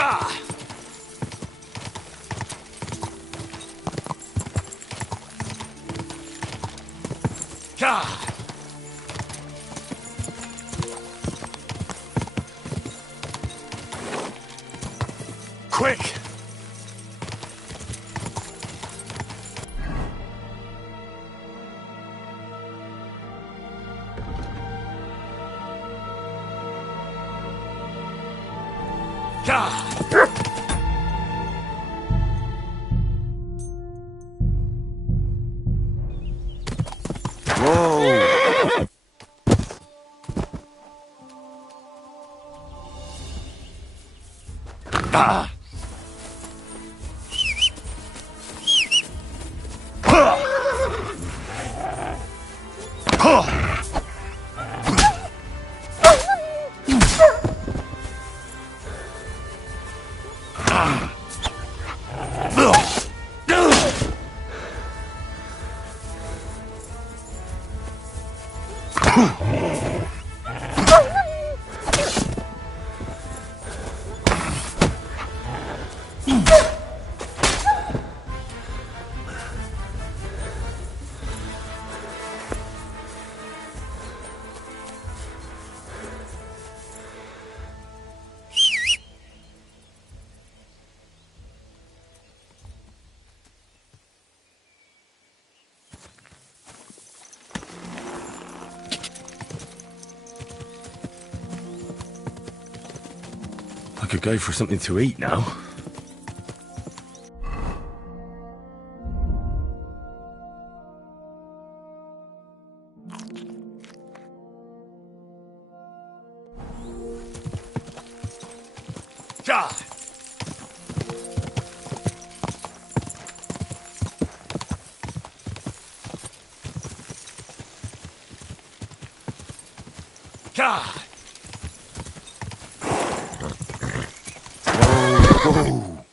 Ka! Ka! Quick! Ka! Whoa! Ah! I could go for something to eat now. God! God! Whoa!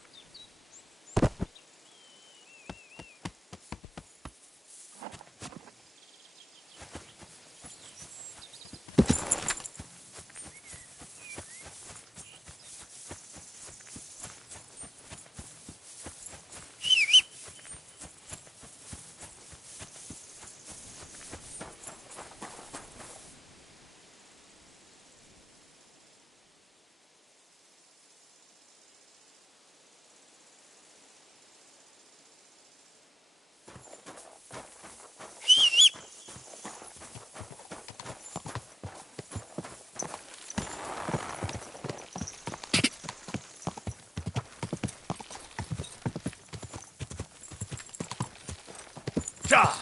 God!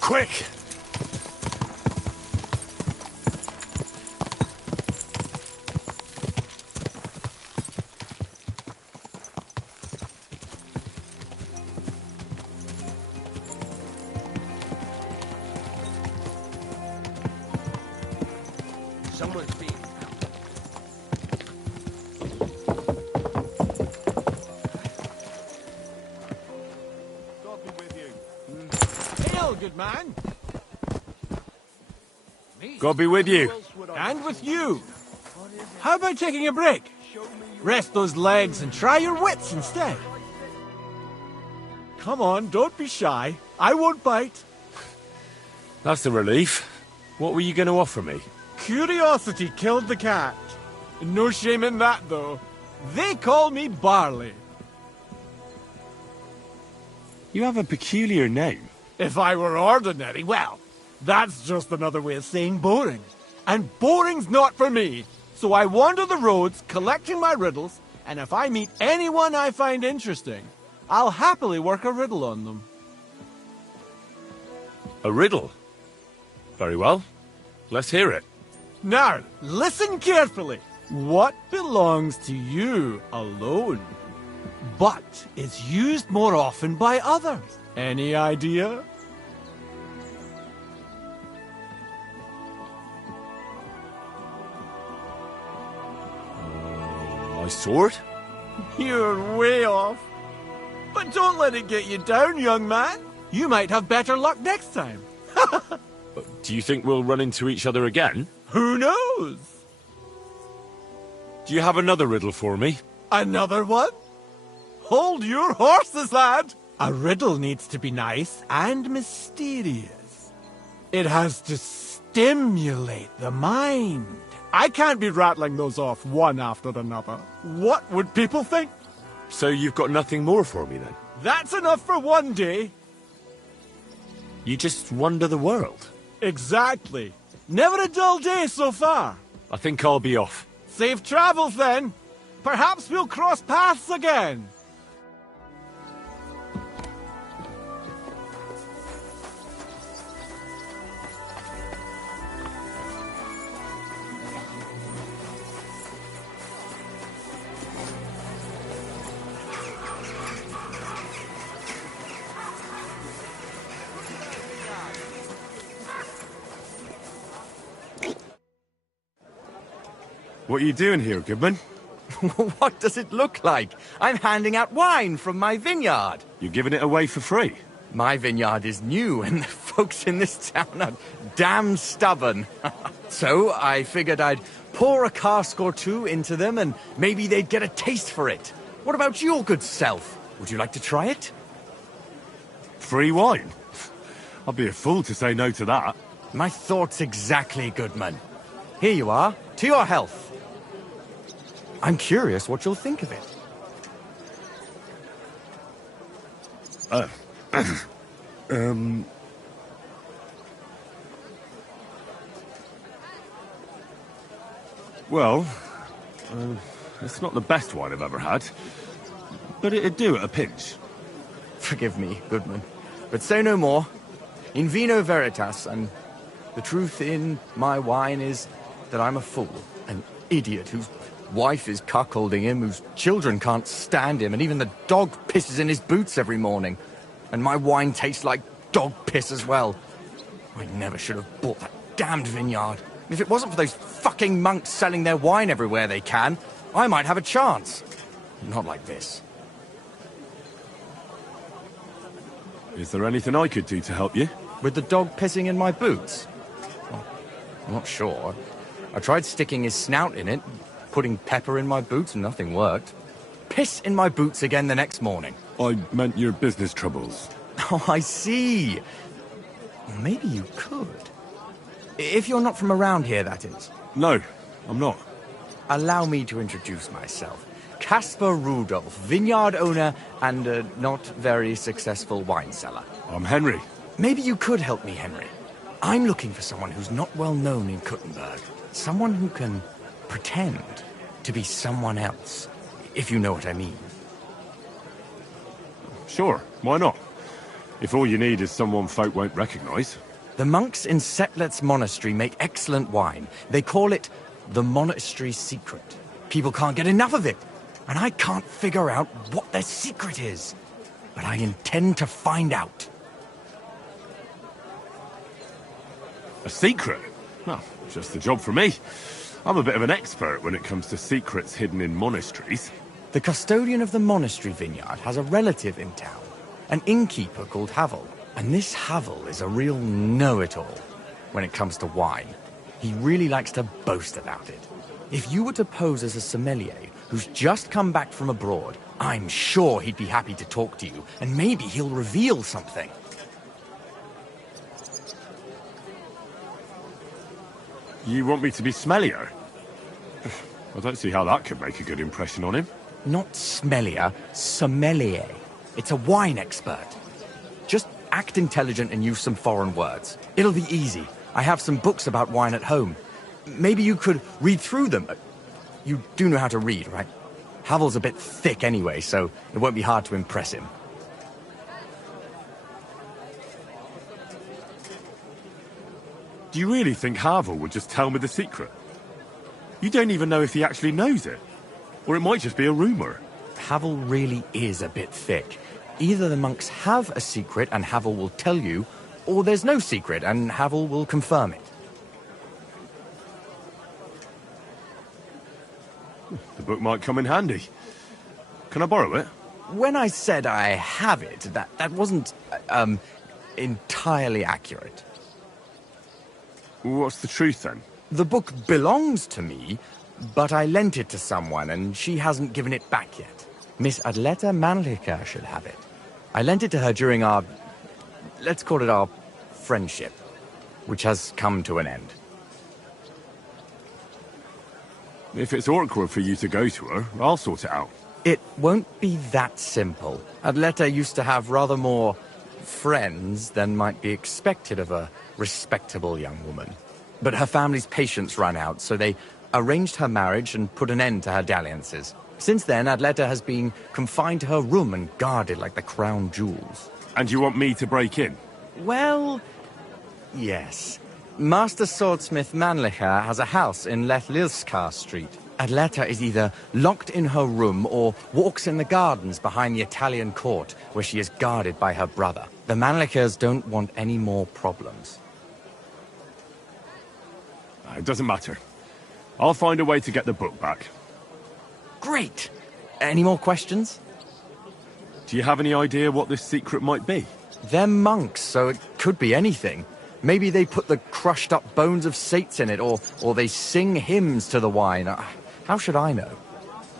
Quick! Someone's being... God be with you. Hail, good man. God be with you. And with you. How about taking a break? Rest those legs and try your wits instead. Come on, don't be shy. I won't bite. That's a relief. What were you going to offer me? Curiosity killed the cat. No shame in that, though. They call me Barley. You have a peculiar name. If I were ordinary, well, that's just another way of saying boring. And boring's not for me. So I wander the roads collecting my riddles, and if I meet anyone I find interesting, I'll happily work a riddle on them. A riddle? Very well. Let's hear it. Now, listen carefully. What belongs to you alone, but is used more often by others? Any idea? sword? You're way off. But don't let it get you down, young man. You might have better luck next time. Do you think we'll run into each other again? Who knows? Do you have another riddle for me? Another one? Hold your horses, lad. A riddle needs to be nice and mysterious. It has to stimulate the mind. I can't be rattling those off one after another. What would people think? So you've got nothing more for me then? That's enough for one day. You just wander the world. Exactly. Never a dull day so far. I think I'll be off. Safe travels then. Perhaps we'll cross paths again. What are you doing here, Goodman? What does it look like? I'm handing out wine from my vineyard. You're giving it away for free? My vineyard is new, and the folks in this town are damn stubborn. So I figured I'd pour a cask or two into them, and maybe they'd get a taste for it. What about your good self? Would you like to try it? Free wine? I'd be a fool to say no to that. My thoughts exactly, Goodman. Here you are. To your health. I'm curious what you'll think of it. Well, it's not the best wine I've ever had, but it'd do at a pinch. Forgive me, Goodman, but say no more. In vino veritas, and the truth in my wine is that I'm a fool, an idiot whose wife is cuckolding him, whose children can't stand him, and even the dog pisses in his boots every morning. And my wine tastes like dog piss as well. I never should have bought that damned vineyard. If it wasn't for those fucking monks selling their wine everywhere they can, I might have a chance. Not like this. Is there anything I could do to help you? With the dog pissing in my boots? Well, I'm not sure. I tried sticking his snout in it, putting pepper in my boots, and nothing worked. Piss in my boots again the next morning. I meant your business troubles. Oh, I see. Well, maybe you could. If you're not from around here, that is. No, I'm not. Allow me to introduce myself. Caspar Rudolph, vineyard owner and a not very successful wine seller. I'm Henry. Maybe you could help me, Henry. I'm looking for someone who's not well known in Kuttenberg. Someone who can pretend to be someone else, if you know what I mean. Sure, why not? If all you need is someone folk won't recognize. The monks in Setlets Monastery make excellent wine. They call it the monastery secret. People can't get enough of it, and I can't figure out what their secret is. But I intend to find out. A secret? Well, just the job for me. I'm a bit of an expert when it comes to secrets hidden in monasteries. The custodian of the monastery vineyard has a relative in town, an innkeeper called Havel. And this Havel is a real know-it-all when it comes to wine. He really likes to boast about it. If you were to pose as a sommelier who's just come back from abroad, I'm sure he'd be happy to talk to you, and maybe he'll reveal something. You want me to be smellier? I don't see how that could make a good impression on him. Not smellier, sommelier. It's a wine expert. Just act intelligent and use some foreign words. It'll be easy. I have some books about wine at home. Maybe you could read through them. You do know how to read, right? Havel's a bit thick anyway, so it won't be hard to impress him. Do you really think Havel would just tell me the secret? You don't even know if he actually knows it. Or it might just be a rumor. Havel really is a bit thick. Either the monks have a secret and Havel will tell you, or there's no secret and Havel will confirm it. The book might come in handy. Can I borrow it? When I said I have it, that wasn't, entirely accurate. What's the truth, then? The book belongs to me, but I lent it to someone, and she hasn't given it back yet. Miss Adleta Manlica should have it. I lent it to her during our, let's call it our friendship, which has come to an end. If it's awkward for you to go to her, I'll sort it out. It won't be that simple. Adleta used to have rather more friends than might be expected of a respectable young woman. But her family's patience ran out, so they arranged her marriage and put an end to her dalliances. Since then, Adleta has been confined to her room and guarded like the crown jewels. And you want me to break in? Well, yes. Master Swordsmith Manlicher has a house in Lethlilskar Street. Adleta is either locked in her room or walks in the gardens behind the Italian court, where she is guarded by her brother. The Manlichers don't want any more problems. It doesn't matter. I'll find a way to get the book back. Great! Any more questions? Do you have any idea what this secret might be? They're monks, so it could be anything. Maybe they put the crushed-up bones of saints in it, or they sing hymns to the wine. How should I know?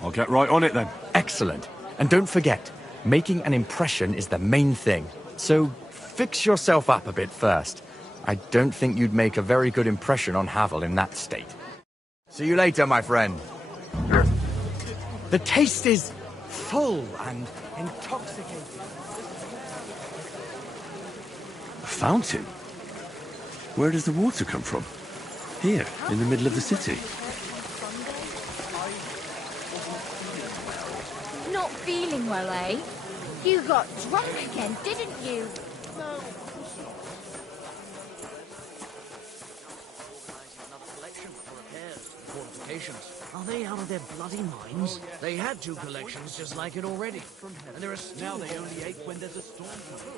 I'll get right on it then. Excellent. And don't forget, making an impression is the main thing. So fix yourself up a bit first. I don't think you'd make a very good impression on Havel in that state. See you later, my friend. The taste is full and intoxicating. A fountain? Where does the water come from? Here, in the middle of the city. Not feeling well, eh? You got drunk again, didn't you? Are they out of their bloody minds? They had 2 collections just like it already. And there are still... Now they only 8 when there's a storm coming.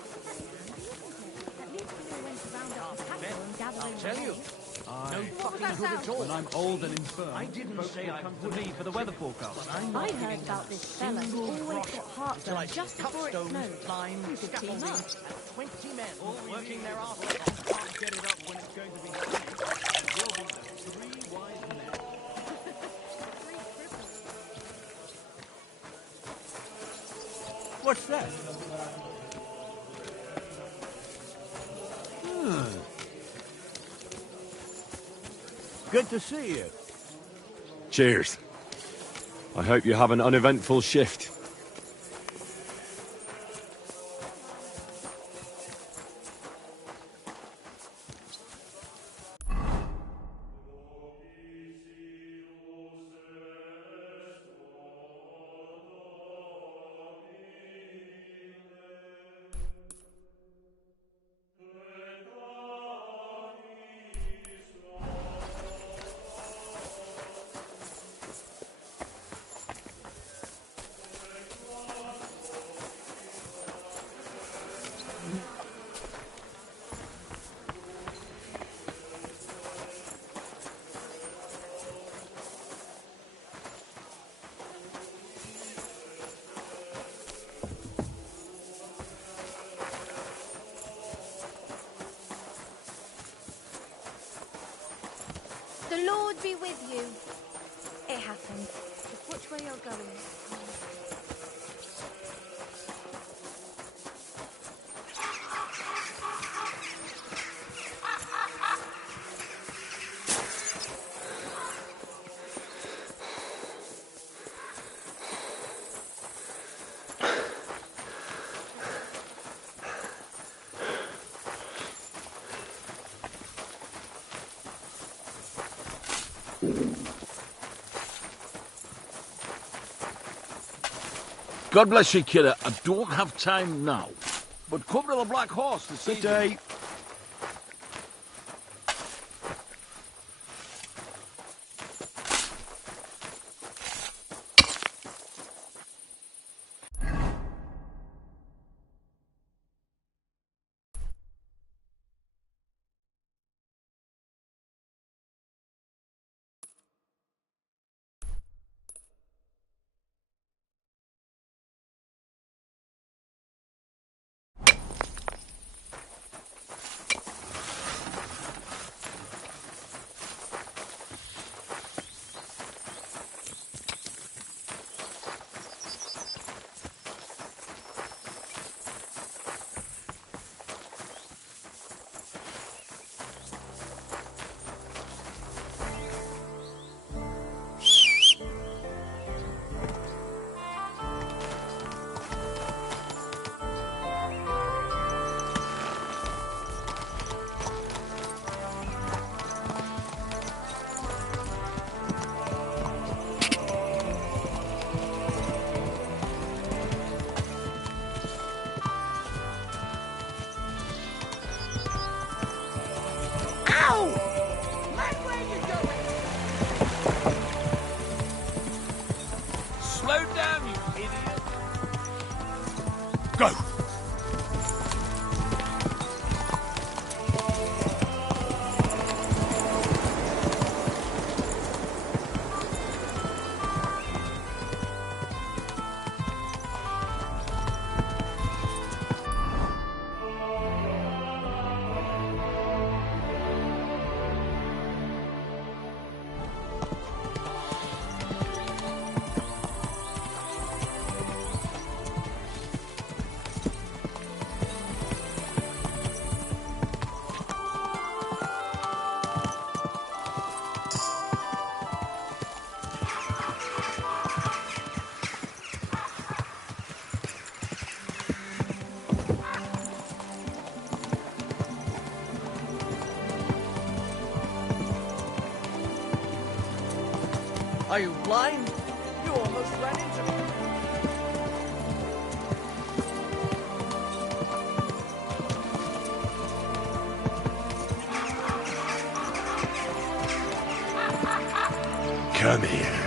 I'll tell you. No fucking good at all. When I'm old and infirm, I didn't say I come to me for the weather forecast. I heard about this fella who always got heartburn just before it snowed. Climb, You could team up. 20 men all working their asses off. Can't get it up when it's going to be sunny. 3 wise men. What's that? Good to see you. Cheers. I hope you have an uneventful shift. The Lord be with you. It happens. Just watch where you're going. God bless you, kidder. I don't have time now. But come to the Black Horse this Good evening. day. Go! Are you blind? You almost ran into me. Come here.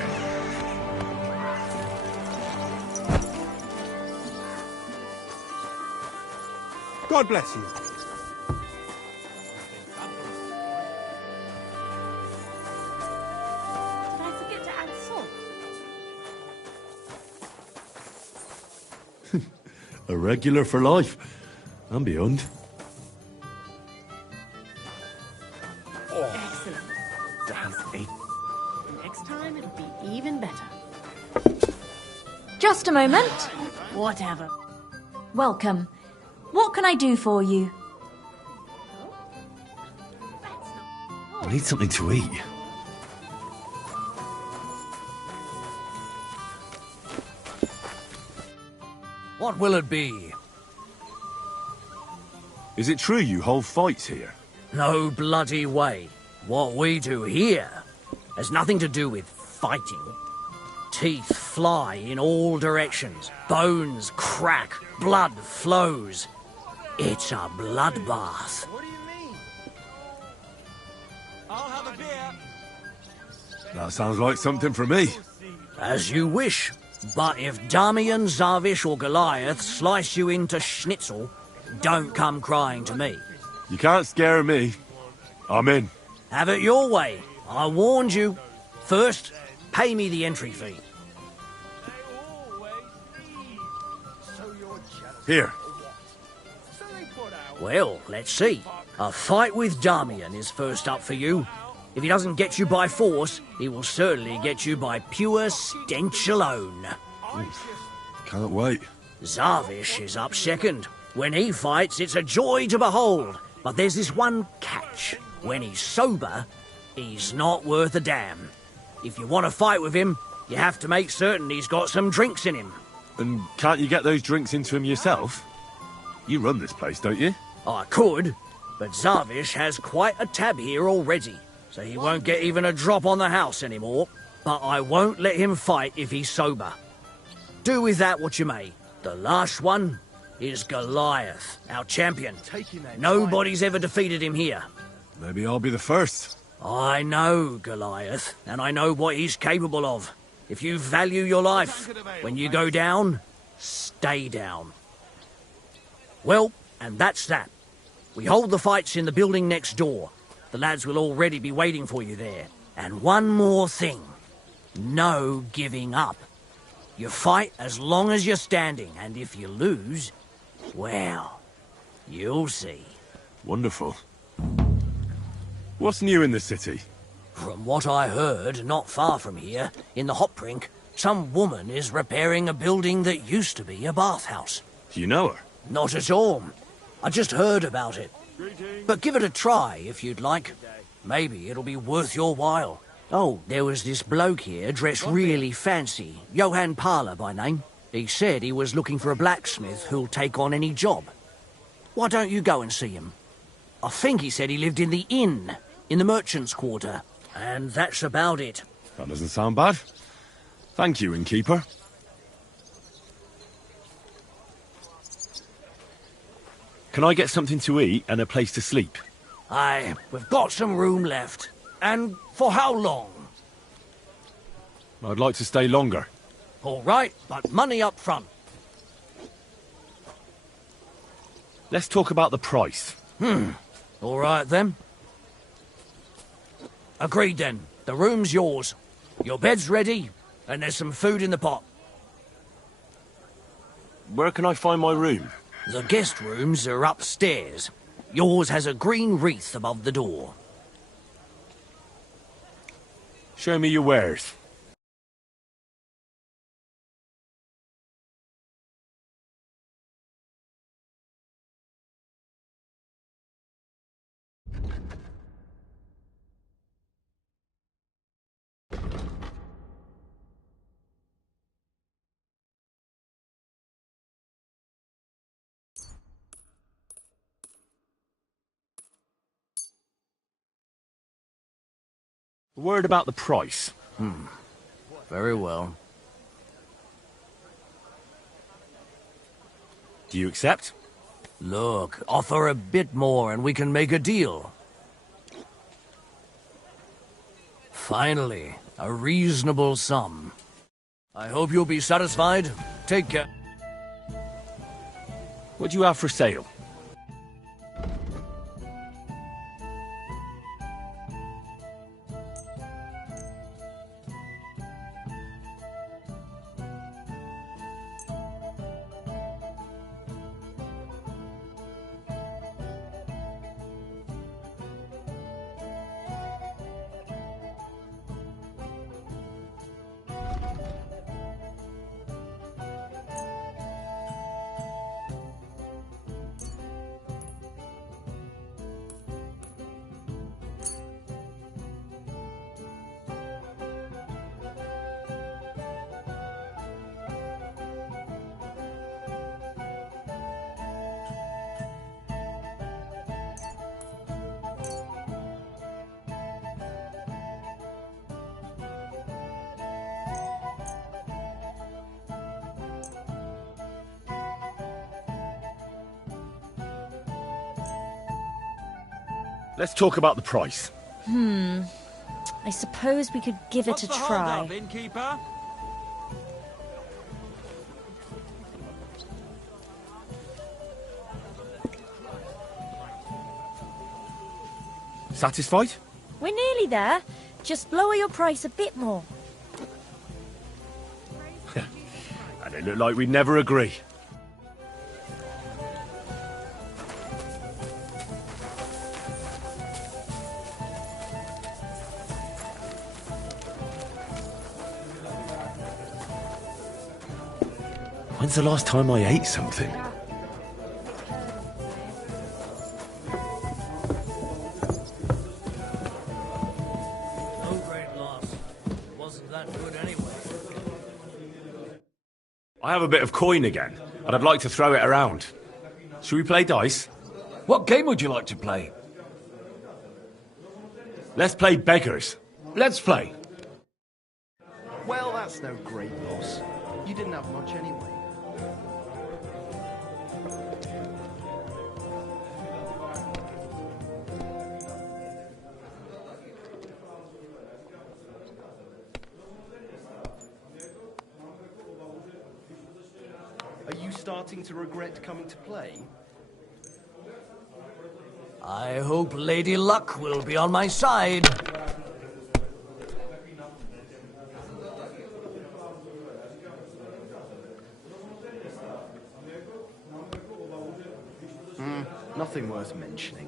God bless you. Did I forget to add salt? A regular for life. And beyond. Excellent. Next time it'll be even better. Just a moment. Whatever. Welcome. What can I do for you? I need something to eat. What will it be? Is it true you hold fights here? No bloody way. What we do here has nothing to do with fighting. Teeth fly in all directions. Bones crack. Blood flows. It's a bloodbath. What do you mean? I'll have a beer. That sounds like something for me. As you wish. But if Damian, Zavish or Goliath slice you into schnitzel, don't come crying to me. You can't scare me. I'm in. Have it your way. I warned you. First, pay me the entry fee. Here. Well, let's see. A fight with Damian is first up for you. If he doesn't get you by force, he will certainly get you by pure stench alone. Can't wait. Zavish is up second. When he fights, it's a joy to behold. But there's this one catch. When he's sober, he's not worth a damn. If you want to fight with him, you have to make certain he's got some drinks in him. And can't you get those drinks into him yourself? You run this place, don't you? I could, but Zavish has quite a tab here already, so he won't get even a drop on the house anymore. But I won't let him fight if he's sober. Do with that what you may. The last one is Goliath, our champion. Nobody's ever defeated him here. Maybe I'll be the first. I know Goliath, and I know what he's capable of. If you value your life, when you go down, stay down. Well, and that's that. We hold the fights in the building next door. The lads will already be waiting for you there. And one more thing. No giving up. You fight as long as you're standing, and if you lose, well, you'll see. Wonderful. What's new in the city? From what I heard, not far from here, in the Hopbrink, some woman is repairing a building that used to be a bathhouse. Do you know her? Not at all. I just heard about it. But give it a try if you'd like. Maybe it'll be worth your while. Oh, there was this bloke here dressed really fancy. Johann Parler by name. He said he was looking for a blacksmith who'll take on any job. Why don't you go and see him? I think he said he lived in the inn, in the merchant's quarter. And that's about it. That doesn't sound bad. Thank you, innkeeper. Can I get something to eat and a place to sleep? Aye, we've got some room left. And for how long? I'd like to stay longer. All right, but money up front. Let's talk about the price. All right, then. Agreed, then. The room's yours. Your bed's ready, and there's some food in the pot. Where can I find my room? The guest rooms are upstairs. Yours has a green wreath above the door. Show me your wares. A word about the price. Very well. Do you accept? Look, offer a bit more and we can make a deal. Finally, a reasonable sum. I hope you'll be satisfied. Take care. What do you have for sale? Let's talk about the price. I suppose we could give it a try. Hold up, innkeeper? Satisfied? We're nearly there. Just lower your price a bit more. And it looked like we'd never agree. When's the last time I ate something? No great loss. Wasn't that good anyway. I have a bit of coin again, and I'd like to throw it around. Should we play dice? What game would you like to play? Let's play beggars. Let's play. Well, that's no great loss. You didn't have much anyway. Are you starting to regret coming to play? I hope Lady Luck will be on my side. Nothing worth mentioning.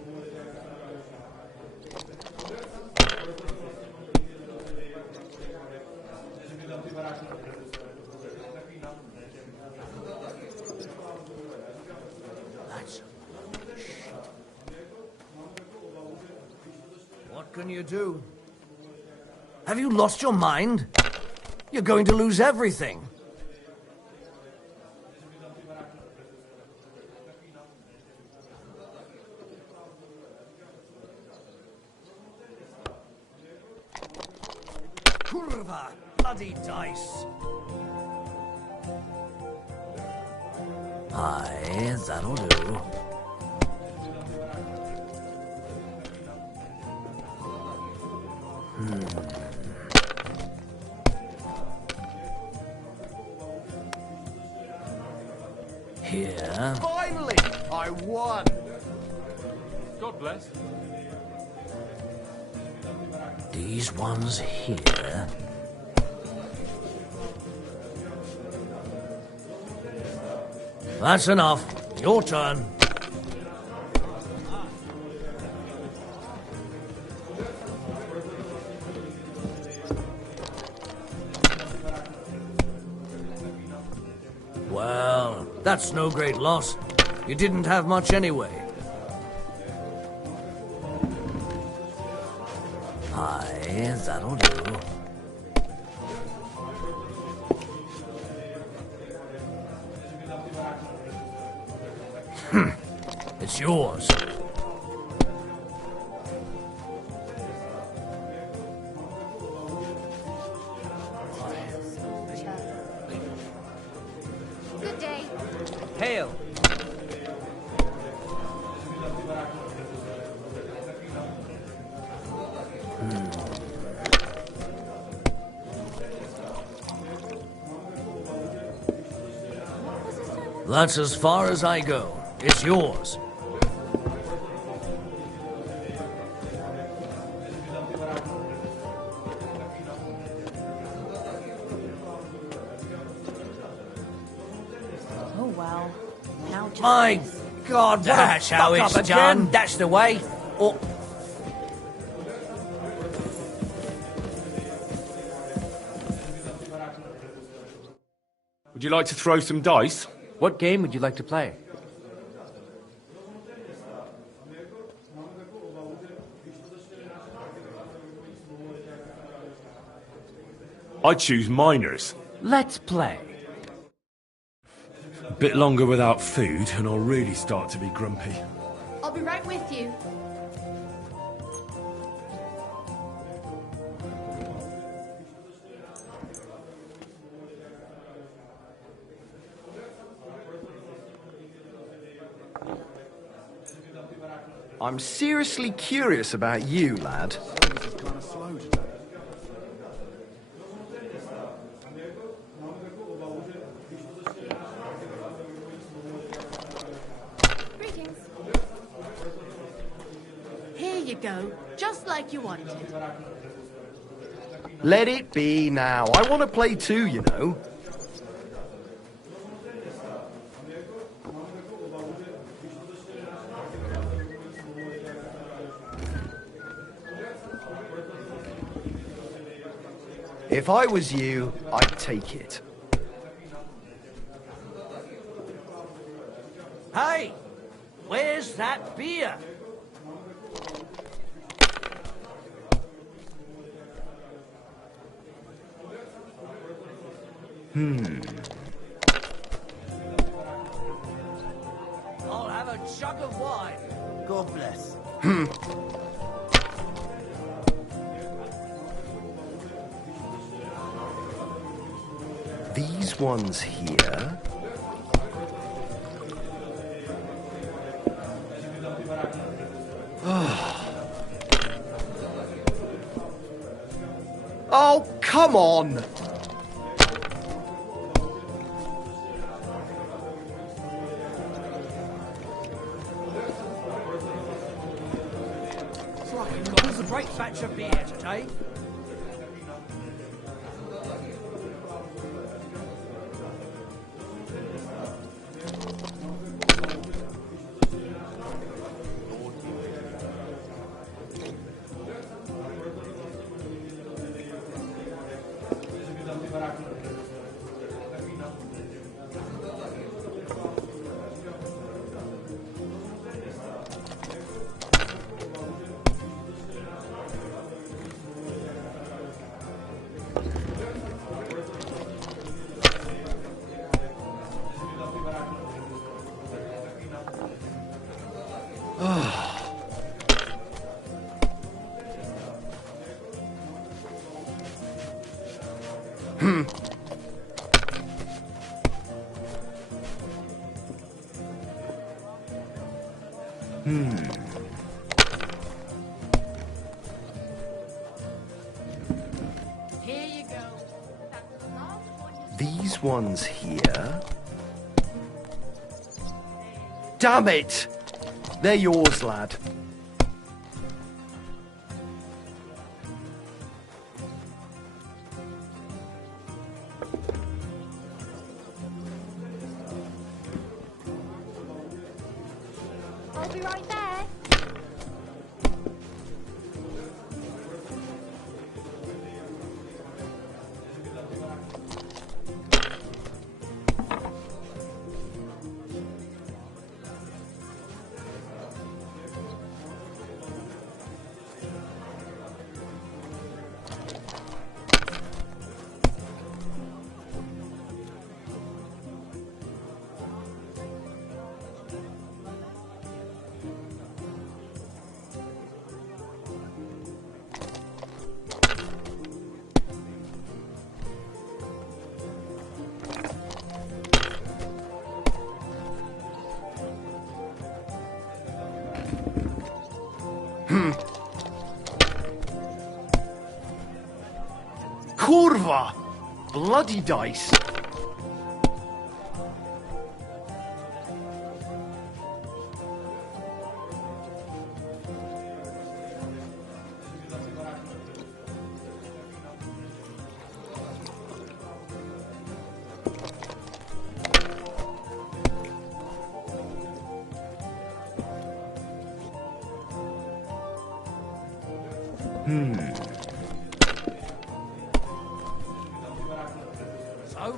What can you do? Have you lost your mind? You're going to lose everything. Kurva! Bloody dice! Aye, that'll do. Here. huh? Finally! I won! God bless. These ones here. That's enough. Your turn. Well, that's no great loss. You didn't have much anyway. Aye, that'll do. It's yours. Good day. Hail! That's as far as I go. It's yours. Oh, well. Now just... My God, that's how it's done. That's the way. Oh, Would you like to throw some dice? What game would you like to play? I choose miners. Let's play. A bit longer without food, and I'll really start to be grumpy. I'll be right with you. I'm seriously curious about you, lad. Greetings. Here you go. Just like you wanted. Let it be now. I want to play too, you know. If I was you, I'd take it. hey! Where's that beer? I'll have a jug of wine. God bless. These ones here. Oh, come on! It was a great batch of beer today. Here you go. These ones here. Damn it! They're yours, lad. I'll be right there. Kurwa! Bloody dice. So,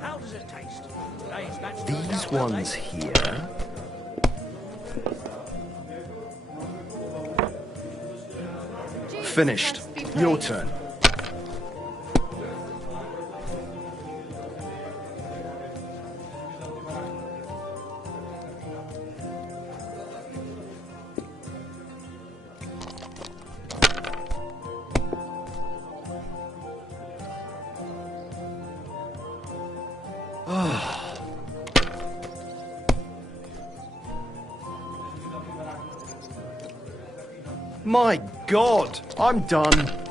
how does it taste? Today's batch These turned out well, ones eh? here. Jesus Finished. Christ be Your praised. turn. My God, I'm done.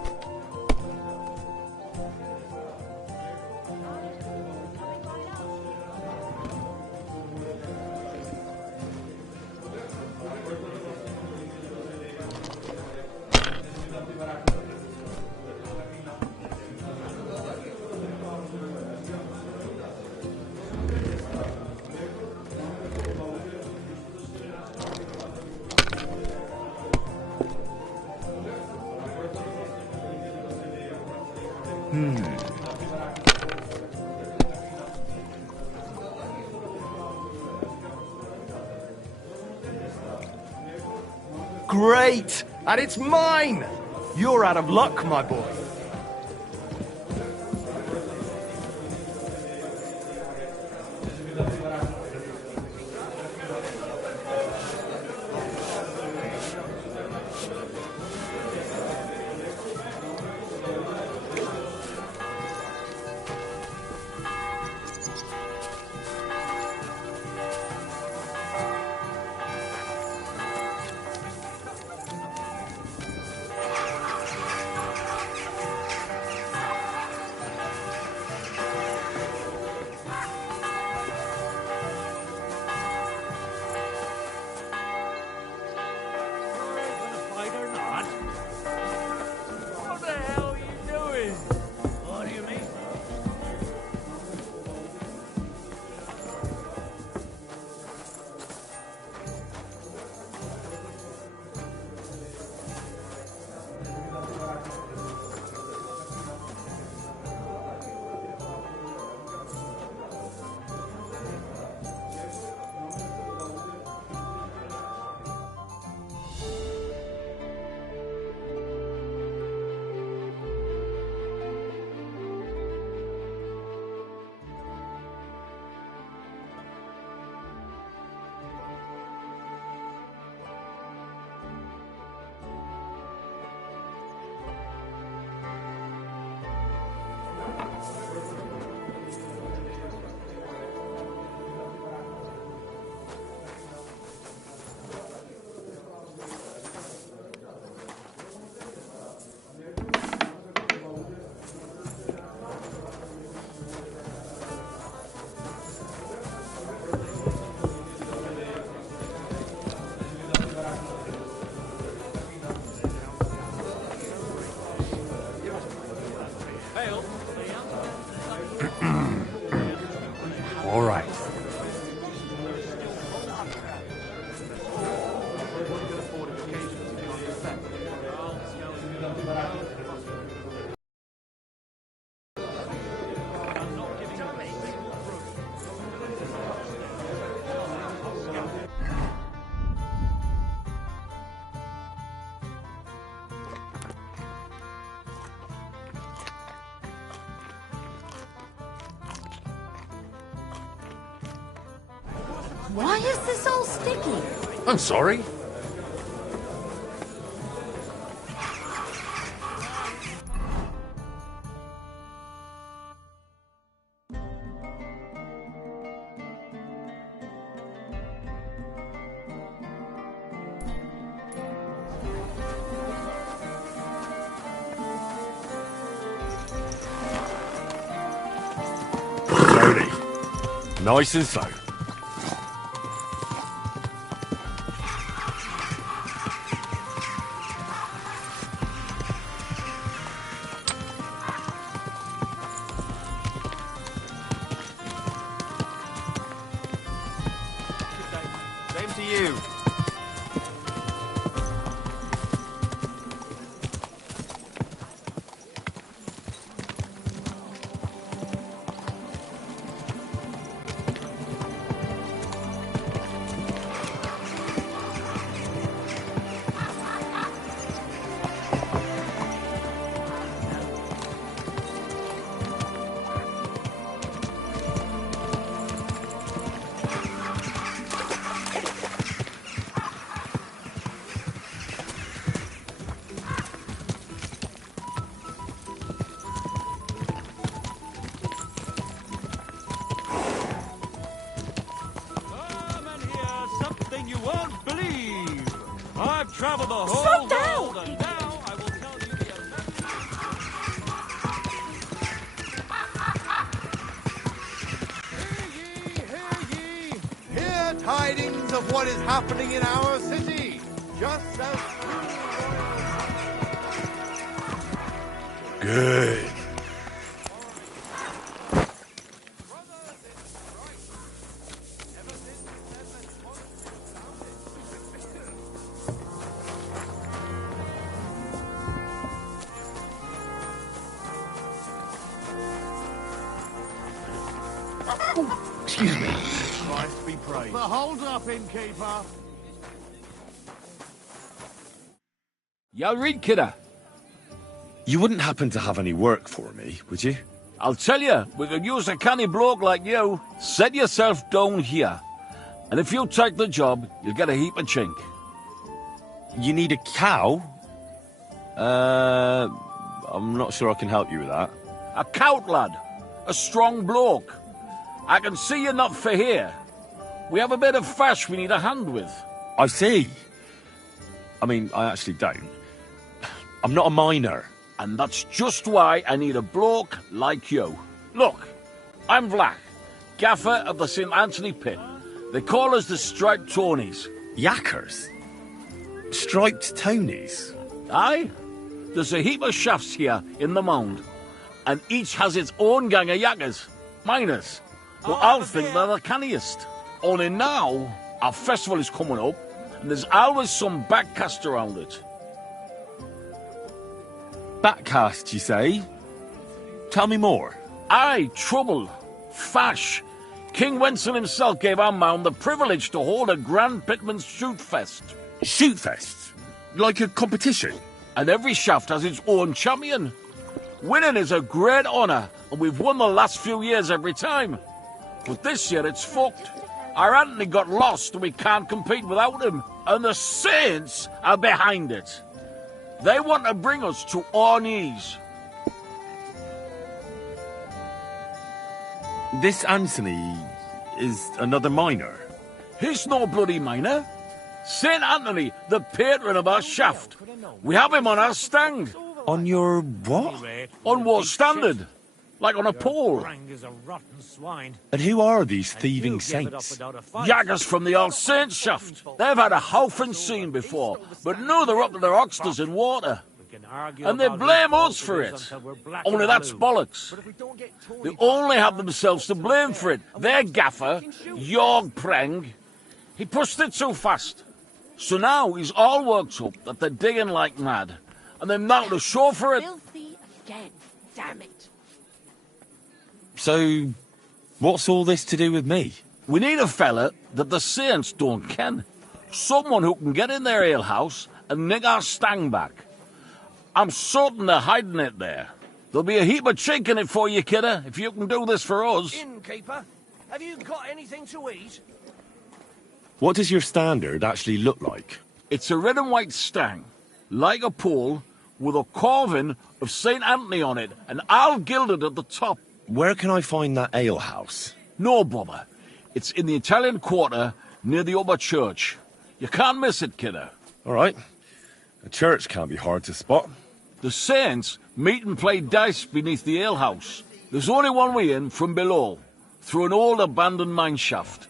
Great! And it's mine! You're out of luck, my boy. Why is this all sticky? I'm sorry. Slowly. Nice and slow. Same to you. Come and hear something you won't believe. I've traveled the whole Slow down. world, and now I will tell you the Hear ye! Hear tidings of what is happening in our city! Just as Good. Excuse me. Christ be praised. The hold up, innkeeper! You read, kidder. You wouldn't happen to have any work for me, would you? I'll tell you, we could use a canny bloke like you. Set yourself down here. And if you take the job, you'll get a heap of chink. You need a cow? I'm not sure I can help you with that. A cout lad. A strong bloke. I can see you're not for here. We have a bit of fash we need a hand with. I see. I mean, I actually don't. I'm not a miner. And that's just why I need a bloke like you. Look, I'm Vlach, gaffer of the St. Anthony Pit. They call us the Striped Tonys. Yakkers? Striped Tonys? Aye? There's a heap of shafts here in the mound, and each has its own gang of yakkers, miners, who I'll think they're the canniest. Only now, our festival is coming up, and there's always some backcast around it. Backcast, you say? Tell me more. Aye, trouble, fash. King Wenzel himself gave our mound the privilege to hold a grand pitman's shoot fest. Shoot fest? Like a competition? And every shaft has its own champion. Winning is a great honour, and we've won the last few years every time. But this year it's fucked. Our Anthony got lost and we can't compete without him. And the Saints are behind it. They want to bring us to our knees. This Anthony is another miner. He's no bloody miner. St. Anthony, the patron of our shaft. We have him on our stand. On your what? On what standard? Like on a pole. And who are these thieving saints? Yaggers from the All Saints shaft. They've had a howfing scene before, but now they're up to their oxters in water. And they blame us for it. Only that's bollocks. They only have themselves to blame for it. Their gaffer, Jorg Preng, he pushed it too fast. So now he's all worked up that they're digging like mad. And they're not to show for it. Filthy again. Damn it. So, what's all this to do with me? We need a fella that the Saints don't ken. Someone who can get in their alehouse and nick our stang back. I'm certain they're hiding it there. There'll be a heap of chink in it for you, kidder, if you can do this for us. Innkeeper, have you got anything to eat? What does your standard actually look like? It's a red and white stang, like a pole, with a carving of St. Anthony on it, and Al gilded at the top. Where can I find that alehouse? No bother. It's in the Italian Quarter, near the upper church. You can't miss it, kiddo. All right. A church can't be hard to spot. The saints meet and play dice beneath the alehouse. There's only one way in from below, through an old abandoned mine shaft.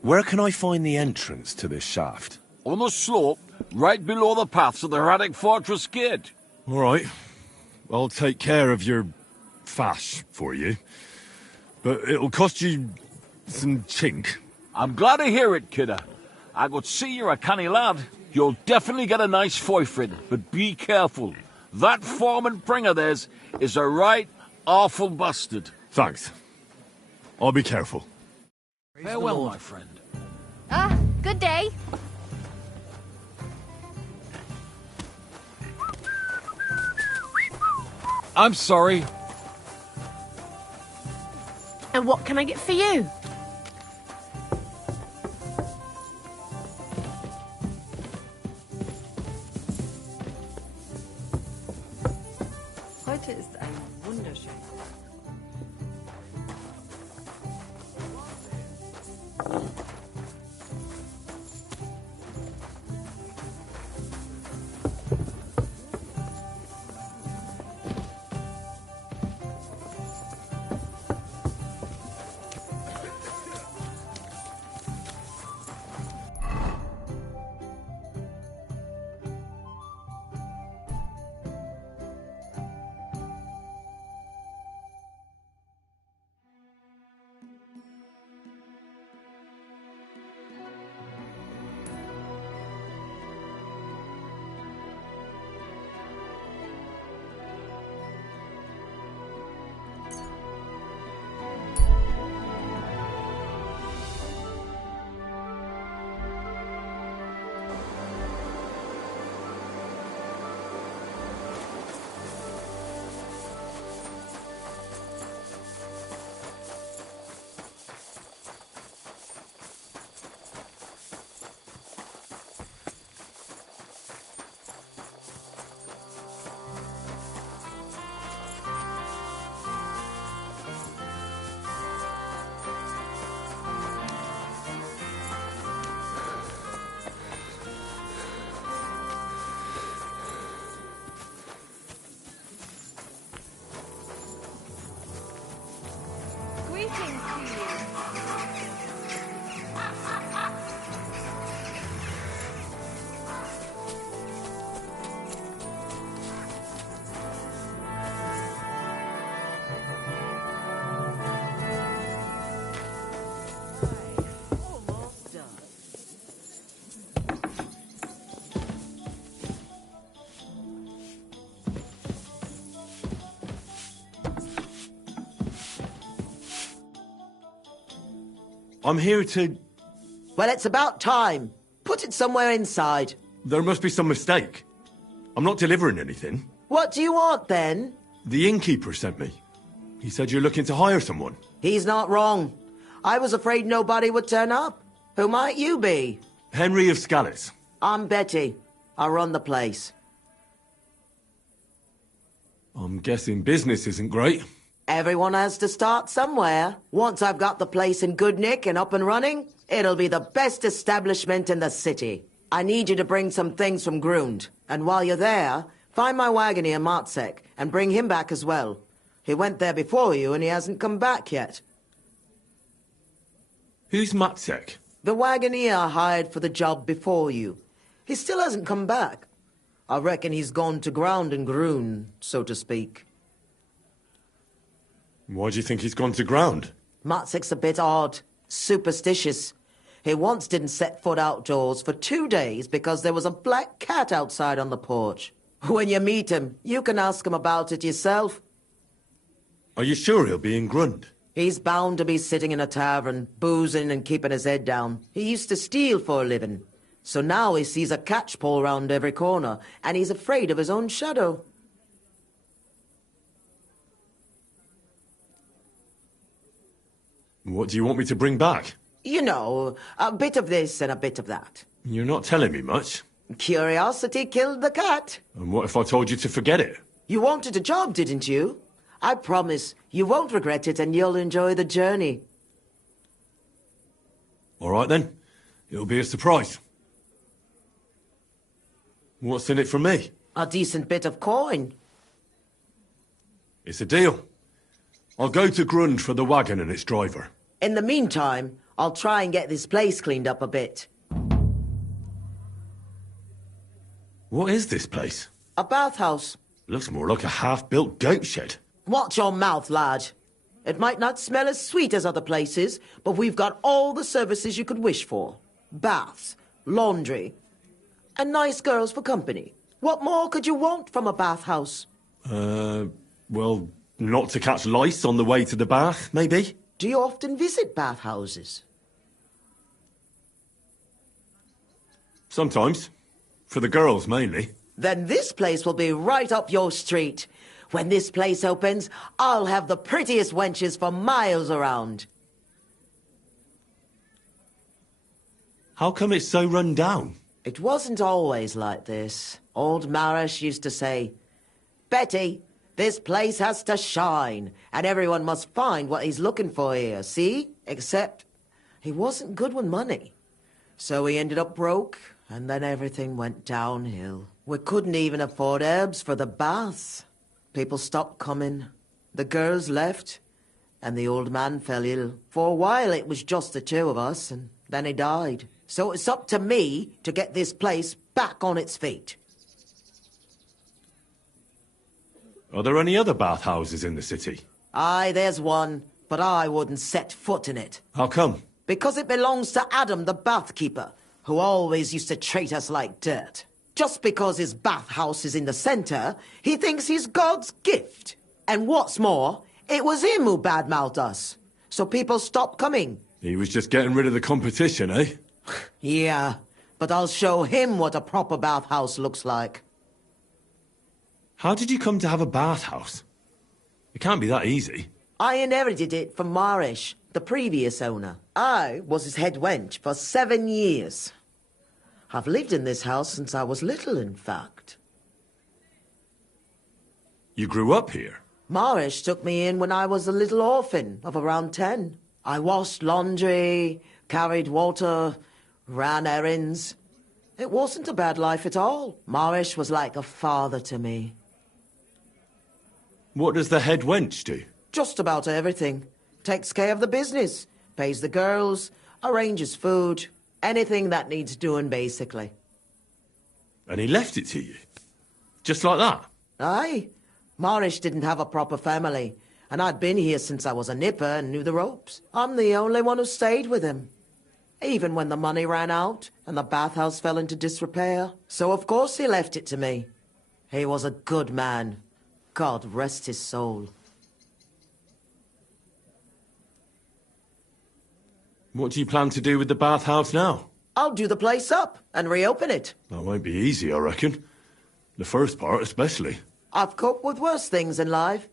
Where can I find the entrance to this shaft? On the slope, right below the paths of the Hradec Fortress Gate. All right. I'll take care of your fash for you. But it'll cost you some chink. I'm glad to hear it, kiddo. I could see you're a canny lad. You'll definitely get a nice foy for it, but be careful. That foreman pring of theirs is a right awful bastard. Thanks. I'll be careful. Farewell, my friend. Good day. I'm sorry. And what can I get for you? Heute ist ein wunderschöner. I'm here to... Well, it's about time. Put it somewhere inside. There must be some mistake. I'm not delivering anything. What do you want, then? The innkeeper sent me. He said you're looking to hire someone. He's not wrong. I was afraid nobody would turn up. Who might you be? Henry of Scallis. I'm Betty. I run the place. I'm guessing business isn't great. Everyone has to start somewhere. Once I've got the place in good nick and up and running, it'll be the best establishment in the city. I need you to bring some things from Grund. And while you're there, find my wagoner Matsek and bring him back as well. He went there before you and he hasn't come back yet. Who's Matsek? The wagoner I hired for the job before you. He still hasn't come back. I reckon he's gone to ground in Grund, so to speak. Why do you think he's gone to ground? Matsek's a bit odd, superstitious. He once didn't set foot outdoors for 2 days because there was a black cat outside on the porch. When you meet him, you can ask him about it yourself. Are you sure he'll be in Grund? He's bound to be sitting in a tavern, boozing and keeping his head down. He used to steal for a living. So now he sees a catchpole round every corner, and he's afraid of his own shadow. What do you want me to bring back? You know, a bit of this and a bit of that. You're not telling me much. Curiosity killed the cat. And what if I told you to forget it? You wanted a job, didn't you? I promise you won't regret it and you'll enjoy the journey. All right then. It'll be a surprise. What's in it for me? A decent bit of coin. It's a deal. I'll go to Grund for the wagon and its driver. In the meantime, I'll try and get this place cleaned up a bit. What is this place? A bathhouse. Looks more like a half-built goat shed. Watch your mouth, lad. It might not smell as sweet as other places, but we've got all the services you could wish for. Baths, laundry, and nice girls for company. What more could you want from a bathhouse? Well, not to catch lice on the way to the bath, maybe? Do you often visit bathhouses? Sometimes. For the girls, mainly. Then this place will be right up your street. When this place opens, I'll have the prettiest wenches for miles around. How come it's so run down? It wasn't always like this. Old Marish used to say, Betty, this place has to shine, and everyone must find what he's looking for here, see? Except he wasn't good with money. So he ended up broke, and then everything went downhill. We couldn't even afford herbs for the baths. People stopped coming. The girls left, and the old man fell ill. For a while it was just the two of us, and then he died. So it's up to me to get this place back on its feet. Are there any other bathhouses in the city? Aye, there's one, but I wouldn't set foot in it. How come? Because it belongs to Adam, the bathkeeper, who always used to treat us like dirt. Just because his bathhouse is in the centre, he thinks he's God's gift. And what's more, it was him who badmouthed us. So people stopped coming. He was just getting rid of the competition, eh? Yeah, but I'll show him what a proper bathhouse looks like. How did you come to have a bathhouse? It can't be that easy. I inherited it from Marish, the previous owner. I was his head wench for 7 years. I've lived in this house since I was little, in fact. You grew up here? Marish took me in when I was a little orphan of around 10. I washed laundry, carried water, ran errands. It wasn't a bad life at all. Marish was like a father to me. What does the head wench do? Just about everything. Takes care of the business, pays the girls, arranges food, anything that needs doing, basically. And he left it to you? Just like that? Aye. Marish didn't have a proper family, and I'd been here since I was a nipper and knew the ropes. I'm the only one who stayed with him. Even when the money ran out and the bathhouse fell into disrepair. So of course he left it to me. He was a good man. God rest his soul. What do you plan to do with the bathhouse now? I'll do the place up and reopen it. That won't be easy, I reckon. The first part especially. I've coped with worse things in life.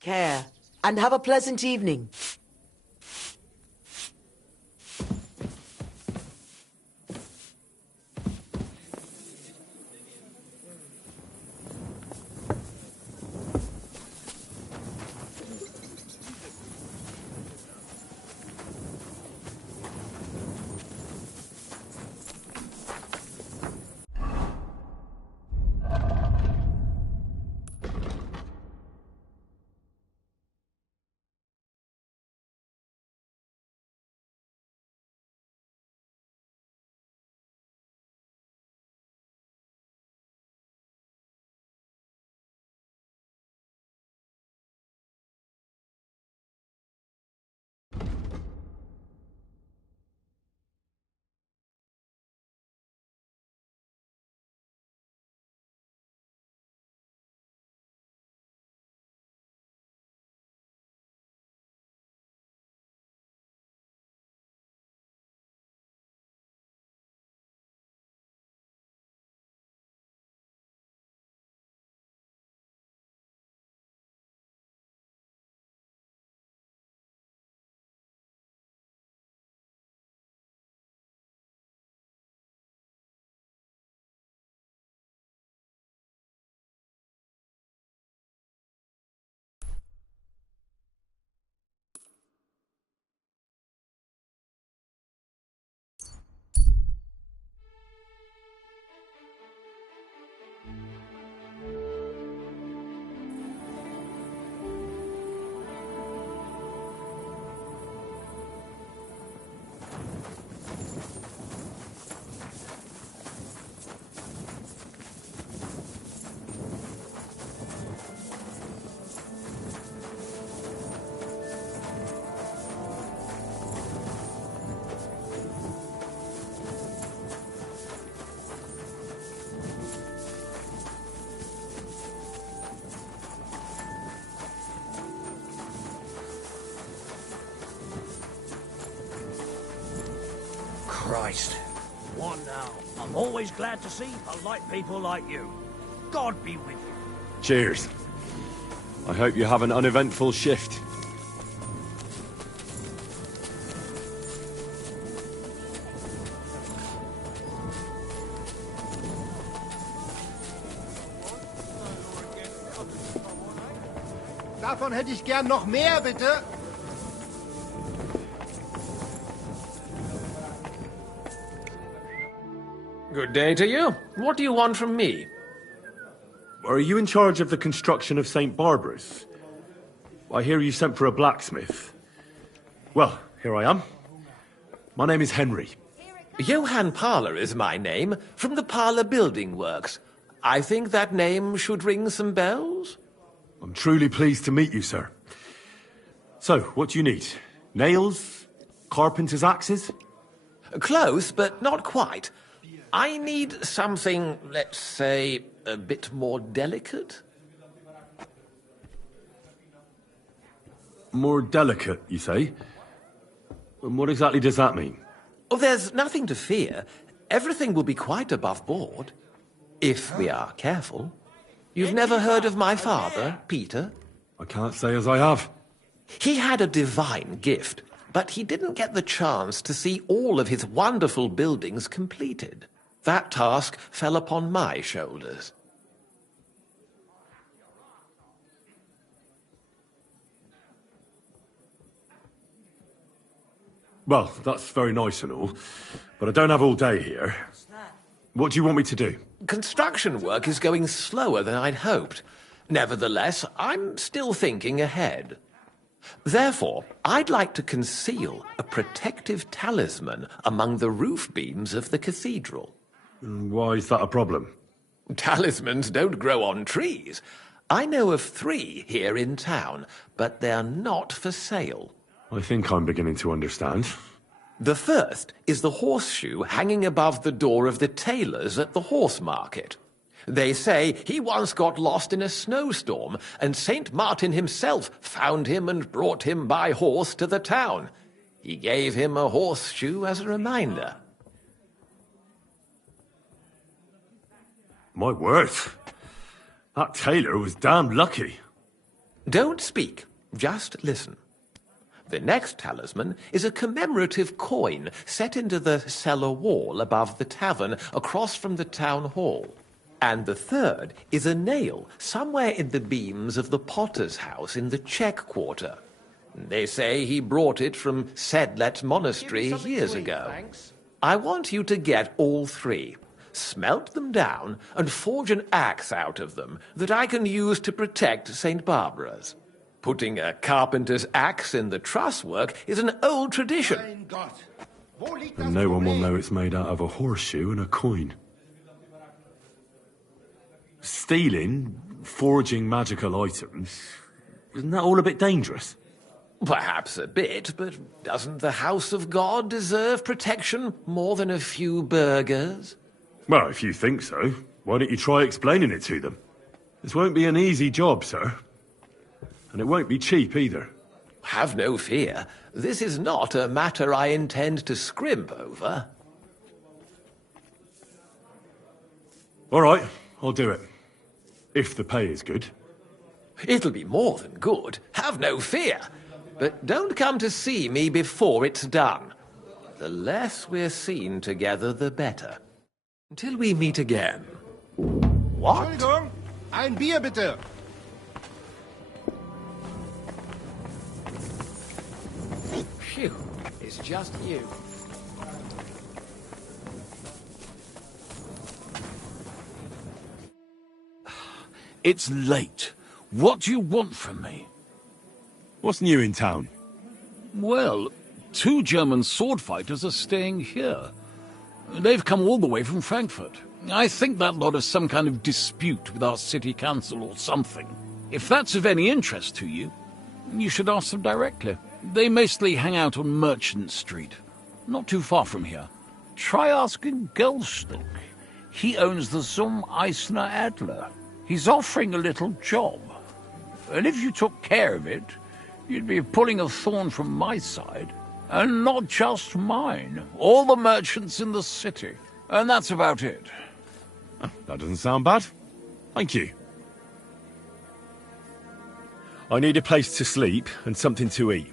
Care, and have a pleasant evening. Christ. What now? I'm always glad to see polite people like you. God be with you. Cheers. I hope you have an uneventful shift. Davon hätte ich gern noch mehr, bitte. Good day to you. What do you want from me? Are you in charge of the construction of St. Barbara's? I hear you sent for a blacksmith. Well, here I am. My name is Henry. Johann Parler is my name, from the Parler Building Works. I think that name should ring some bells. I'm truly pleased to meet you, sir. So, what do you need? Nails? Carpenter's axes? Close, but not quite. I need something, let's say, a bit more delicate. More delicate, you say? And what exactly does that mean? Oh, there's nothing to fear. Everything will be quite above board. If we are careful. You've never heard of my father, Peter? I can't say as I have. He had a divine gift, but he didn't get the chance to see all of his wonderful buildings completed. That task fell upon my shoulders. Well, that's very nice and all, but I don't have all day here. What do you want me to do? Construction work is going slower than I'd hoped. Nevertheless, I'm still thinking ahead. Therefore, I'd like to conceal a protective talisman among the roof beams of the cathedral. Why is that a problem? Talismans don't grow on trees. I know of 3 here in town, but they're not for sale. I think I'm beginning to understand. The first is the horseshoe hanging above the door of the tailor's at the horse market. They say he once got lost in a snowstorm, and St. Martin himself found him and brought him by horse to the town. He gave him a horseshoe as a reminder. My word. That tailor was damn lucky. Don't speak, just listen. The next talisman is a commemorative coin set into the cellar wall above the tavern across from the town hall. And the third is a nail somewhere in the beams of the potter's house in the Czech quarter. They say he brought it from Sedlet Monastery years ago. Thanks. I want you to get all 3, smelt them down, and forge an axe out of them that I can use to protect St. Barbara's. Putting a carpenter's axe in the truss work is an old tradition. And no one will know it's made out of a horseshoe and a coin. Stealing, forging magical items, isn't that all a bit dangerous? Perhaps a bit, but doesn't the house of God deserve protection more than a few burghers? Well, if you think so, why don't you try explaining it to them? This won't be an easy job, sir. And it won't be cheap either. Have no fear. This is not a matter I intend to scrimp over. All right, I'll do it. If the pay is good. It'll be more than good. Have no fear. But don't come to see me before it's done. The less we're seen together, the better. Until we meet again. What? Entschuldigung, ein Bier bitte. Phew, it's just you. It's late. What do you want from me? What's new in town? Well, 2 German sword fighters are staying here. They've come all the way from Frankfurt. I think that lot has some kind of dispute with our city council or something. If that's of any interest to you, you should ask them directly. They mostly hang out on Merchant Street, not too far from here. Try asking Goldstock. He owns the Zum Eisner Adler. He's offering a little job. And if you took care of it, you'd be pulling a thorn from my side. And not just mine. All the merchants in the city. And that's about it. That doesn't sound bad. Thank you. I need a place to sleep and something to eat.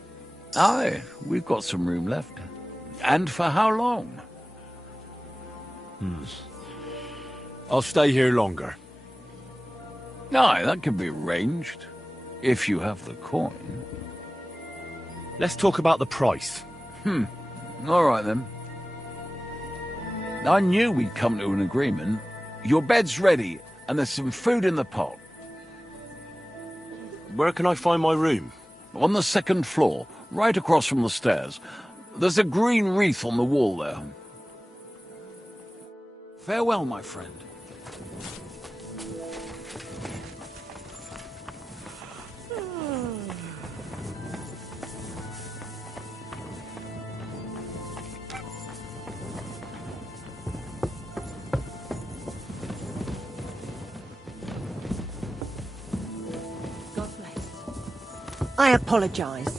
Aye, we've got some room left. And for how long? I'll stay here longer. Aye, that can be arranged. If you have the coin. Let's talk about the price. All right, then. I knew we'd come to an agreement. Your bed's ready, and there's some food in the pot. Where can I find my room? On the second floor, right across from the stairs. There's a green wreath on the wall there. Farewell, my friend. I apologize.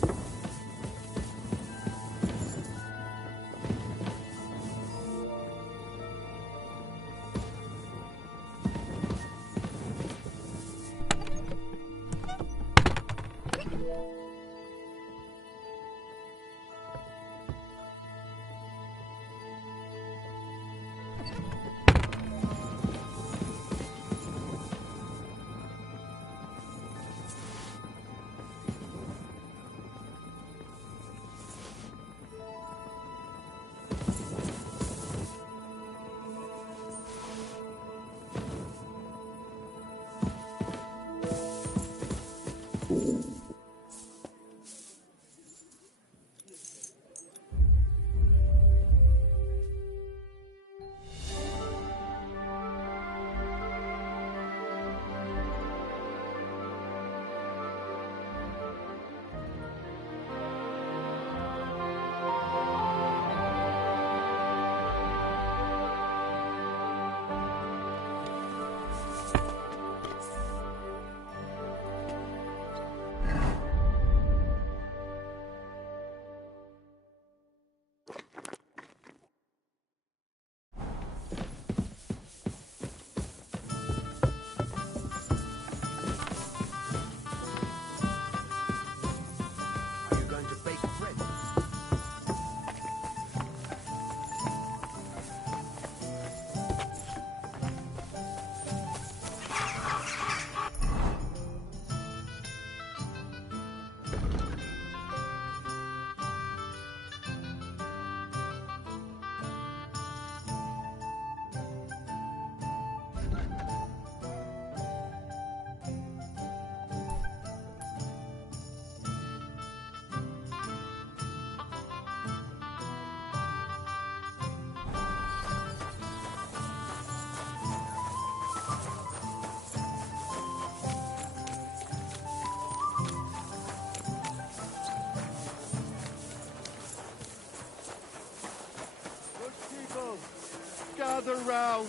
Gather round.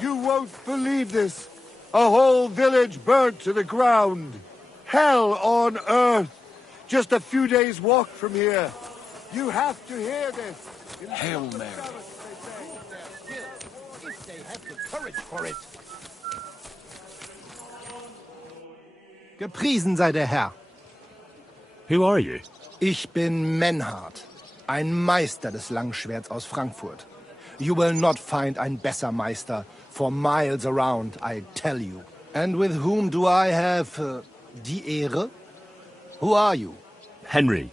You won't believe this. A whole village burnt to the ground. Hell on earth. Just a few days' walk from here. You have to hear this. Hail Mary. If they have the courage for it. Gepriesen sei der Herr. Who are you? Ich bin Menhard, ein Meister des Langschwerts aus Frankfurt. You will not find ein besser Meister for miles around, I tell you. And with whom do I have die Ehre? Who are you? Henry.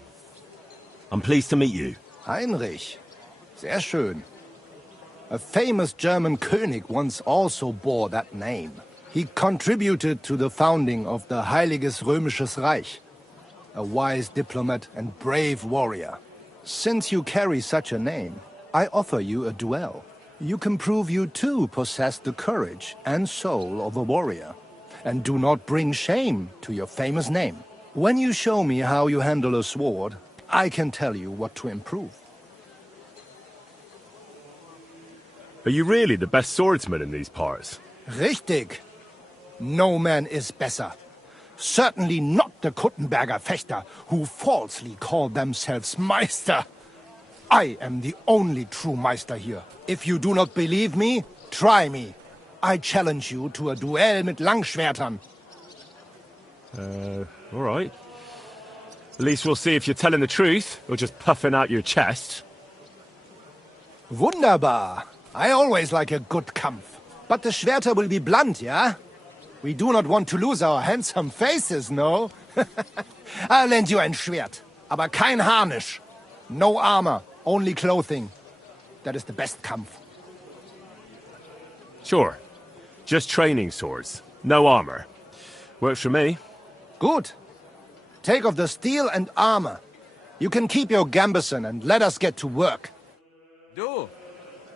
I'm pleased to meet you. Heinrich. Sehr schön. A famous German König once also bore that name. He contributed to the founding of the Heiliges Römisches Reich. A wise diplomat and brave warrior. Since you carry such a name, I offer you a duel. You can prove you too possess the courage and soul of a warrior, and do not bring shame to your famous name. When you show me how you handle a sword, I can tell you what to improve. Are you really the best swordsman in these parts? Richtig. No man is besser. Certainly not the Kuttenberger Fechter, who falsely call themselves Meister. I am the only true Meister here. If you do not believe me, try me. I challenge you to a duel mit Langschwertern. All right. At least we'll see if you're telling the truth, or just puffing out your chest. Wunderbar. I always like a good Kampf. But the Schwerter will be blunt, yeah? We do not want to lose our handsome faces, no? I'll lend you ein Schwert, aber kein Harnisch. No armor, only clothing. That is the best Kampf. Sure. Just training swords. No armor. Works for me. Good. Take off the steel and armor. You can keep your gambeson and let us get to work. Du,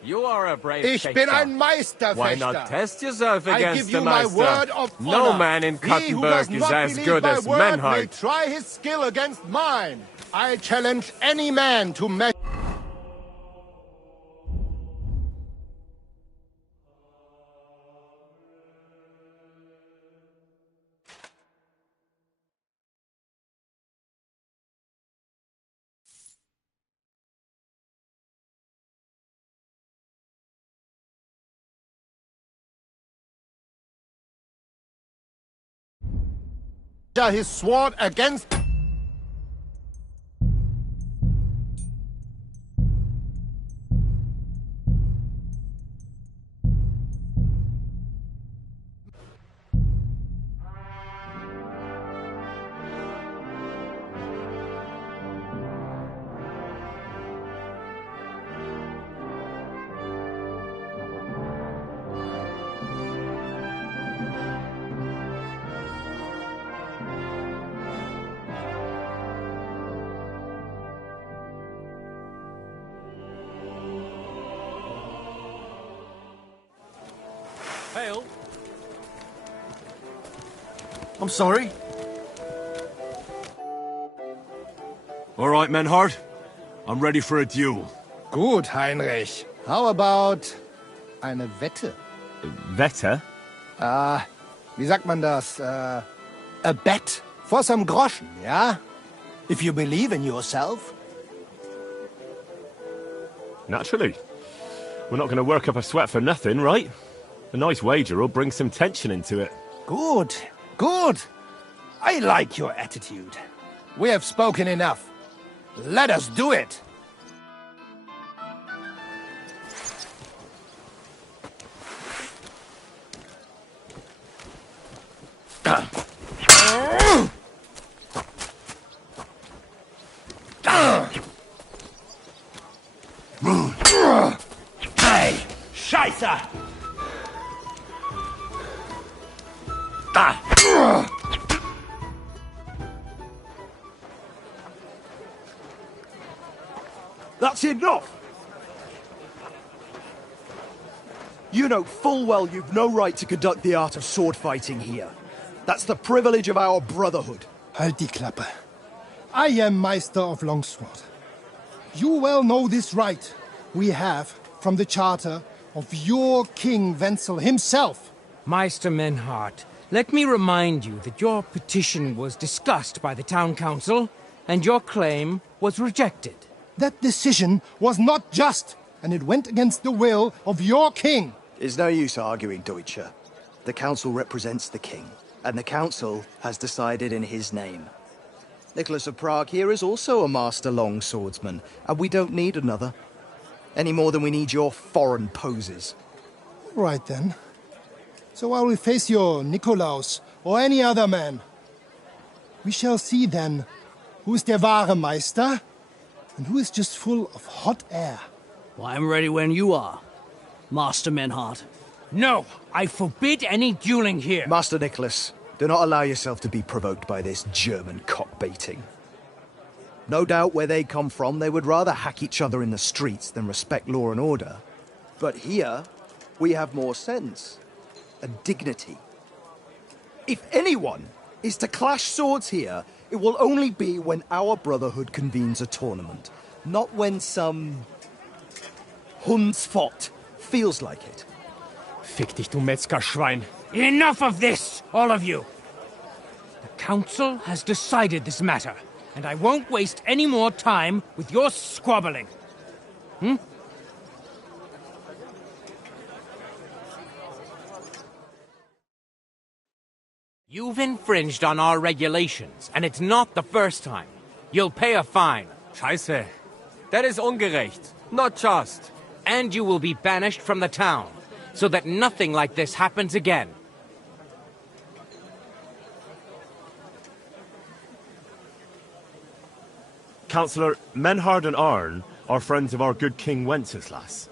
you are a brave Ich bin ein Meisterfechter. Why not test yourself I against give you the my Meister? word of honor. No man in He who does Kuttenberg is not as believe good my as word may Menhart. try his skill against mine. I challenge any man to measure. His sword against... Hail. I'm sorry. All right, Menhard. I'm ready for a duel. Gut, Heinrich. How about eine Wette? Wette? Wie sagt man das? A bet for some Groschen, yeah? If you believe in yourself. Naturally. We're not going to work up a sweat for nothing, right? A nice wager will bring some tension into it. Good, good. I like your attitude. We have spoken enough. Let us do it. Hey, Scheiße! That's enough! You know full well you've no right to conduct the art of sword fighting here. That's the privilege of our brotherhood. Halt die Klappe. I am Meister of Longsword. You well know this right we have from the charter of your King Wenzel himself. Meister Menhart, let me remind you that your petition was discussed by the town council, and your claim was rejected. That decision was not just, and it went against the will of your king. It's no use arguing, Deutscher. The council represents the king, and the council has decided in his name. Nicholas of Prague here is also a master longswordsman, and we don't need another. Any more than we need your foreign poses. All right, then. So I will face your Nikolaus, or any other man. We shall see, then, who is der wahre Meister, and who is just full of hot air. Well, I'm ready when you are, Master Menhart. No, I forbid any dueling here. Master Nicholas, do not allow yourself to be provoked by this German cock-baiting. No doubt where they come from, they would rather hack each other in the streets than respect law and order. But here, we have more sense and dignity. If anyone is to clash swords here, it will only be when our brotherhood convenes a tournament, not when some Hundsfott feels like it. Fick dich, du Metzgerschwein. Enough of this, all of you. The council has decided this matter, and I won't waste any more time with your squabbling. You've infringed on our regulations, and it's not the first time. You'll pay a fine. Scheiße. That is ungerecht. Not just. And you will be banished from the town, so that nothing like this happens again. Councillor, Menhard and Arn are friends of our good King Wenceslas.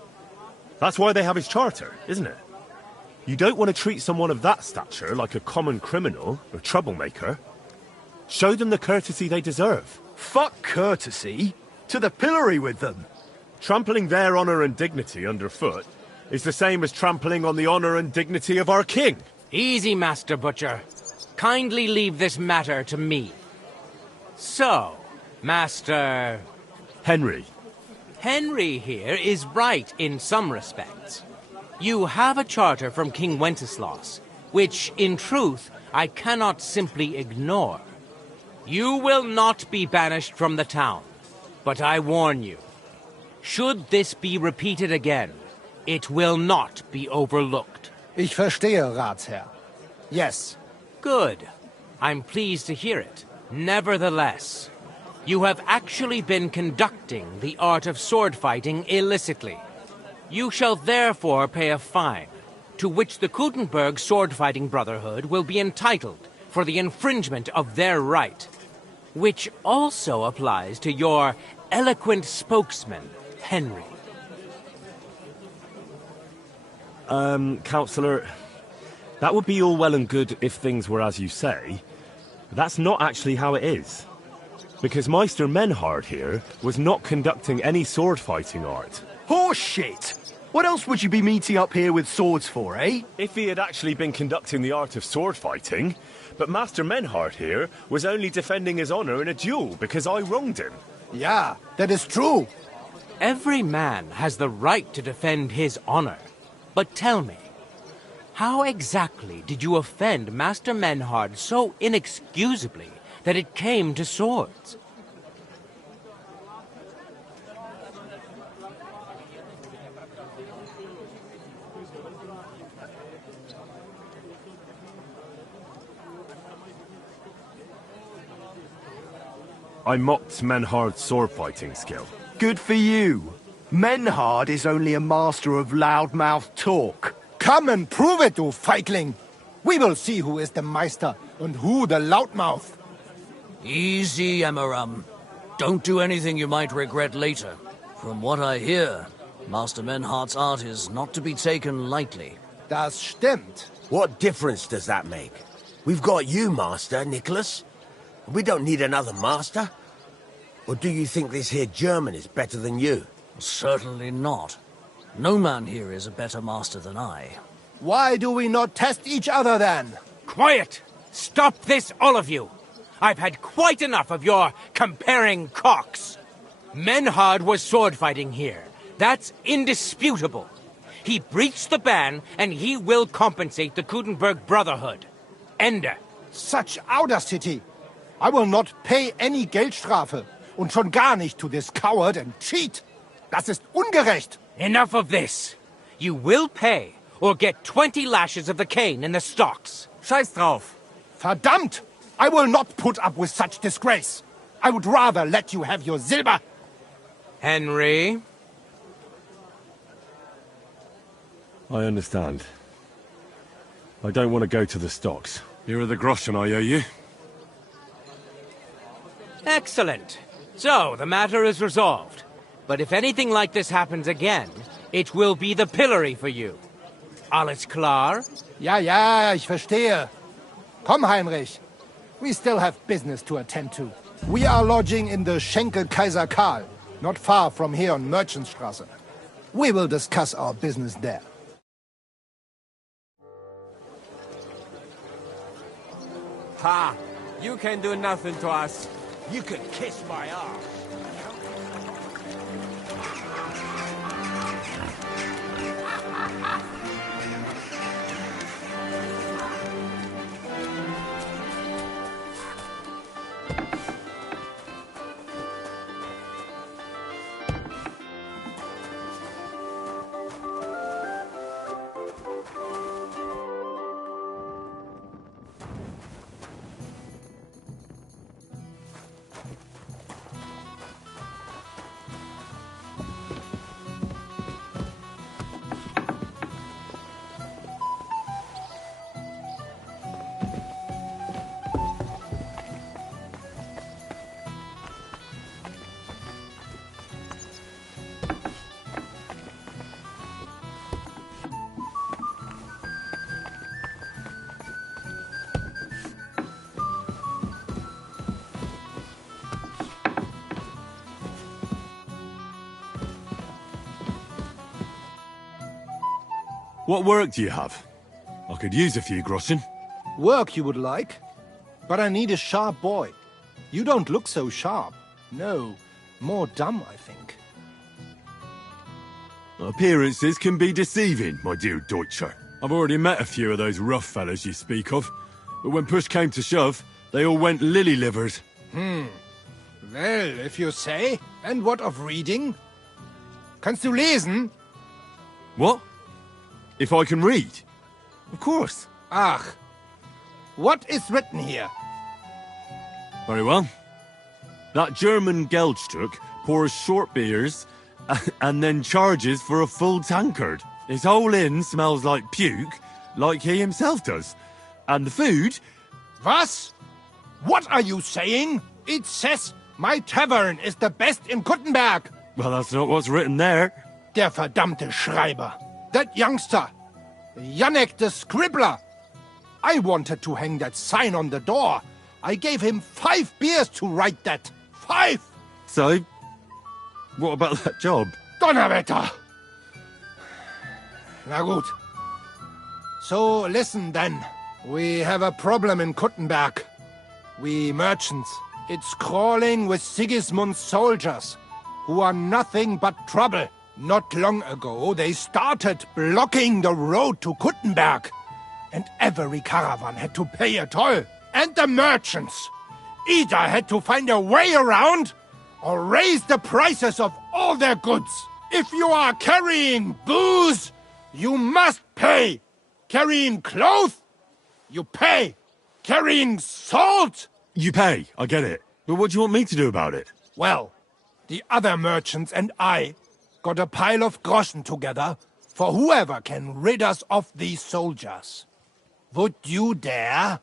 That's why they have his charter, isn't it? You don't want to treat someone of that stature like a common criminal or troublemaker. Show them the courtesy they deserve. Fuck courtesy. To the pillory with them. Trampling their honor and dignity underfoot is the same as trampling on the honor and dignity of our king. Easy, Master Butcher. Kindly leave this matter to me. So, Master... Henry. Henry here is right in some respects. You have a charter from King Wenceslas, which, in truth, I cannot simply ignore. You will not be banished from the town, but I warn you, should this be repeated again, it will not be overlooked. Ich verstehe, Ratsherr. Yes. Good. I'm pleased to hear it. Nevertheless, you have actually been conducting the art of sword fighting illicitly. You shall therefore pay a fine, to which the Kuttenberg Sword-Fighting Brotherhood will be entitled for the infringement of their right, which also applies to your eloquent spokesman, Henry. Councillor, that would be all well and good if things were as you say, but that's not actually how it is. Because Meister Menhard here was not conducting any sword-fighting art. Horseshit! What else would you be meeting up here with swords for, eh? If he had actually been conducting the art of sword fighting, but Master Menhard here was only defending his honor in a duel because I wronged him. Yeah, that is true. Every man has the right to defend his honor. But tell me, how exactly did you offend Master Menhard so inexcusably that it came to swords? I mocked Menhard's sword-fighting skill. Good for you. Menhard is only a master of loudmouth talk. Come and prove it, you feigling. We will see who is the Meister and who the loudmouth. Easy, Emmeram. Don't do anything you might regret later. From what I hear, Master Menhard's art is not to be taken lightly. Das stimmt. What difference does that make? We've got you, Master, Nicholas. We don't need another master. Or do you think this here German is better than you? Certainly not. No man here is a better master than I. Why do we not test each other then? Quiet! Stop this, all of you! I've had quite enough of your comparing cocks. Menhard was sword fighting here. That's indisputable. He breached the ban, and he will compensate the Kuttenberg Brotherhood. Ende. Such audacity! I will not pay any Geldstrafe. Und schon gar nicht to this coward and cheat. Das ist ungerecht. Enough of this. You will pay, or get 20 lashes of the cane in the stocks. Scheiß drauf. Verdammt! I will not put up with such disgrace. I would rather let you have your silber. Henry? I understand. I don't want to go to the stocks. Here are the groschen I owe you. Excellent. So, the matter is resolved. But if anything like this happens again, it will be the pillory for you. Alles klar? Ja, ich verstehe. Komm, Heinrich. We still have business to attend to. We are lodging in the Schenkel Kaiser Karl, not far from here on Merchantstrasse. We will discuss our business there. Ha! You can do nothing to us. You could kiss my arse. What work do you have? I could use a few groschen. Work you would like? But I need a sharp boy. You don't look so sharp. No, more dumb, I think. Appearances can be deceiving, my dear Deutscher. I've already met a few of those rough fellas you speak of, but when push came to shove, they all went lily-livers. Well, if you say. And what of reading? Kannst du lesen? What? If I can read? Of course. Ach. What is written here? Very well. That German Geldstruck pours short beers and then charges for a full tankard. His whole inn smells like puke, like he himself does. And the food... Was? What are you saying? It says my tavern is the best in Kuttenberg. Well, that's not what's written there. Der verdammte Schreiber. That youngster. Janek the Scribbler. I wanted to hang that sign on the door. I gave him 5 beers to write that. 5! So, what about that job? Donnerwetter! Na gut. So, listen then. We have a problem in Kuttenberg. We merchants. It's crawling with Sigismund's soldiers, who are nothing but trouble. Not long ago, they started blocking the road to Kuttenberg, and every caravan had to pay a toll. And the merchants either had to find a way around or raise the prices of all their goods. If you are carrying booze, you must pay. Carrying clothes, you pay. Carrying salt, you pay, I get it. But what do you want me to do about it? Well, the other merchants and I got a pile of groschen together for whoever can rid us of these soldiers. Would you dare?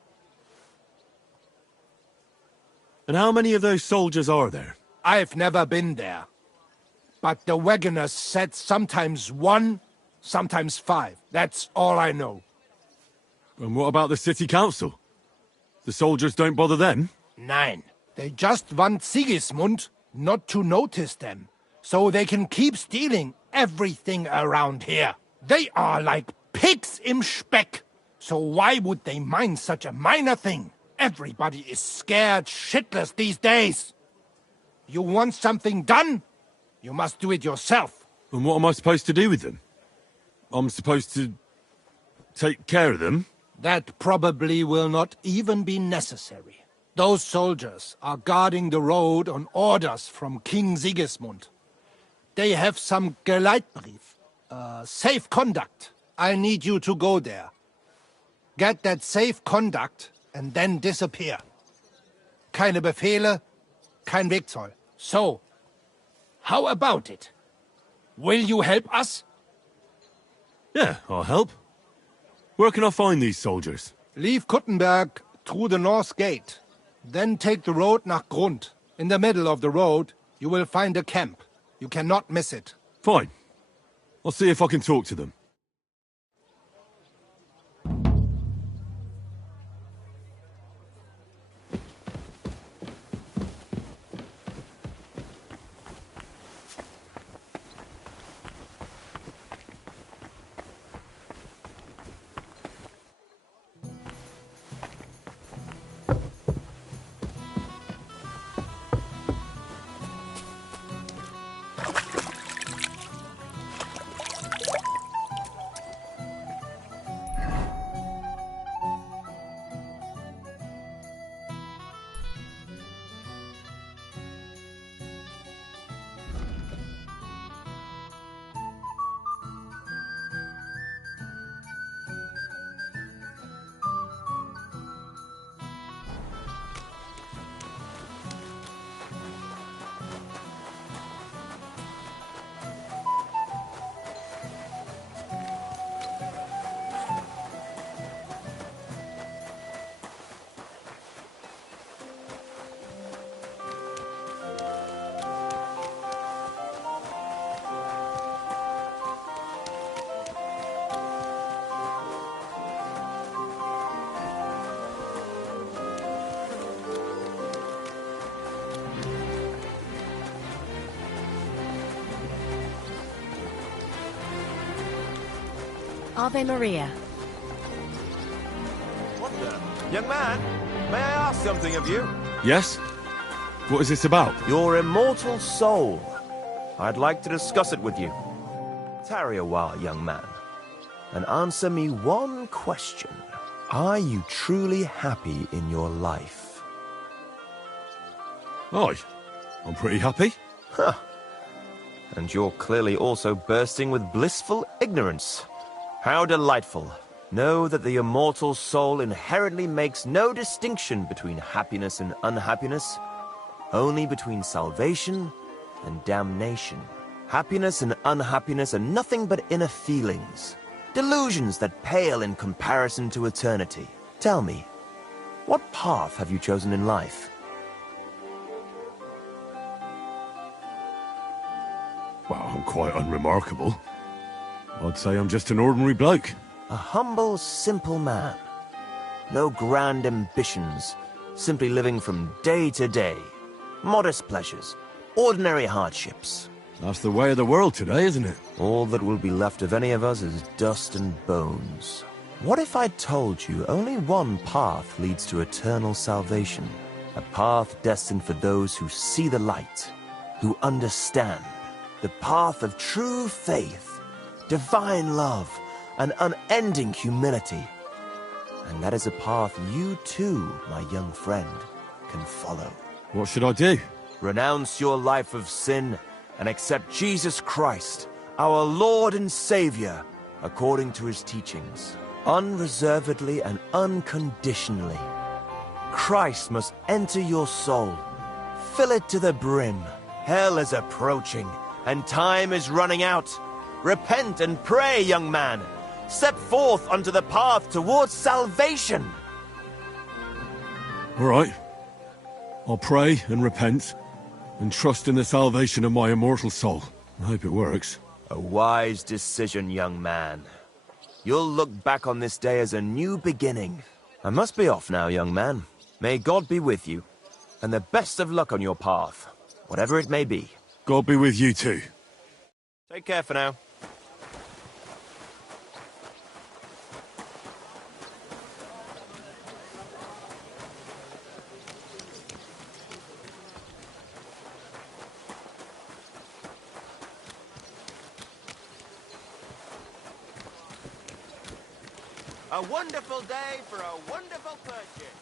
And how many of those soldiers are there? I've never been there. But the wagoners said sometimes 1, sometimes 5. That's all I know. And what about the city council? The soldiers don't bother them? Nein. They just want Sigismund not to notice them, so they can keep stealing everything around here. They are like pigs im Speck. So why would they mind such a minor thing? Everybody is scared shitless these days. You want something done? You must do it yourself. And what am I supposed to do with them? I'm supposed to take care of them? That probably will not even be necessary. Those soldiers are guarding the road on orders from King Sigismund. They have some Geleitbrief, safe conduct. I need you to go there. Get that safe conduct and then disappear. Keine Befehle, kein Wegzoll. So, how about it? Will you help us? Yeah, I'll help. Where can I find these soldiers? Leave Kuttenberg through the north gate. Then take the road nach Grund. In the middle of the road, you will find a camp. You cannot miss it. Fine. I'll see if I can talk to them. Ave Maria. What the? Young man, may I ask something of you? Yes? What is this about? Your immortal soul. I'd like to discuss it with you. Tarry a while, young man, and answer me one question. Are you truly happy in your life? Aye. I'm pretty happy. Huh. And you're clearly also bursting with blissful ignorance. How delightful. Know that the immortal soul inherently makes no distinction between happiness and unhappiness, only between salvation and damnation. Happiness and unhappiness are nothing but inner feelings, delusions that pale in comparison to eternity. Tell me, what path have you chosen in life? Well, I'm quite unremarkable. I'd say I'm just an ordinary bloke. A humble, simple man. No grand ambitions, simply living from day to day. Modest pleasures, ordinary hardships. That's the way of the world today, isn't it? All that will be left of any of us is dust and bones. What if I told you only one path leads to eternal salvation? A path destined for those who see the light, who understand. The path of true faith, divine love, and unending humility. And that is a path you too, my young friend, can follow. What should I do? Renounce your life of sin and accept Jesus Christ, our Lord and Savior, according to his teachings, unreservedly and unconditionally. Christ must enter your soul. Fill it to the brim. Hell is approaching, and time is running out. Repent and pray, young man. Step forth onto the path towards salvation. All right. I'll pray and repent and trust in the salvation of my immortal soul. I hope it works. A wise decision, young man. You'll look back on this day as a new beginning. I must be off now, young man. May God be with you, and the best of luck on your path, whatever it may be. God be with you too. Take care for now. A wonderful day for a wonderful purchase.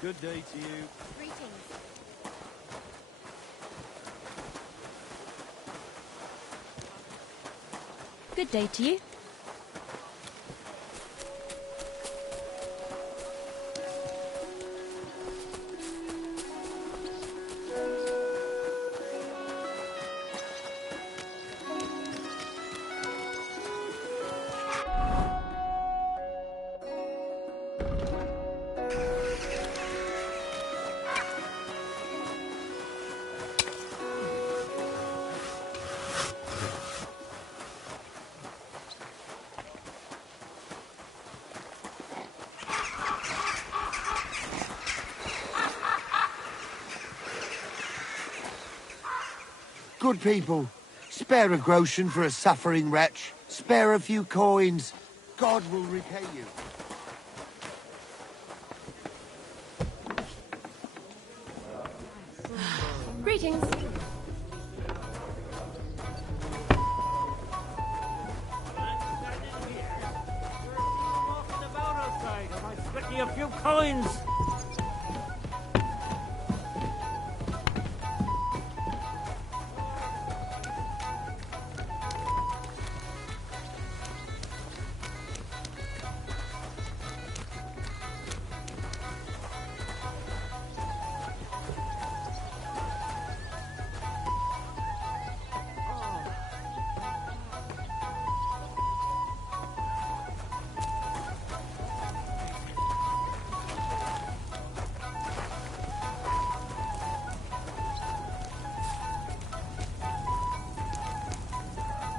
Good day to you. Greetings. Good day to you. Good people, spare a groschen for a suffering wretch. Spare a few coins. God will repay you. Greetings. A few coins.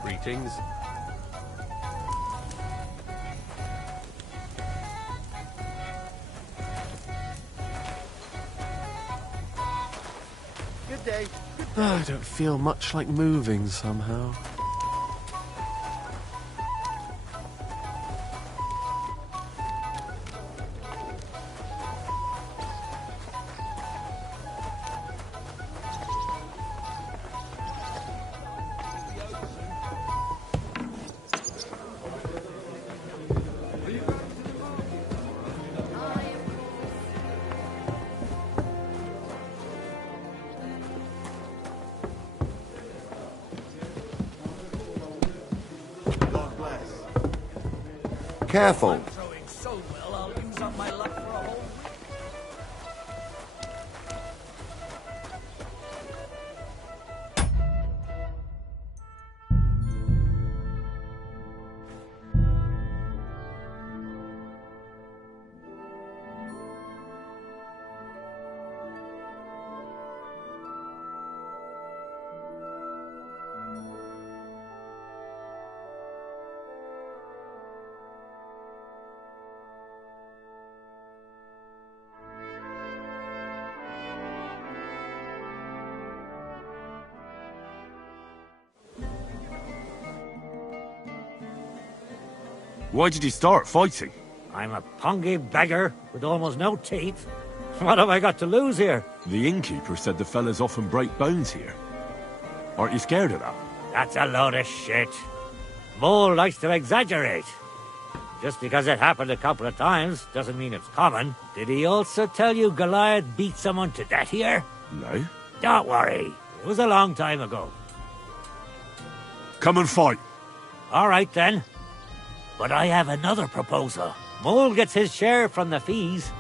Greetings. Good day. I don't feel much like moving somehow. Careful. Why did you start fighting? I'm a pungy beggar with almost no teeth. What have I got to lose here? The innkeeper said the fellas often break bones here. Aren't you scared of that? That's a load of shit. Mole likes to exaggerate. Just because it happened a couple of times doesn't mean it's common. Did he also tell you Goliath beat someone to death here? No. Don't worry. It was a long time ago. Come and fight. All right, then. But I have another proposal. Mole gets his share from the fees,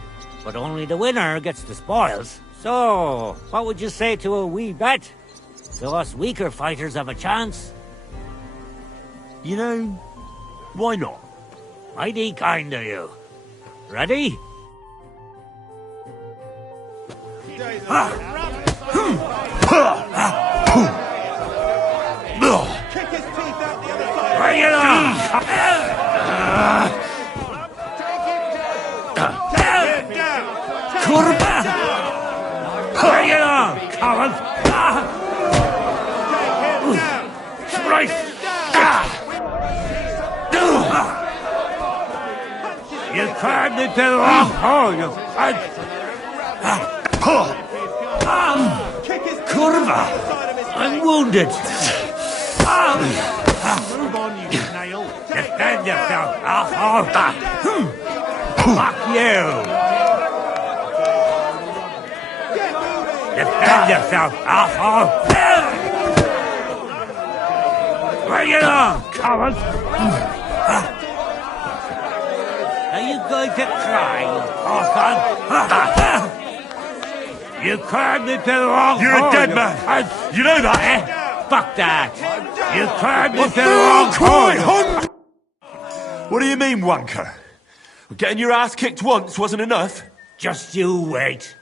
but only the winner gets the spoils. So, what would you say to a wee bet? So us weaker fighters have a chance? You know, why not? Mighty kind of you. Ready? Bring it on! Kurba! Bring it on, Colin! Right! You can't be the wrong hole, you Kurva! I'm wounded! Move on, you snail. Defend yourself, asshole! Fuck you! Defend yourself, asshole! Bring it on, coward! Are you going to cry, you You carved me to the wrong You're hole, a dead man! You know that? Eh? Fuck that! You carved me to the wrong hole! What do you mean, wanker? Getting your ass kicked once wasn't enough? Just you wait.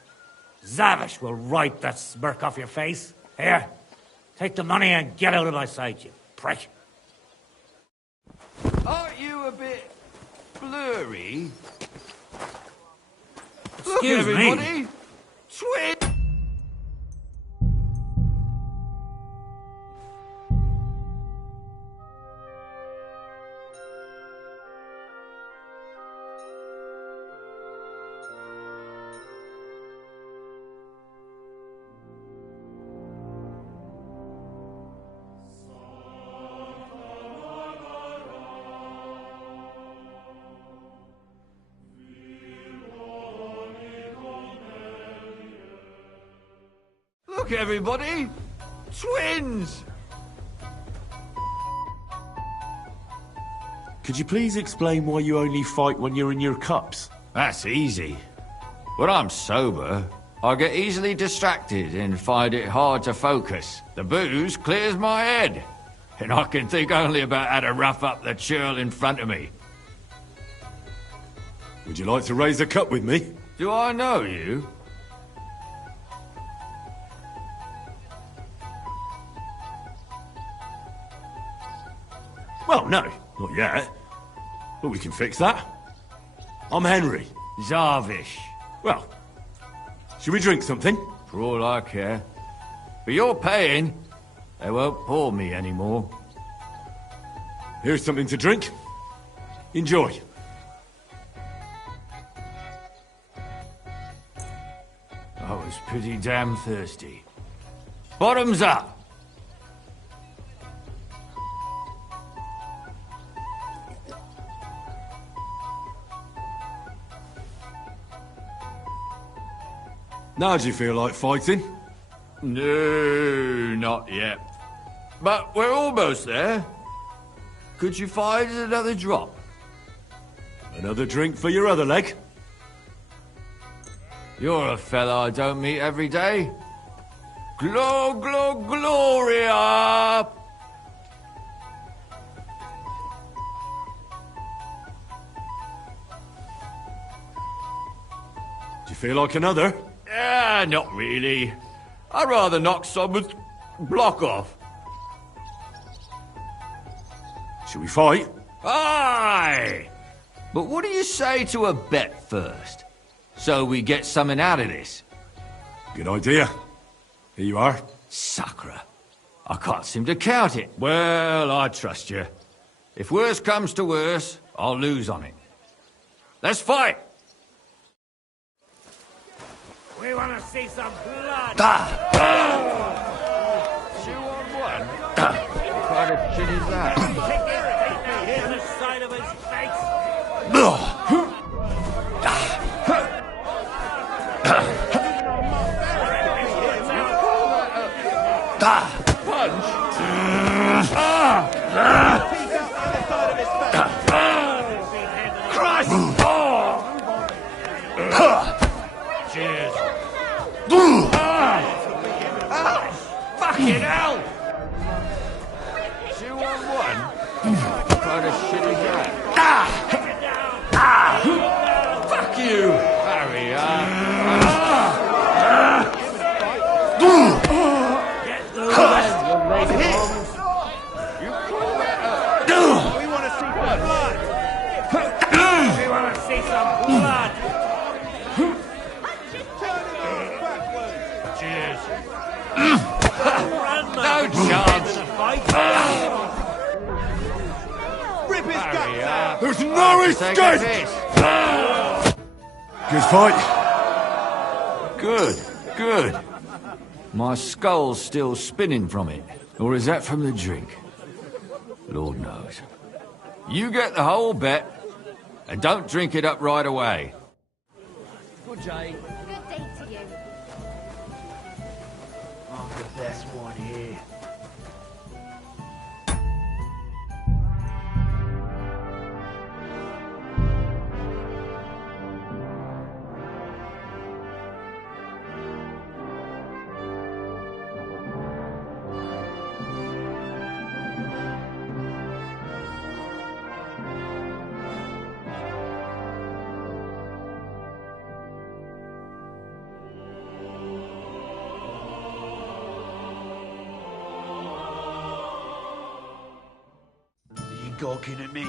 Zavish will wipe that smirk off your face. Here, take the money and get out of my sight, you prick. Aren't you a bit blurry? Excuse Look, me. everybody. Swing! Look, everybody! Twins! Could you please explain why you only fight when you're in your cups? That's easy. When I'm sober, I get easily distracted and find it hard to focus. The booze clears my head, and I can think only about how to rough up the churl in front of me. Would you like to raise a cup with me? Do I know you? Well, no, not yet. But we can fix that. I'm Henry. Zavish. Well, should we drink something? For all I care. For your paying, they won't pour me anymore. Here's something to drink. Enjoy. I was pretty damn thirsty. Bottoms up! Now do you feel like fighting? No, not yet. But we're almost there. Could you find another drop? Another drink for your other leg? You're a fella I don't meet every day. Gloria! Do you feel like another? Not really. I'd rather knock someone's block off. Should we fight? Aye! But what do you say to a bet first? So we get something out of this. Good idea. Here you are. Sacre. I can't seem to count it. Well, I trust you. If worse comes to worse, I'll lose on it. Let's fight! We want to see some blood. Two on one? What kind of shit is that? Hear the side of his face. Punch? Christ! Cheers. Fucking hell! 2 on 1? What kind of shit is that? Fuck you! Hurry up! Get through this. You call that We want to see blood. We want to see some blood. Cheers. No chance! Rip his Hurry up! There's no escape! Good fight. Good, good. My skull's still spinning from it. Or is that from the drink? Lord knows. You get the whole bet, and don't drink it up right away. Good day. Good day to you. I'm the best one here. You gawking at me?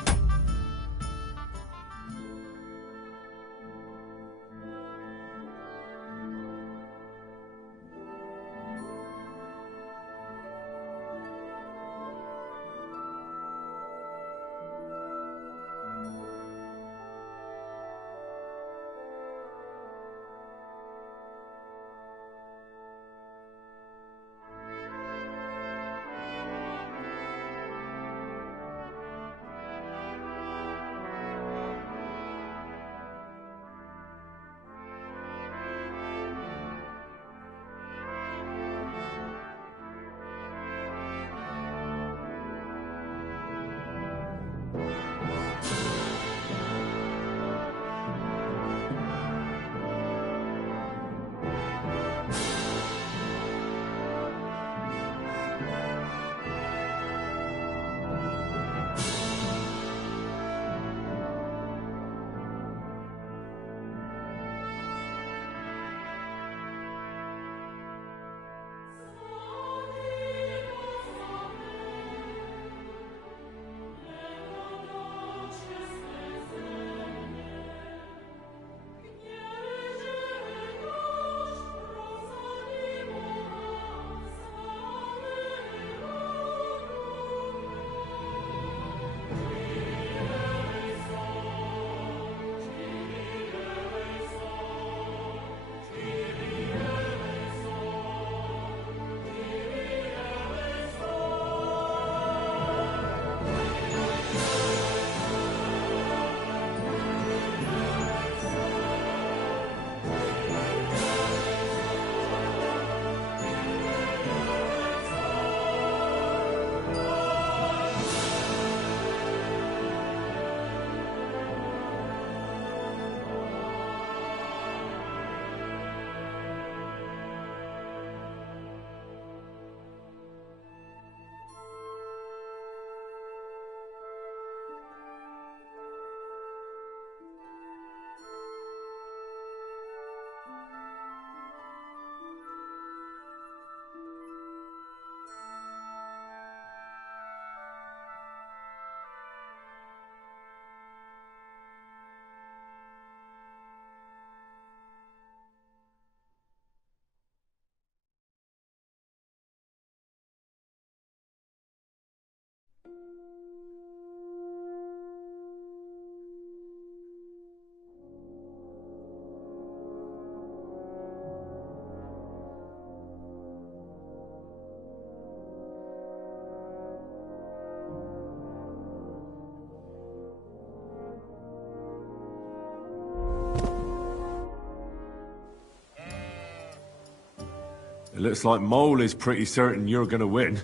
It looks like Mole is pretty certain you're gonna win.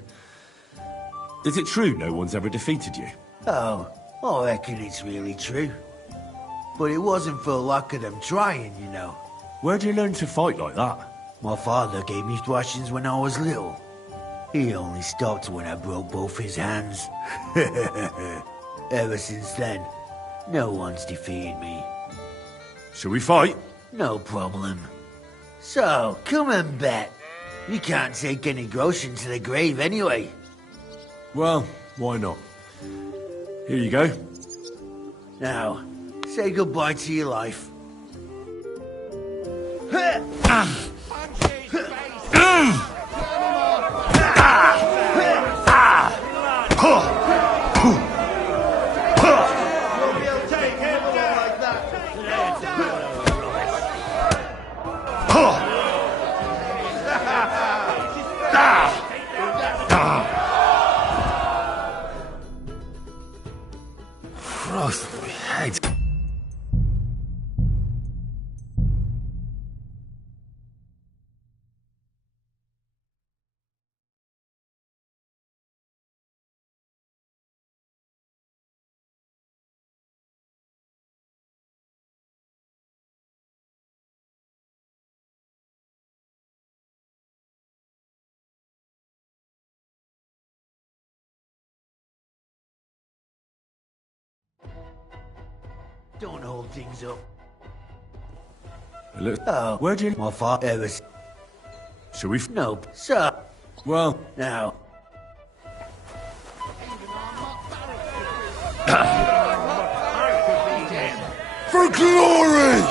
Is it true no one's ever defeated you? Oh, I reckon it's really true. But it wasn't for lack of them trying, you know. Where'd you learn to fight like that? My father gave me thrashings when I was little. He only stopped when I broke both his hands. Ever since then, no one's defeated me. Shall we fight? No problem. So, come and bet. You can't take any groschen to the grave anyway. Well, why not? Here you go. Now, say goodbye to your life. Cross my head. Don't hold things up. Look. Oh, Where'd you... My father... Shall we... Nope. So... Well... Now... For glory!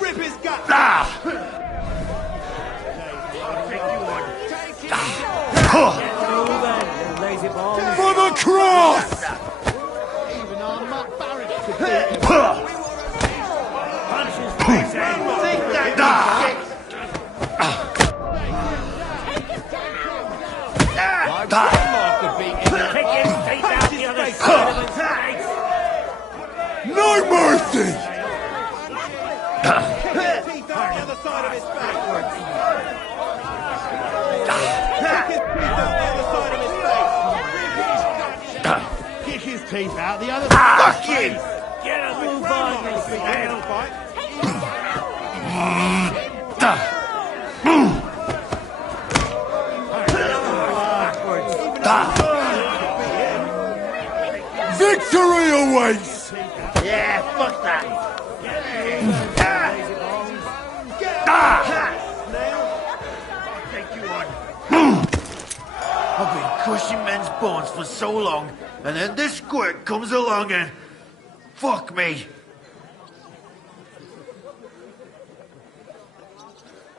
Rip his gut! For the cross! No mercy! Kick his teeth out the other side. Fuck you! Get up and fight this fight. Victory awaits! Yeah, fuck that! I've been crushing men's bones for so long, and then this squirt comes along and... Fuck me!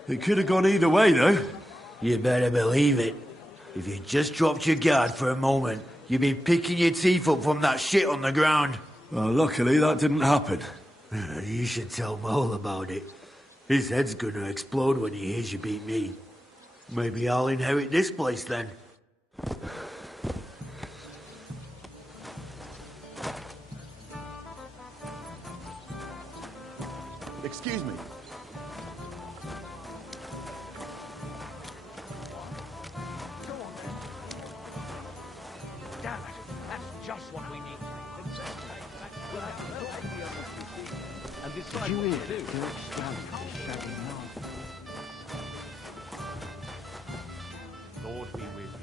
It could have gone either way, though. You better believe it. If you just dropped your guard for a moment, you'd be picking your teeth up from that shit on the ground. Well, luckily that didn't happen. You should tell Mole about it. His head's gonna explode when he hears you beat me. Maybe I'll inherit this place then. Excuse me. Damn it, that's just what we need. Did you hear George Stanley shouting now? Lord be with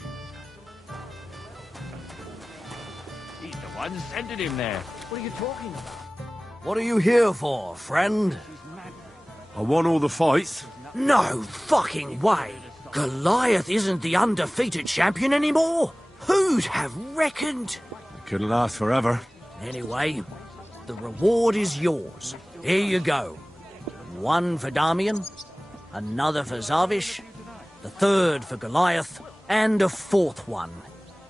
you. He's the one sending him there. What are you talking about? What are you here for, friend? I won all the fights. No fucking way! Goliath isn't the undefeated champion anymore? Who'd have reckoned? It couldn't last forever. Anyway, the reward is yours. Here you go. One for Damian, another for Zavish, the third for Goliath, and a fourth one,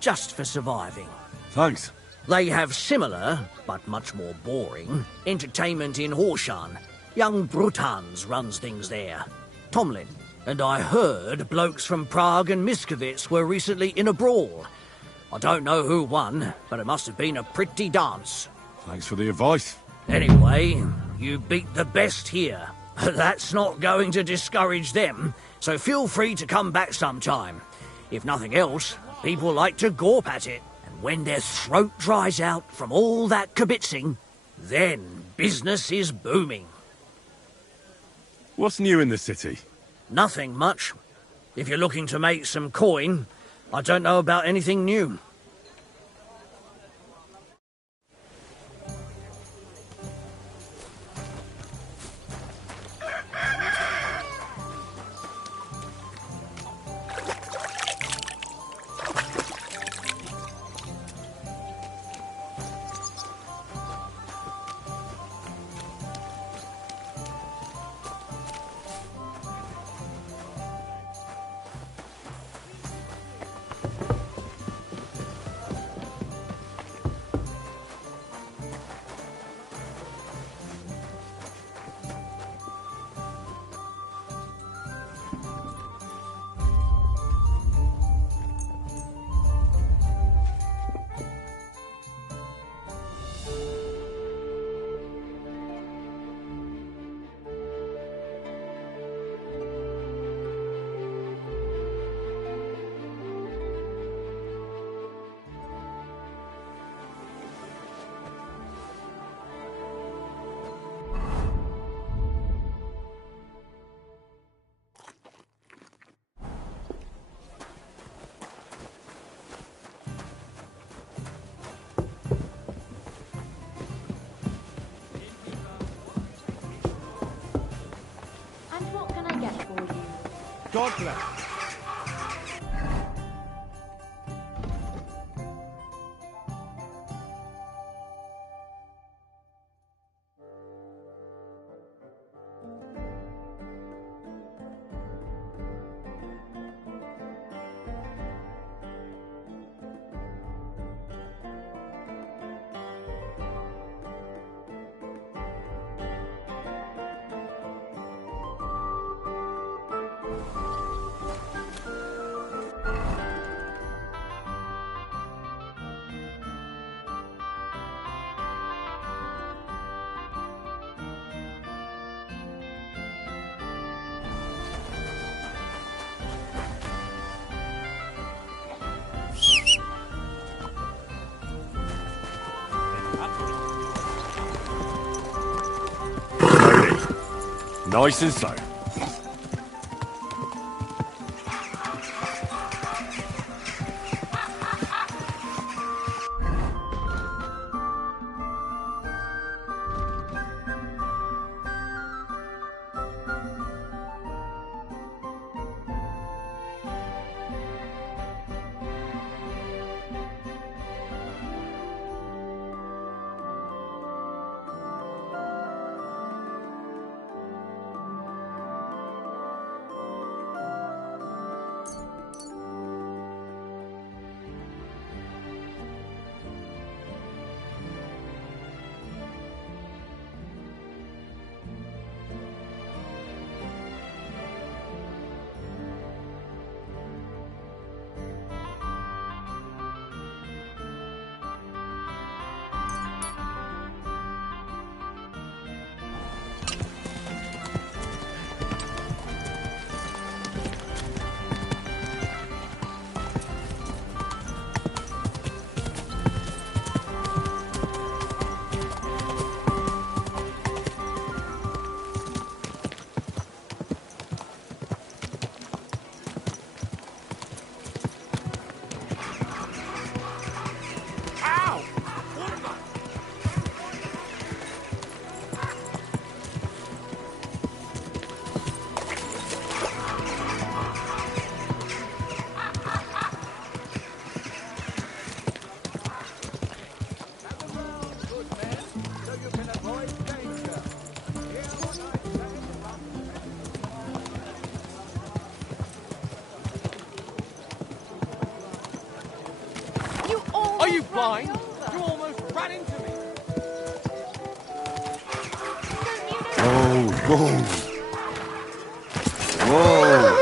just for surviving. Thanks. They have similar, but much more boring, entertainment in Horshan. Young Brutans runs things there. Tomlin, And I heard blokes from Prague and Miskovitz were recently in a brawl. I don't know who won, but it must have been a pretty dance. Thanks for the advice. Anyway, you beat the best here. That's not going to discourage them, so feel free to come back sometime. If nothing else, people like to gawp at it, and when their throat dries out from all that kibitzing, then business is booming. What's new in the city? Nothing much. If you're looking to make some coin, I don't know about anything new. And what can I get for you? God bless. Nice and slow. Are you blind? You almost ran into me. Whoa, whoa. Whoa.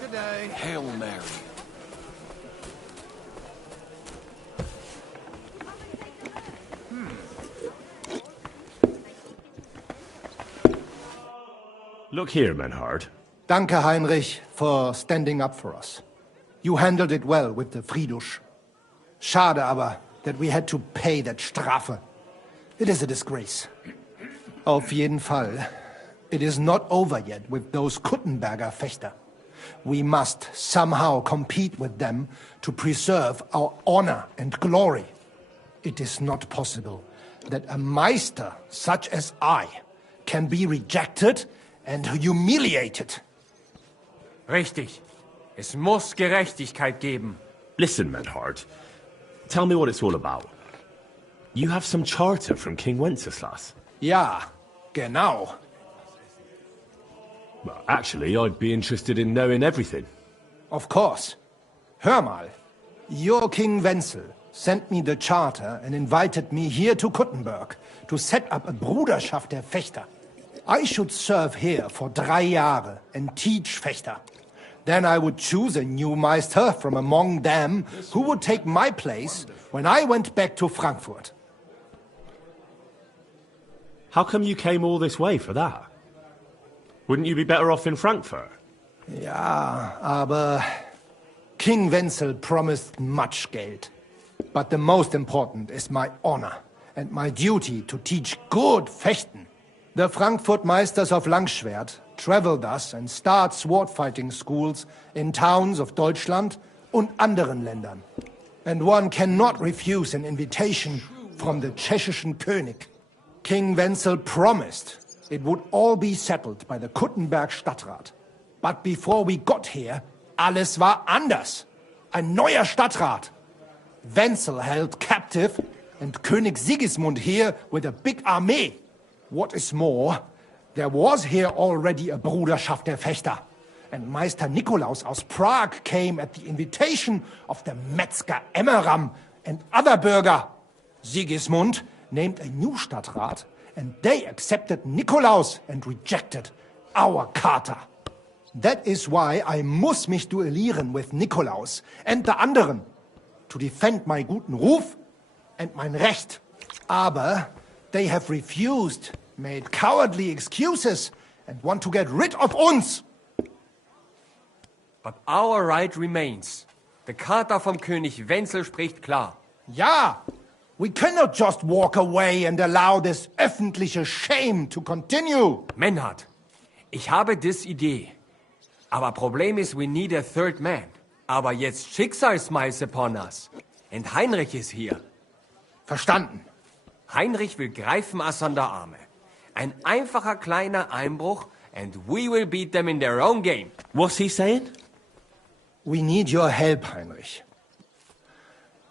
Good day. Hail Mary. Look here, Menhard. Danke, Heinrich, for standing up for us. You handled it well with the Friedusch. Schade aber, that we had to pay that Strafe. It is a disgrace. Auf jeden Fall. It is not over yet with those Kuttenberger Fechter. We must somehow compete with them to preserve our honor and glory. It is not possible that a Meister such as I can be rejected and humiliated. Richtig. Es muss Gerechtigkeit geben. Listen, Menhard. Tell me what it's all about. You have some charter from King Wenceslas. Ja, genau. Well, actually, I'd be interested in knowing everything. Of course. Hör mal. Your King Wenzel sent me the charter and invited me here to Kuttenberg to set up a Bruderschaft der Fechter. I should serve here for 3 Jahre and teach Fechter. Then I would choose a new Meister from among them who would take my place when I went back to Frankfurt. How come you came all this way for that? Wouldn't you be better off in Frankfurt? Ja, aber King Wenzel promised much Geld. But the most important is my honor and my duty to teach good Fechten. The Frankfurt Meisters of Langschwert travel thus and start sword fighting schools in towns of Deutschland und anderen Ländern. And one cannot refuse an invitation from the tschechischen König. King Wenzel promised it would all be settled by the Kuttenberg Stadtrat. But before we got here, alles war anders. Ein neuer Stadtrat. Wenzel held captive and König Sigismund here with a big army. What is more, there was here already a Bruderschaft der Fechter. And Meister Nikolaus aus Prague came at the invitation of the Metzger Emmeram and other Bürger. Sigismund named a new Stadtrat, and they accepted Nikolaus and rejected our Charter. That is why I muss mich duellieren with Nikolaus and the anderen, to defend my guten Ruf and mein Recht. Aber they have refused, made cowardly excuses, and want to get rid of uns. But our right remains. The Charta vom König Wenzel spricht klar. Ja, we cannot just walk away and allow this öffentliche shame to continue. Menhard, ich habe dis Idee. Aber Problem ist, we need a third man. Aber jetzt Schicksalsschmeiß upon us. And Heinrich ist hier. Verstanden. Heinrich will greifen us an der Arme. Ein einfacher kleiner Einbruch and we will beat them in their own game. What's he saying? We need your help, Heinrich.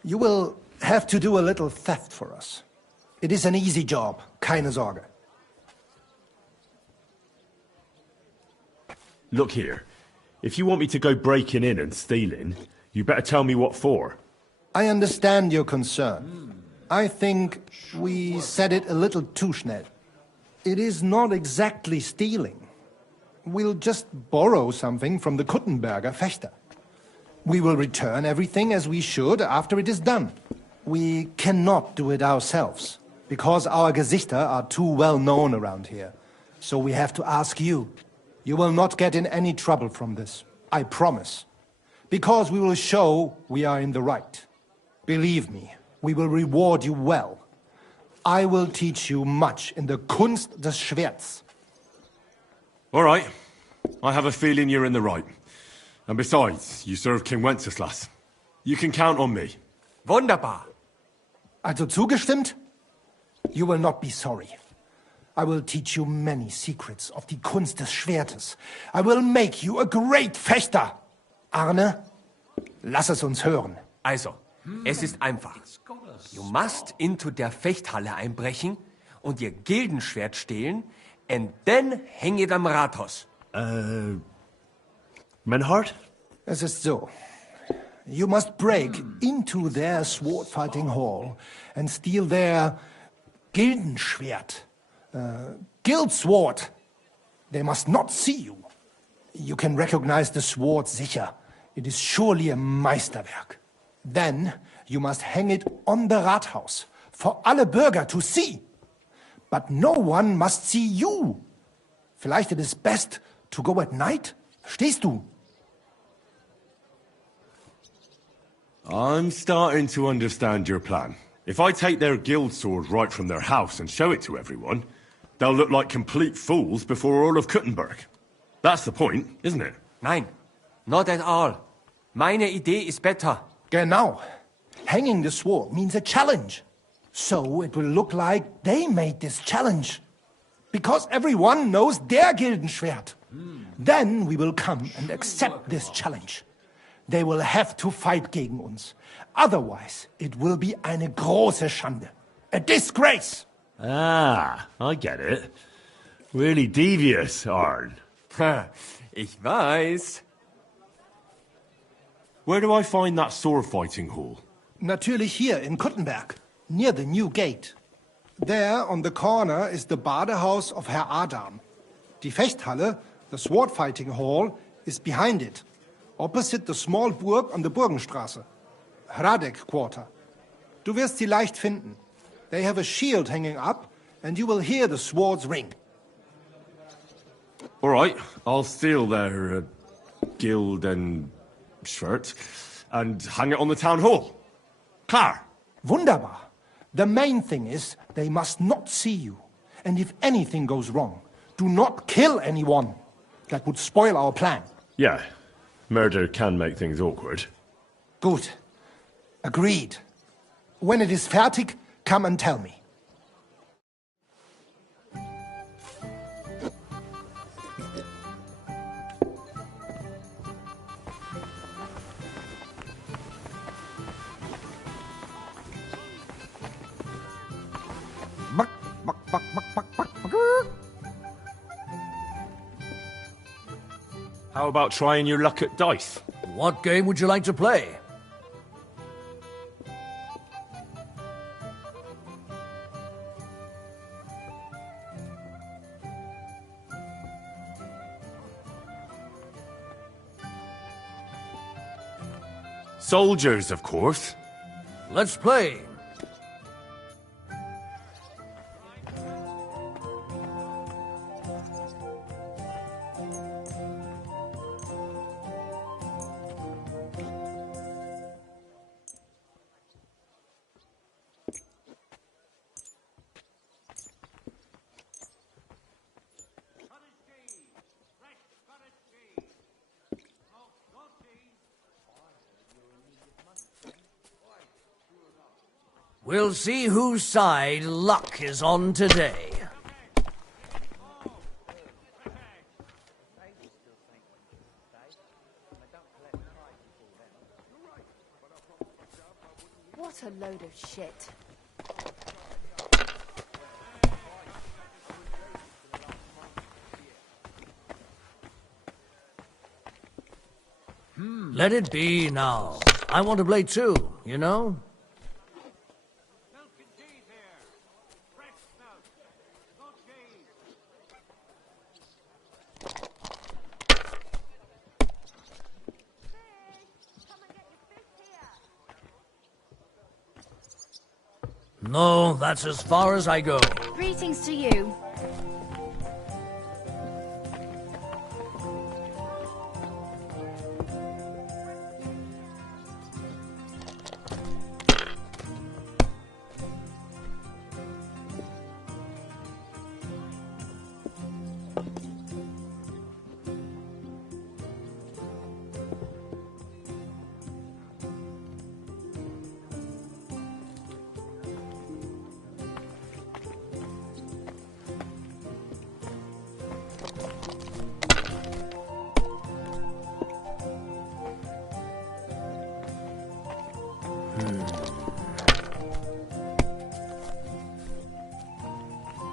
You will have to do a little theft for us. It is an easy job, keine Sorge. Look here. If you want me to go breaking in and stealing, you better tell me what for. I understand your concern. I think we said it a little too schnell. It is not exactly stealing. We'll just borrow something from the Kuttenberger Fechter. We will return everything as we should after it is done. We cannot do it ourselves, because our Gesichter are too well known around here. So we have to ask you. You will not get in any trouble from this, I promise. Because we will show we are in the right. Believe me, we will reward you well. I will teach you much in the Kunst des Schwerts. All right. I have a feeling you're in the right. And besides, you serve King Wenceslas. You can count on me. Wunderbar. Also zugestimmt? You will not be sorry. I will teach you many secrets of die Kunst des Schwertes. I will make you a great Fechter. Arne, lass es uns hören. Also, es ist einfach. You must into der Fechthalle einbrechen und ihr Gildenschwert stehlen and then hang it am Rathaus. Menhard? Es ist so. You must break into their sword-fighting hall and steal their Gildenschwert. Guild sword. They must not see you. You can recognize the sword sicher. It is surely a Meisterwerk. Then you must hang it on the Rathaus, for alle Bürger to see. But no one must see you. Vielleicht it is best to go at night? Verstehst du? I'm starting to understand your plan. If I take their guild sword right from their house and show it to everyone, they'll look like complete fools before all of Kuttenberg. That's the point, isn't it? Nein, not at all. Meine Idee is better. Genau. Hanging the sword means a challenge. So it will look like they made this challenge. Because everyone knows their Gildenschwert. Then we will come and accept this challenge. They will have to fight gegen uns. Otherwise, it will be eine große Schande. A disgrace! Ah, I get it. Really devious, Arn. Ich weiß. Where do I find that sword-fighting hall? Natürlich hier in Kuttenberg, near the new gate. There, on the corner, is the Badehaus of Herr Adam. Die Fechthalle, the sword-fighting hall, is behind it. Opposite the small Burg on the Burgenstraße. Hradek Quarter. Du wirst sie leicht finden. They have a shield hanging up, and you will hear the swords ring. All right, I'll steal their guild and shirt and hang it on the town hall. Klar. Wunderbar. The main thing is they must not see you. And if anything goes wrong, do not kill anyone. That would spoil our plan. Yeah, murder can make things awkward. Good. Agreed. When it is fertig, come and tell me. How about trying your luck at dice? What game would you like to play? Soldiers, of course. Let's play. We'll see whose side luck is on today. What a load of shit. Let it be now. I want to play too, you know? No, that's as far as I go. Greetings to you.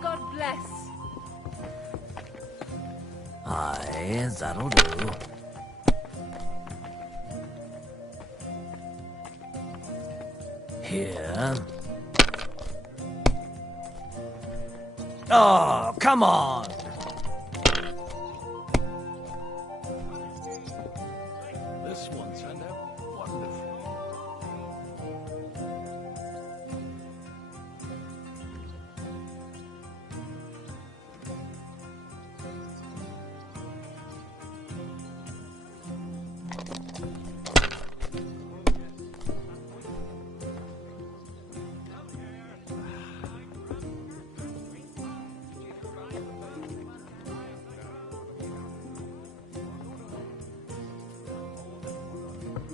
God bless. Aye, that'll do. Here. Oh, come on!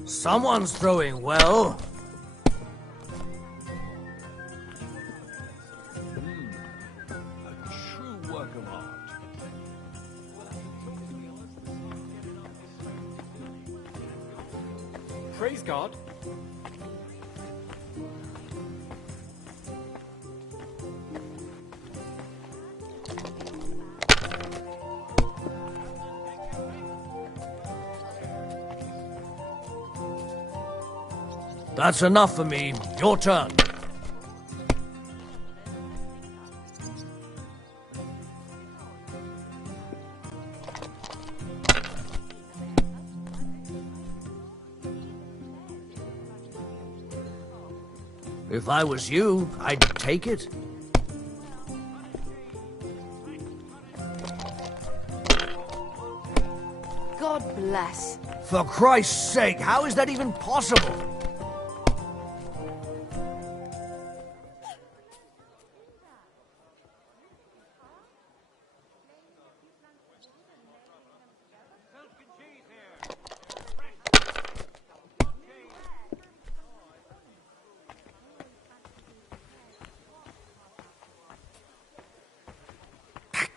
Someone's throwing well. A true work of art. Praise God. That's enough for me. Your turn. If I was you, I'd take it. God bless. For Christ's sake, how is that even possible?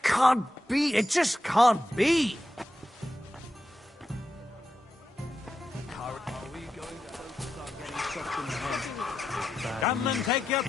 Can't be. It just can't be. Come and take your...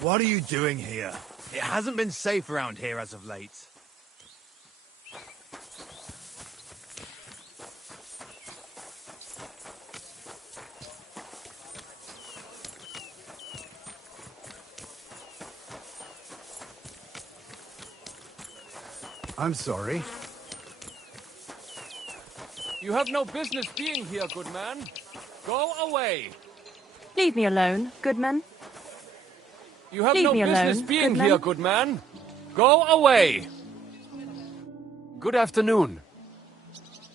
What are you doing here? It hasn't been safe around here as of late. I'm sorry. You have no business being here, good man. Go away. Leave me alone, Goodman. You have Leave no me business alone, being Goodman. here, good man. Go away. Good afternoon.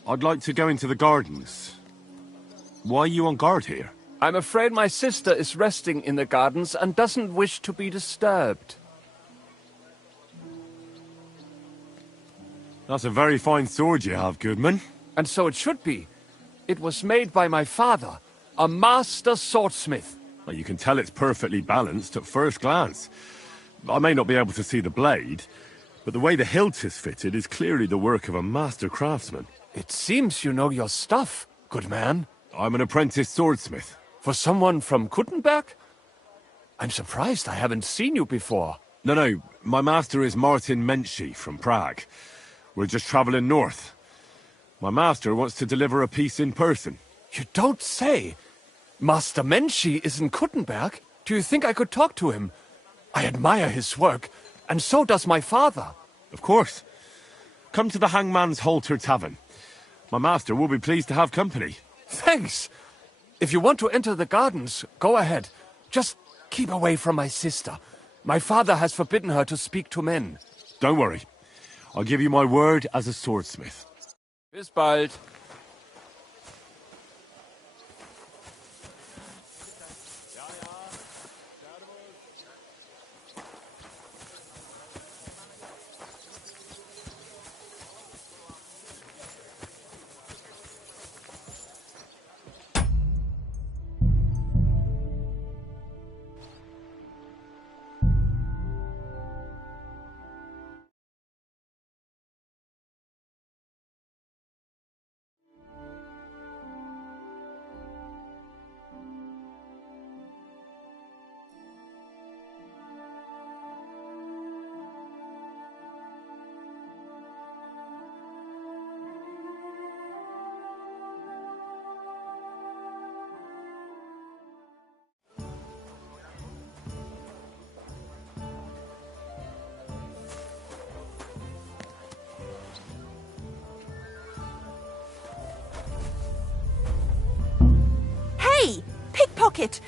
I'd like to go into the gardens. Why are you on guard here? I'm afraid my sister is resting in the gardens and doesn't wish to be disturbed. That's a very fine sword you have, Goodman. And so it should be. It was made by my father, a master swordsmith. Well, you can tell it's perfectly balanced at first glance. I may not be able to see the blade, but the way the hilt is fitted is clearly the work of a master craftsman. It seems you know your stuff, good man. I'm an apprentice swordsmith. For someone from Kuttenberg? I'm surprised I haven't seen you before. No, my master is Martin Menschy from Prague. We're just traveling north. My master wants to deliver a piece in person. You don't say! Master Menschy is in Kuttenberg? Do you think I could talk to him? I admire his work, and so does my father. Of course. Come to the Hangman's Halter Tavern. My master will be pleased to have company. Thanks! If you want to enter the gardens, go ahead. Just keep away from my sister. My father has forbidden her to speak to men. Don't worry. I'll give you my word as a swordsmith. Bis bald. Pickpocket!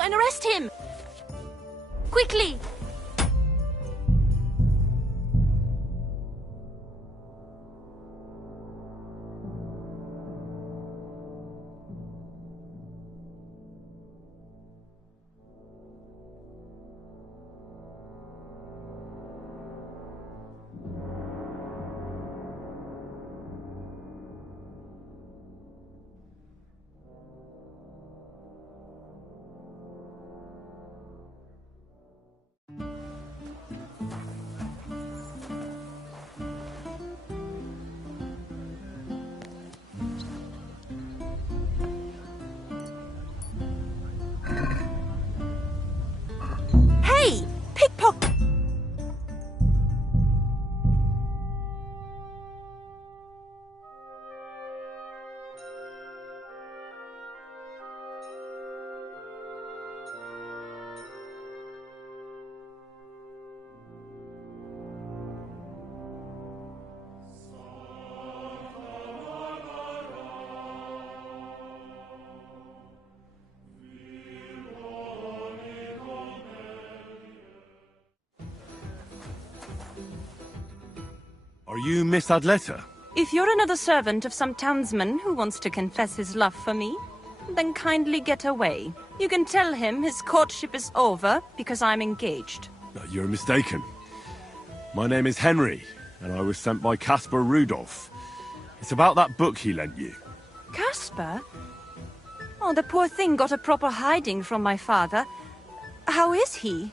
And arrest him! Quickly! Hey! Pickpocket! Are you Miss Adletta? If you're another servant of some townsman who wants to confess his love for me, then kindly get away. You can tell him his courtship is over because I'm engaged. No, you're mistaken. My name is Henry, and I was sent by Caspar Rudolph. It's about that book he lent you. Caspar? Oh, the poor thing got a proper hiding from my father. How is he?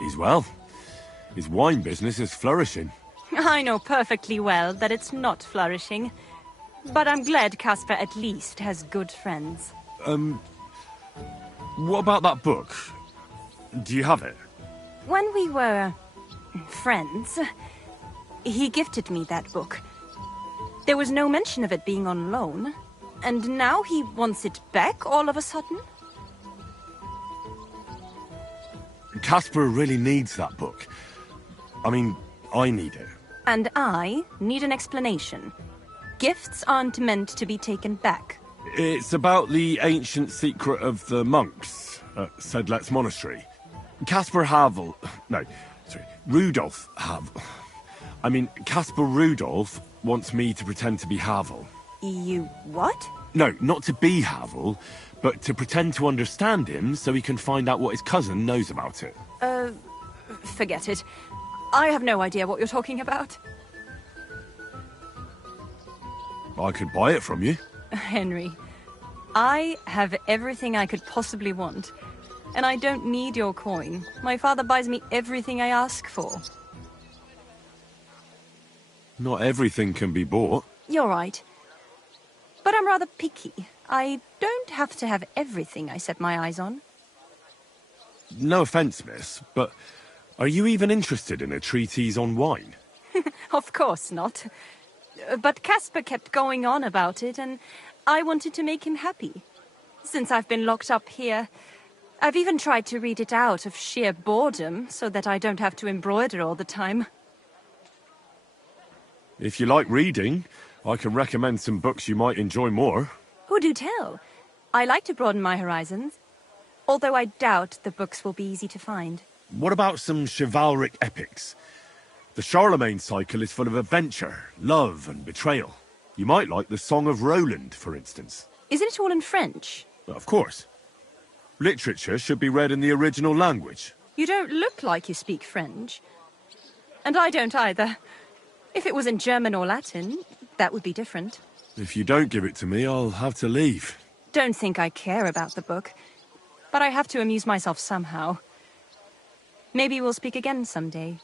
He's well. His wine business is flourishing. I know perfectly well that it's not flourishing. But I'm glad Caspar at least has good friends. What about that book? Do you have it? When we were friends, he gifted me that book. There was no mention of it being on loan. And now he wants it back all of a sudden? Caspar really needs that book. I mean, I need it. And I need an explanation. Gifts aren't meant to be taken back. It's about the ancient secret of the monks at Sedlet's monastery. Caspar Havel... No, sorry, Rudolph Havel. I mean, Caspar Rudolph wants me to pretend to be Havel. You what? No, not to be Havel, but to pretend to understand him so he can find out what his cousin knows about it. Forget it. I have no idea what you're talking about. I could buy it from you. Henry, I have everything I could possibly want. And I don't need your coin. My father buys me everything I ask for. Not everything can be bought. You're right. But I'm rather picky. I don't have to have everything I set my eyes on. No offence, miss, but are you even interested in a treatise on wine? Of course not. But Caspar kept going on about it, and I wanted to make him happy. Since I've been locked up here, I've even tried to read it out of sheer boredom, so that I don't have to embroider all the time. If you like reading, I can recommend some books you might enjoy more. Who do tell? I like to broaden my horizons. Although I doubt the books will be easy to find. What about some chivalric epics? The Charlemagne cycle is full of adventure, love and betrayal. You might like the Song of Roland, for instance. Isn't it all in French? Of course. Literature should be read in the original language. You don't look like you speak French. And I don't either. If it was in German or Latin, that would be different. If you don't give it to me, I'll have to leave. Don't think I care about the book. But I have to amuse myself somehow. Maybe we'll speak again someday.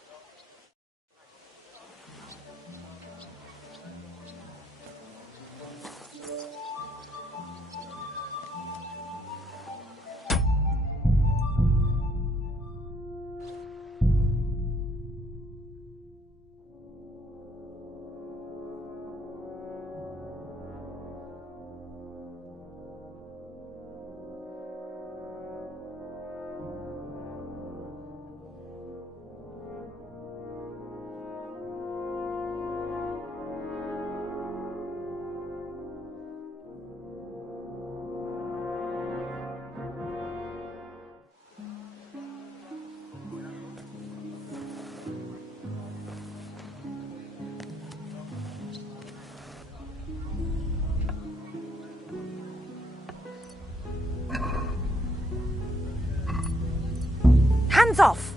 Hands off!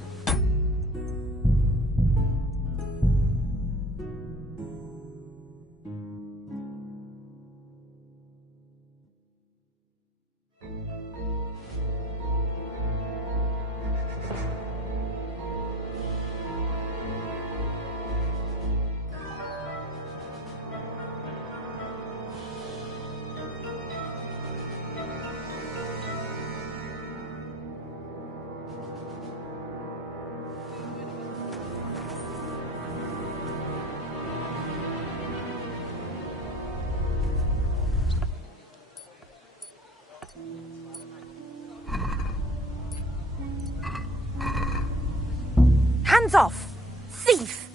Hands off! Thief!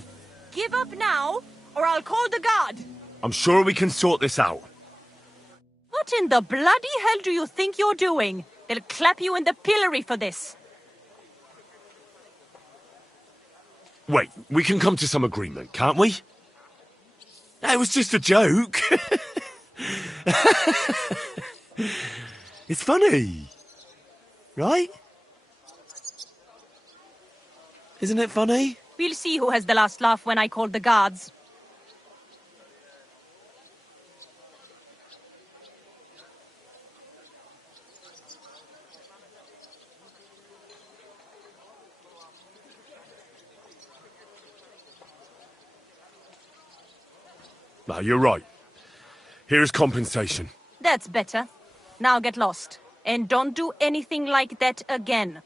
Give up now, or I'll call the guard! I'm sure we can sort this out. What in the bloody hell do you think you're doing? They'll clap you in the pillory for this. Wait, we can come to some agreement, can't we? It was just a joke. It's funny. Right? Isn't it funny? We'll see who has the last laugh when I call the guards. No, you're right. Here's compensation. That's better. Now get lost. And don't do anything like that again.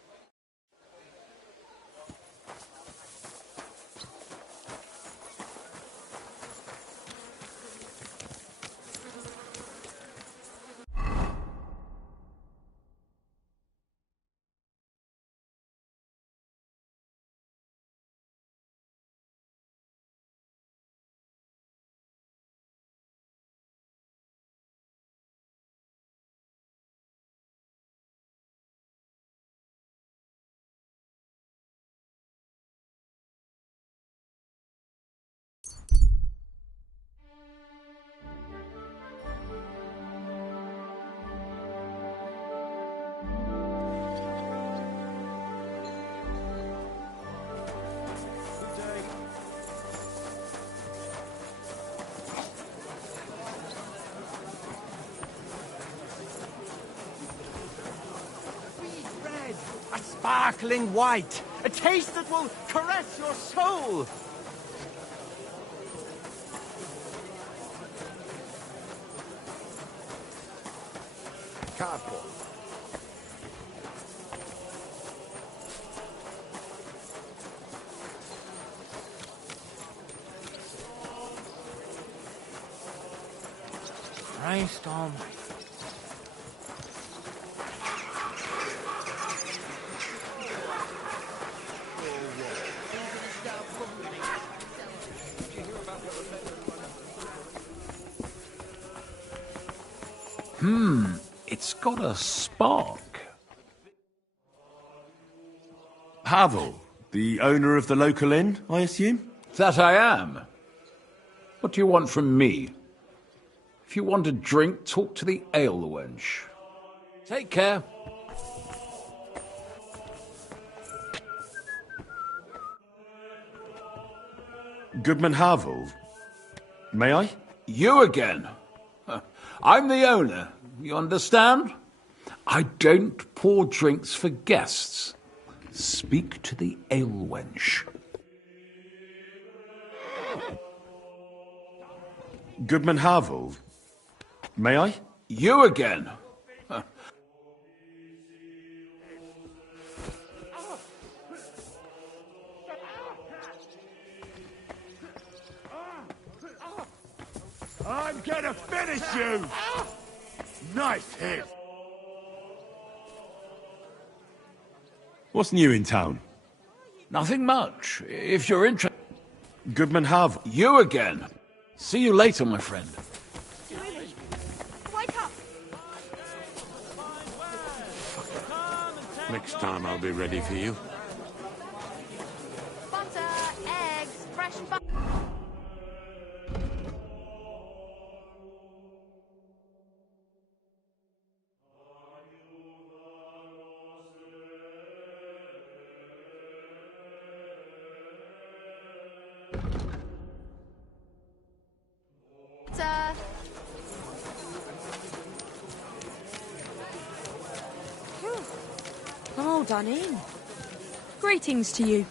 sparkling white. A taste that will caress your soul. Careful. Christ almighty. It's got a spark. Havel, the owner of the local inn, I assume? That I am. What do you want from me? If you want a drink, talk to the ale wench. Take care. Goodman Havel, may I? You again? Huh. I'm the owner, you understand? I don't pour drinks for guests. Speak to the ale wench. Goodman Havel, may I? You again? Huh. I'm gonna finish you! Nice hit! What's new in town? Nothing much. If you're interested... Goodman Havel. You again. See you later, my friend. Wake up! Next time I'll be ready for you. Butter, eggs, fresh butter. All done in. Greetings to you.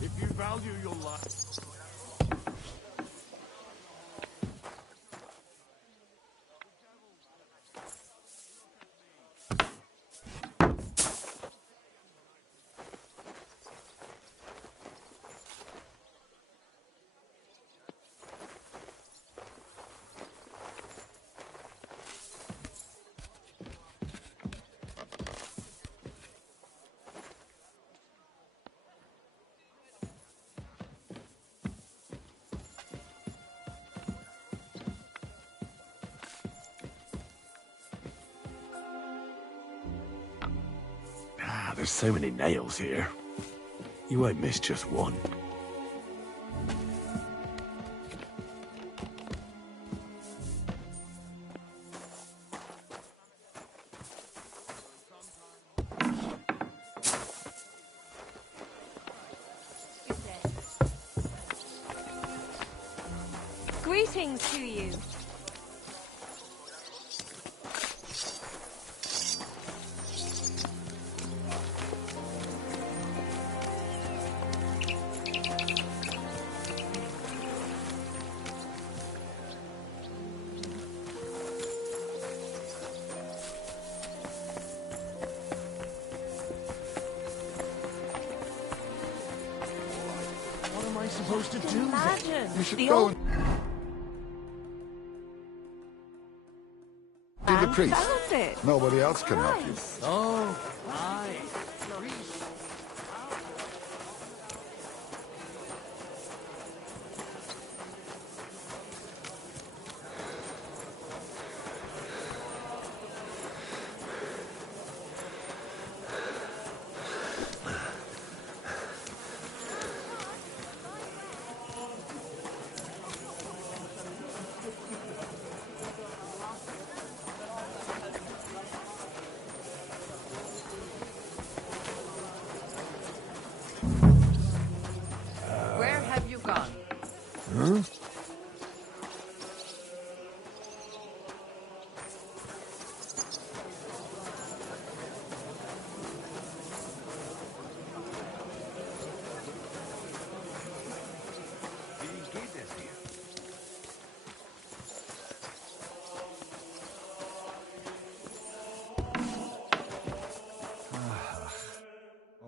If you value your life... There's so many nails here. You won't miss just one. Greetings to you. What am I supposed to do? Imagine. You should the go old and... See the priest. found it. Nobody else can help you. Oh, right. Where have you gone? Huh?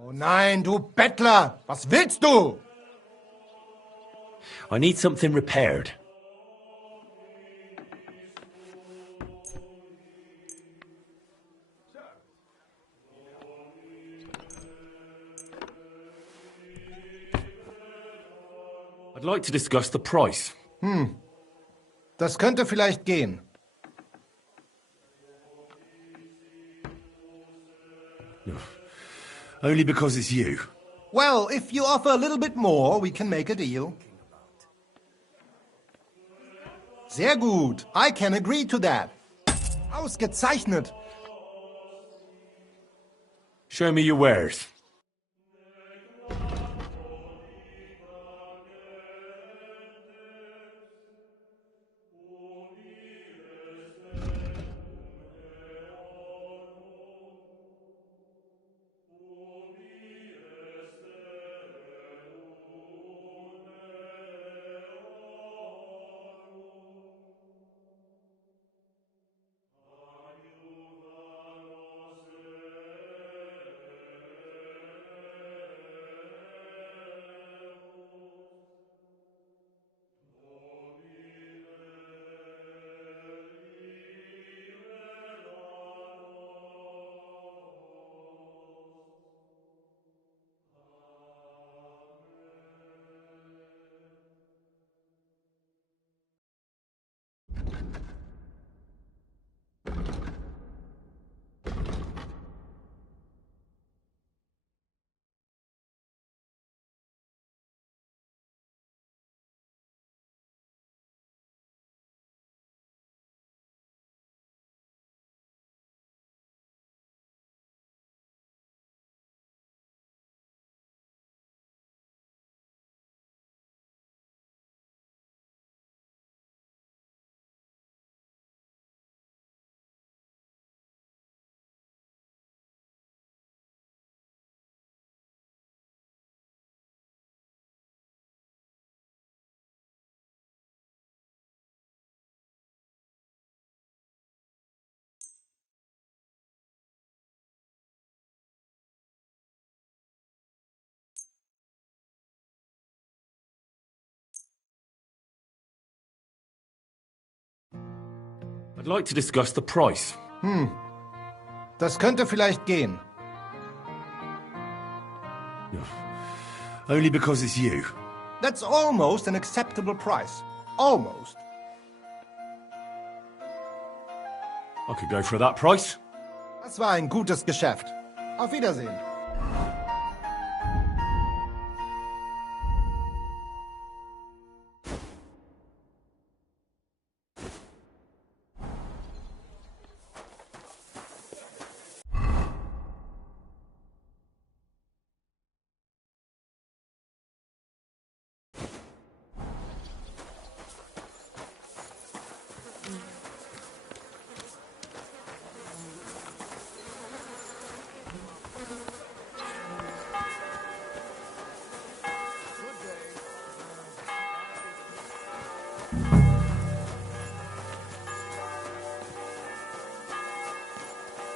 Oh nein, du Bettler! Was willst du? I need something repaired. I'd like to discuss the price. Das könnte vielleicht gehen. Only because it's you. Well, if you offer a little bit more, we can make a deal. Sehr gut. I can agree to that. Ausgezeichnet. Show me your wares. I'd like to discuss the price. Das könnte vielleicht gehen. Only because it's you. That's almost an acceptable price. Almost. I could go for that price. Das war ein gutes Geschäft. Auf Wiedersehen.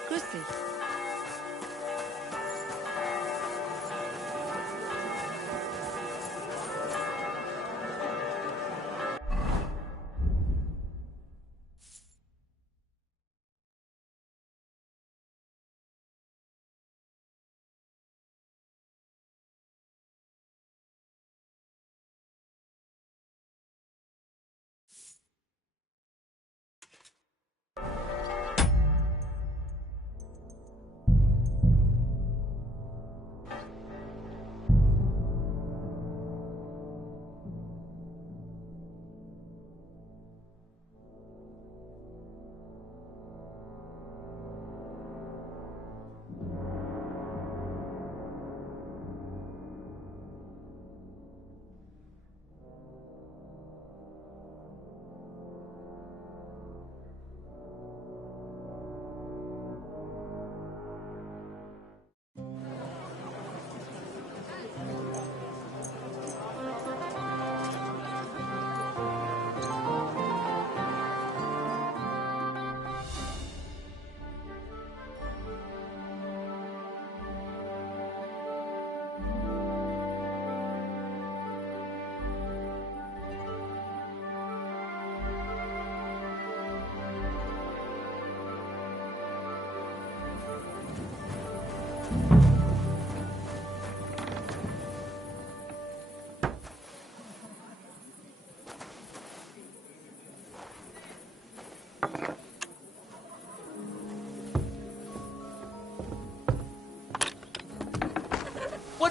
Grüß dich.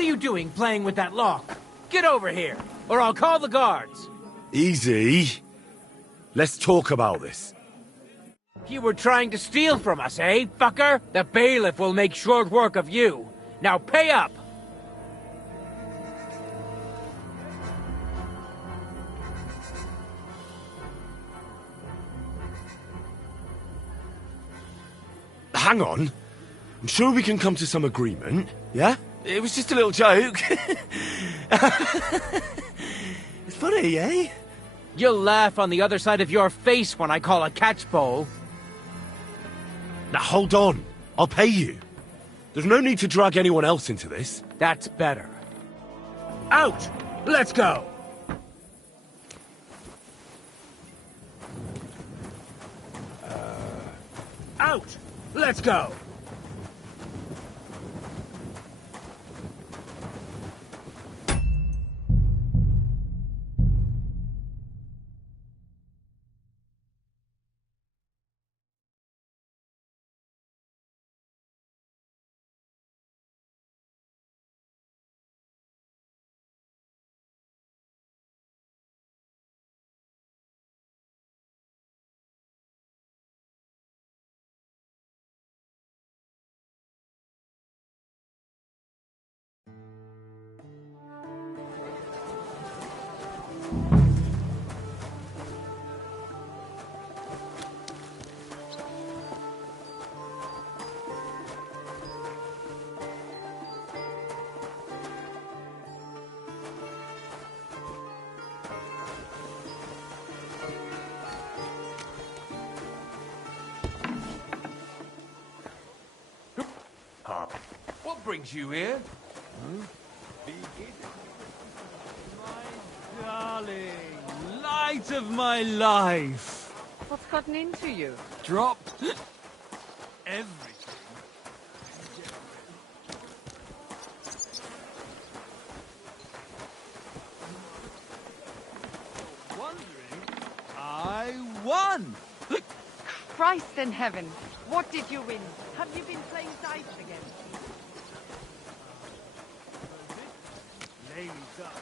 are you doing playing with that lock? Get over here, or I'll call the guards. Easy. Let's talk about this. You were trying to steal from us, eh, fucker? The bailiff will make short work of you. Now pay up! Hang on. I'm sure we can come to some agreement, yeah? It was just a little joke. It's funny, eh? You'll laugh on the other side of your face when I call a catch bowl. Now hold on. I'll pay you. There's no need to drag anyone else into this. That's better. Out! Let's go! Out! Let's go! What brings you here? My darling, light of my life. What's gotten into you? Drop everything. Wondering, I won. Christ in heaven, what did you win? Have you been playing dice again? Lady Duck.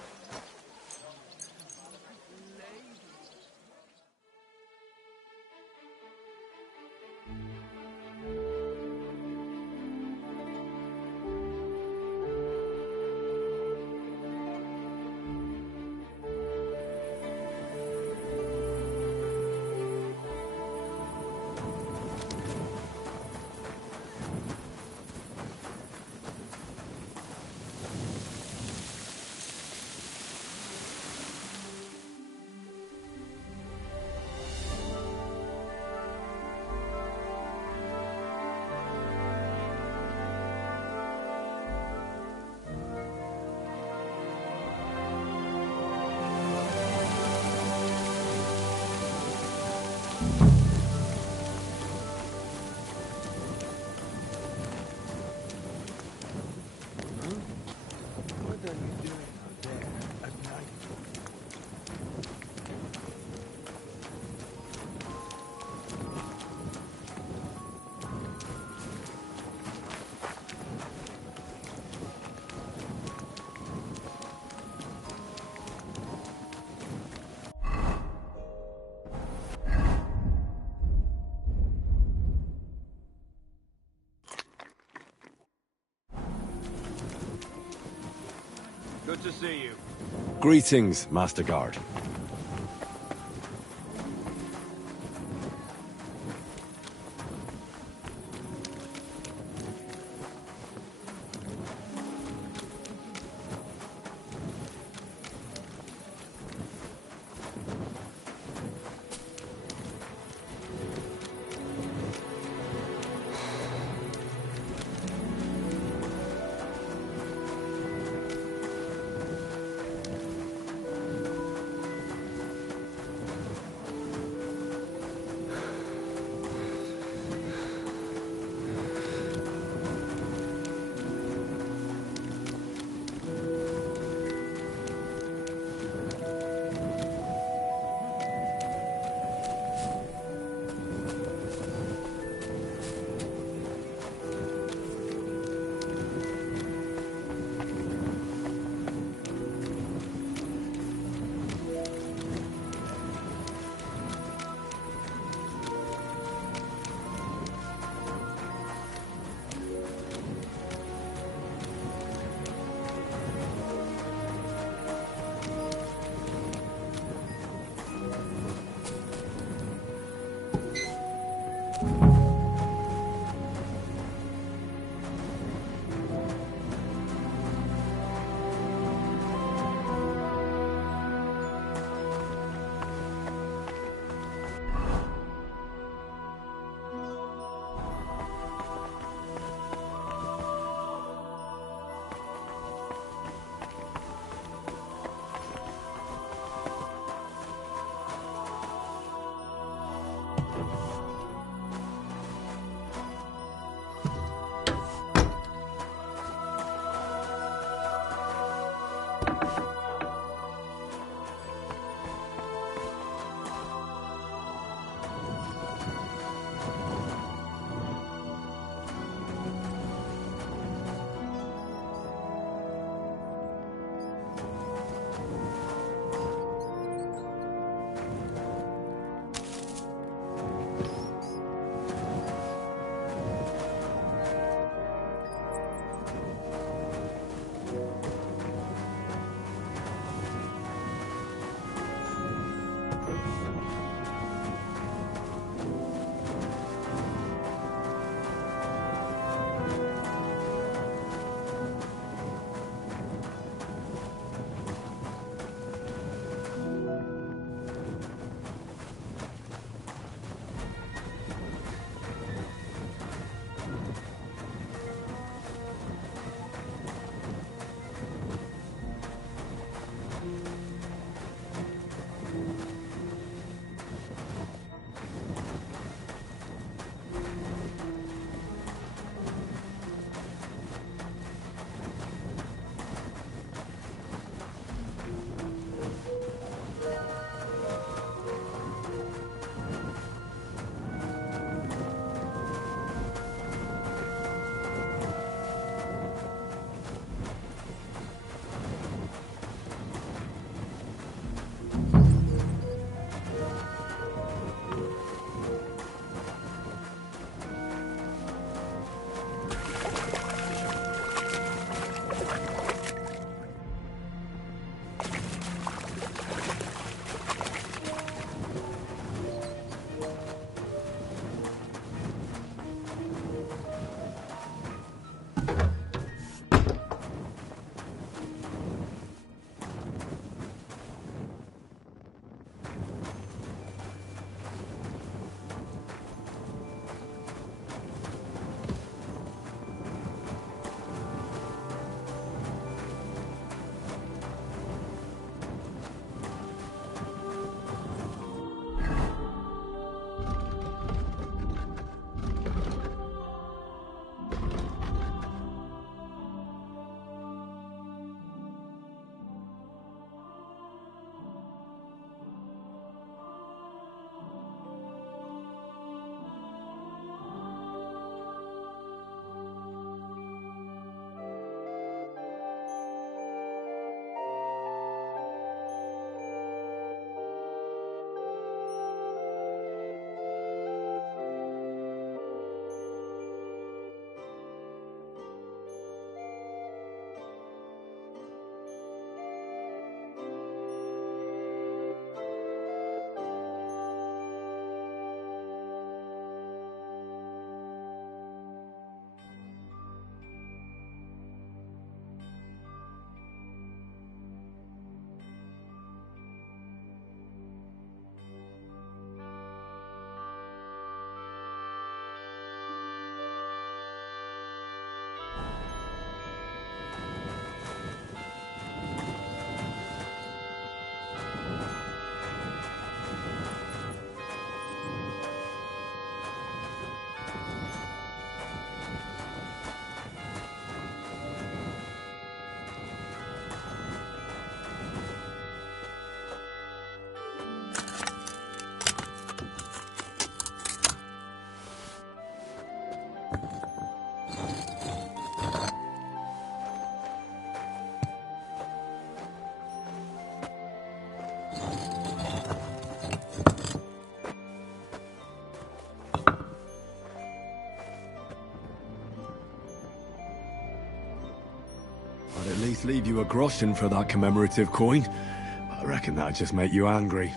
Good to see you. Greetings, Master Guard. I'd at least leave you a groschen for that commemorative coin. I reckon that'd just make you angry.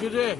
Good day.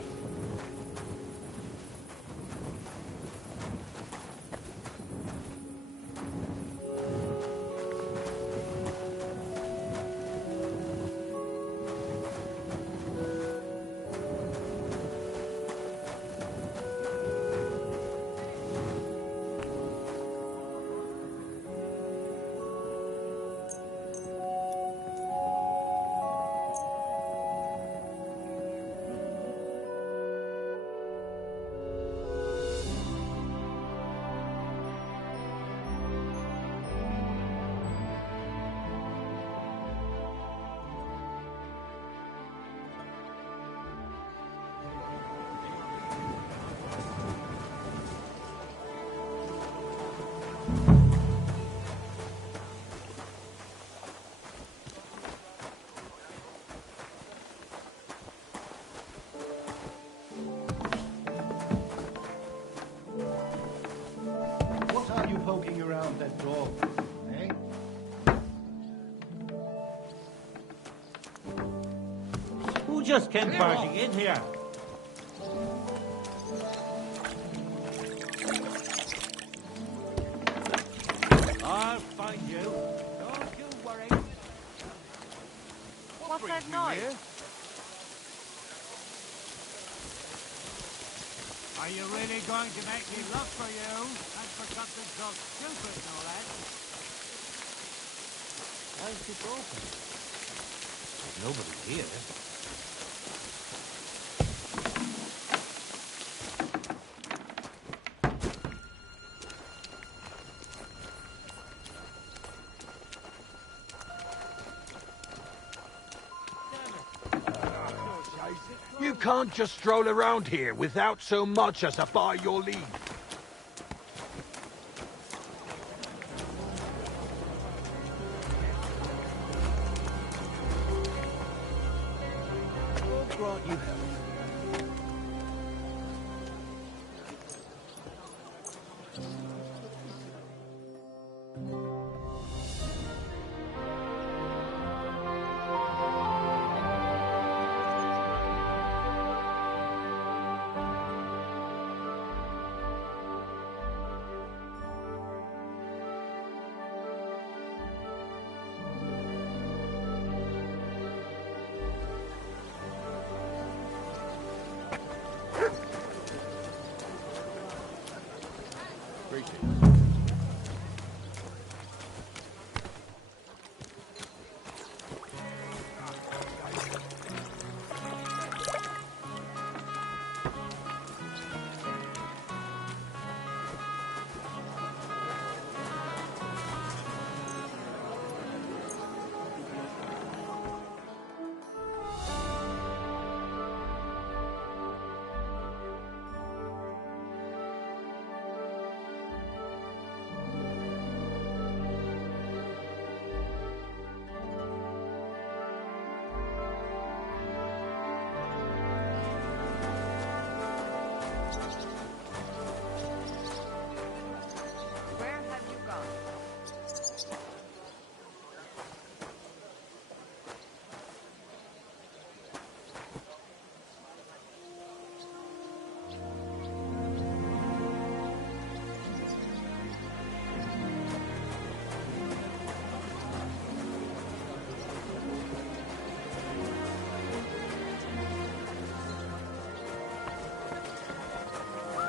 What are you poking around that door for, eh? Who just came barging in here? I'll find you. Don't you worry. What's that noise? Are you really going to make me look for you? And for something so stupid, no less? Why is it open? There's nobody here. You can't just stroll around here without so much as a by your leave. God grant you health.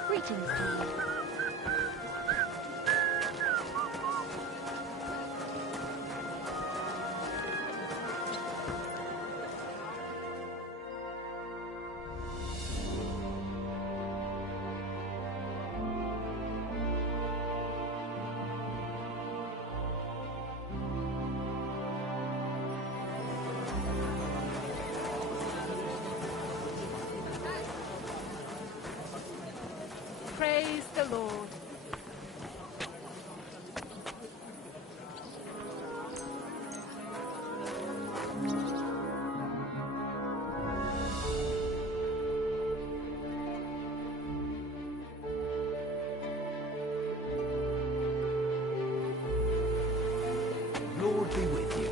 Greetings to you. Praise the Lord. Lord be with you.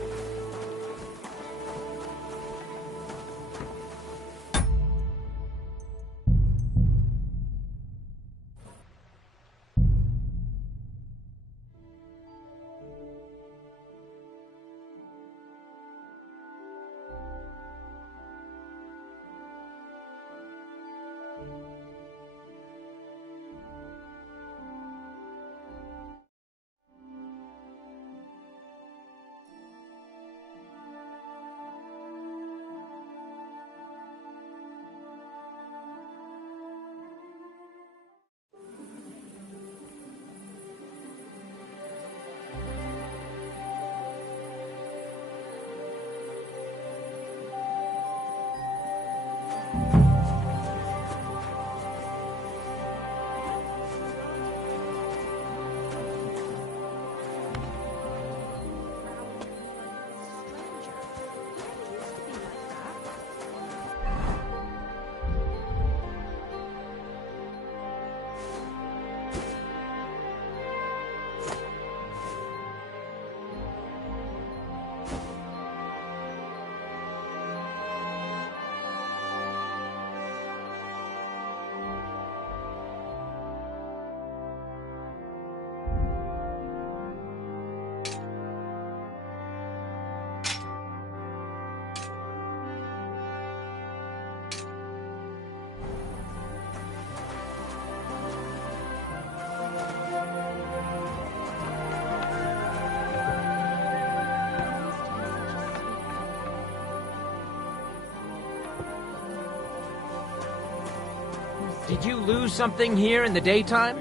Did you lose something here in the daytime?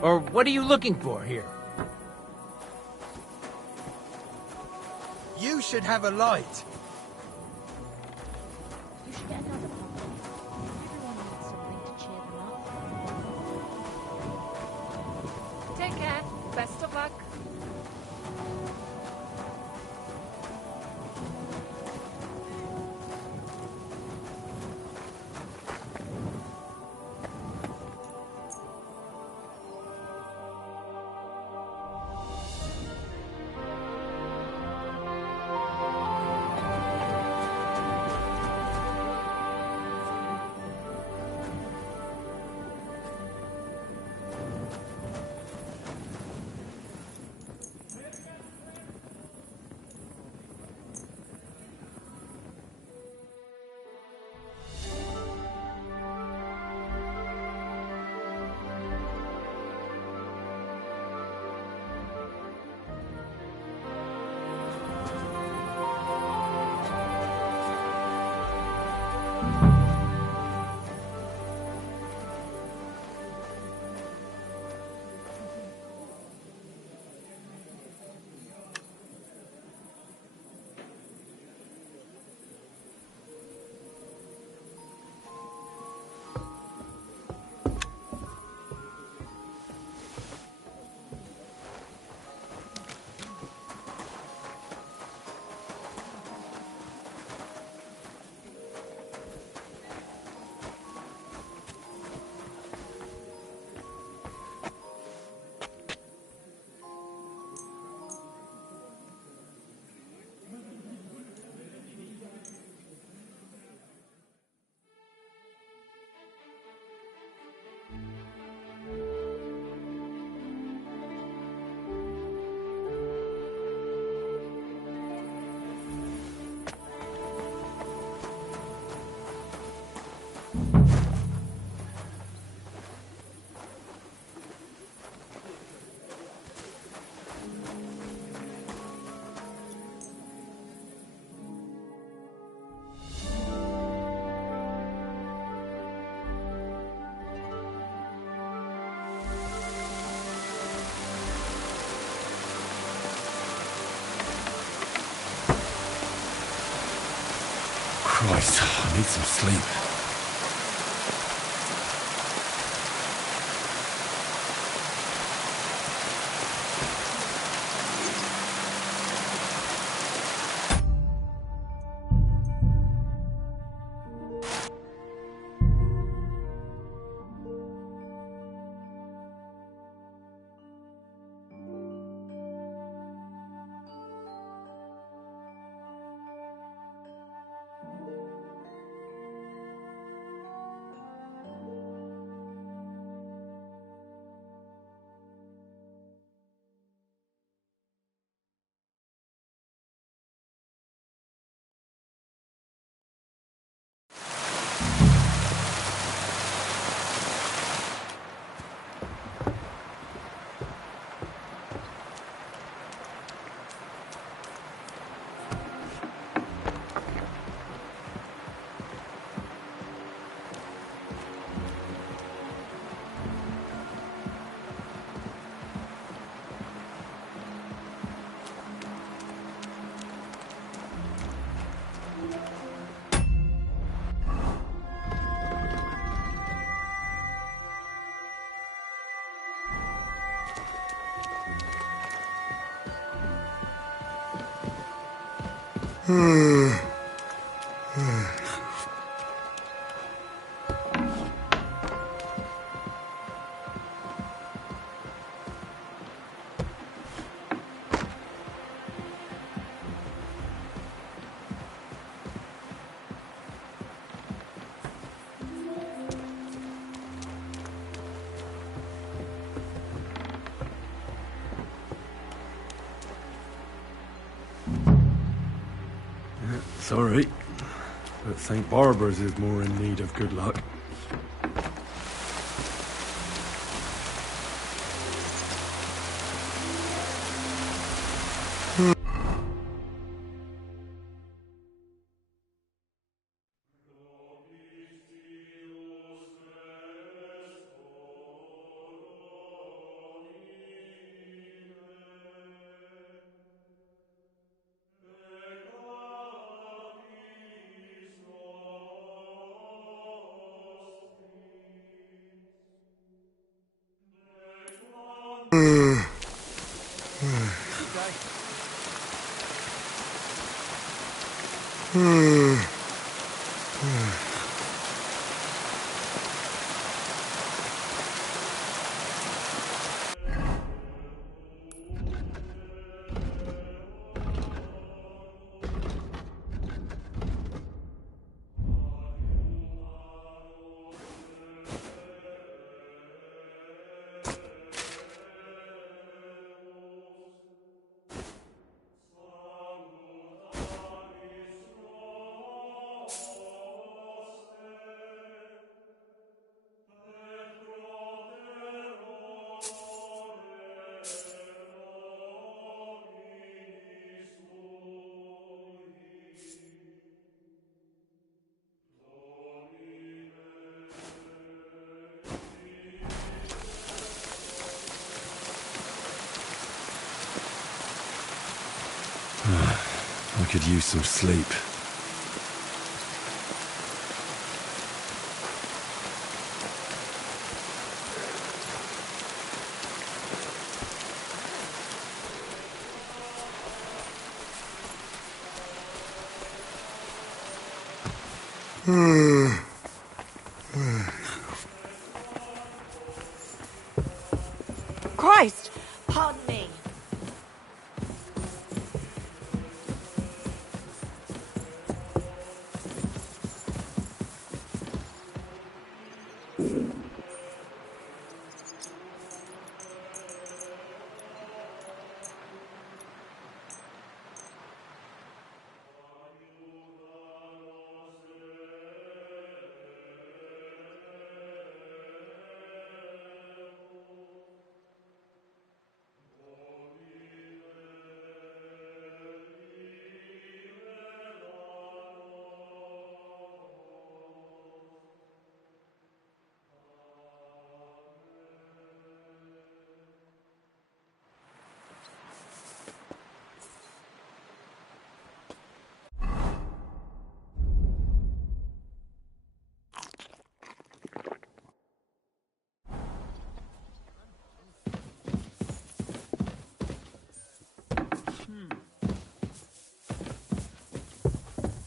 Or what are you looking for here? You should have a light. You should get another puppy. Everyone needs something to cheer them up. Take care. Best of luck. Christ, I need some sleep. Sorry, but St. Barbara's is more in need of good luck. I could use some sleep. Christ! Pardon me.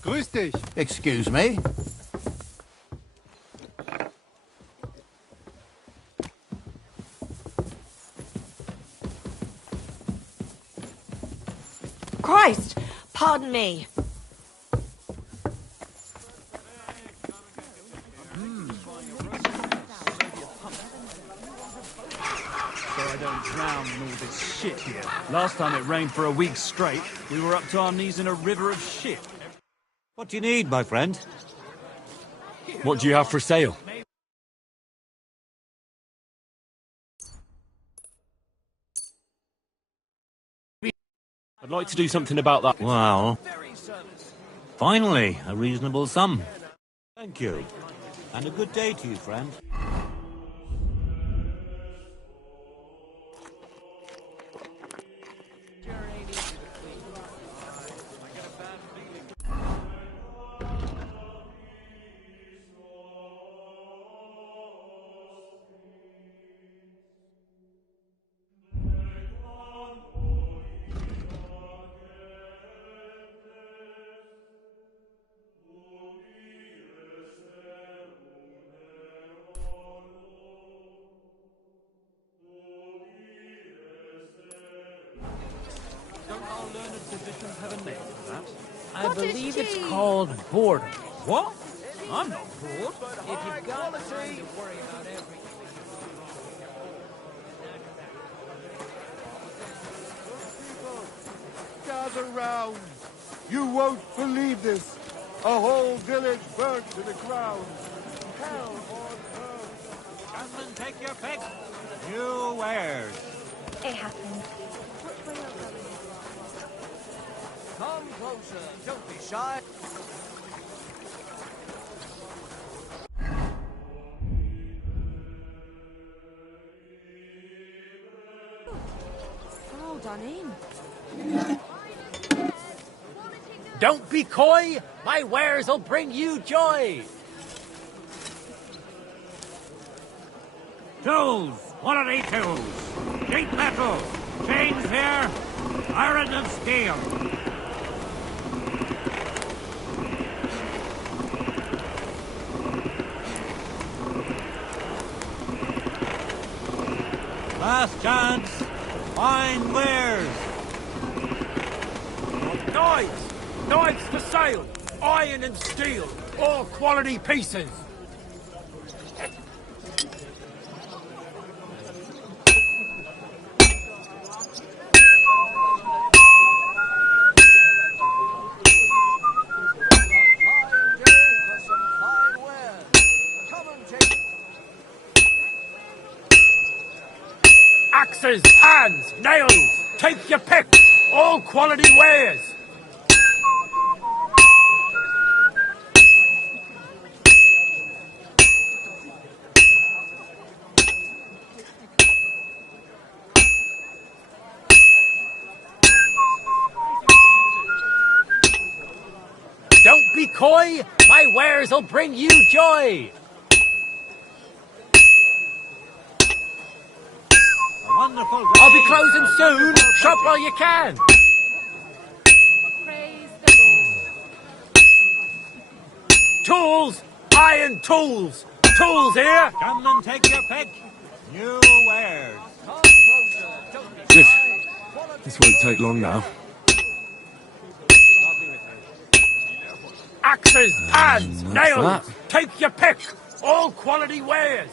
Grüß dich. Excuse me? Christ! Pardon me. So I don't drown in all this shit here. Last time it rained for a week straight, we were up to our knees in a river of shit. What do you need, my friend? What do you have for sale? I'd like to do something about that. Well, finally, a reasonable sum. Thank you. And a good day to you, friend. I believe it's called boredom. What? I'm not bored. If you've got time to worry about everything. Gather round. You won't believe this. A whole village burnt to the ground. Hell on earth. Gentlemen, take your pick. You wares. It happened. Which way are we going? Come closer. Don't be shy. Well done in. Don't be coy. My wares will bring you joy. Tools. What are they tools? Sheet metal. Chains here. Iron and steel. Last chance. Fine wares. Knives! Knives for sale! Iron and steel! All quality pieces! Axes, hands, nails! Take your pick! All quality wares! Don't be coy! My wares will bring you joy! Wonderful. I'll be closing soon! Shop while you can! Praise the Lord. Tools! Iron tools! Tools here! Come and take your pick. New wares. Jiff, this won't take long now. Axes, hands, That's nails! that. Take your pick! All quality wares!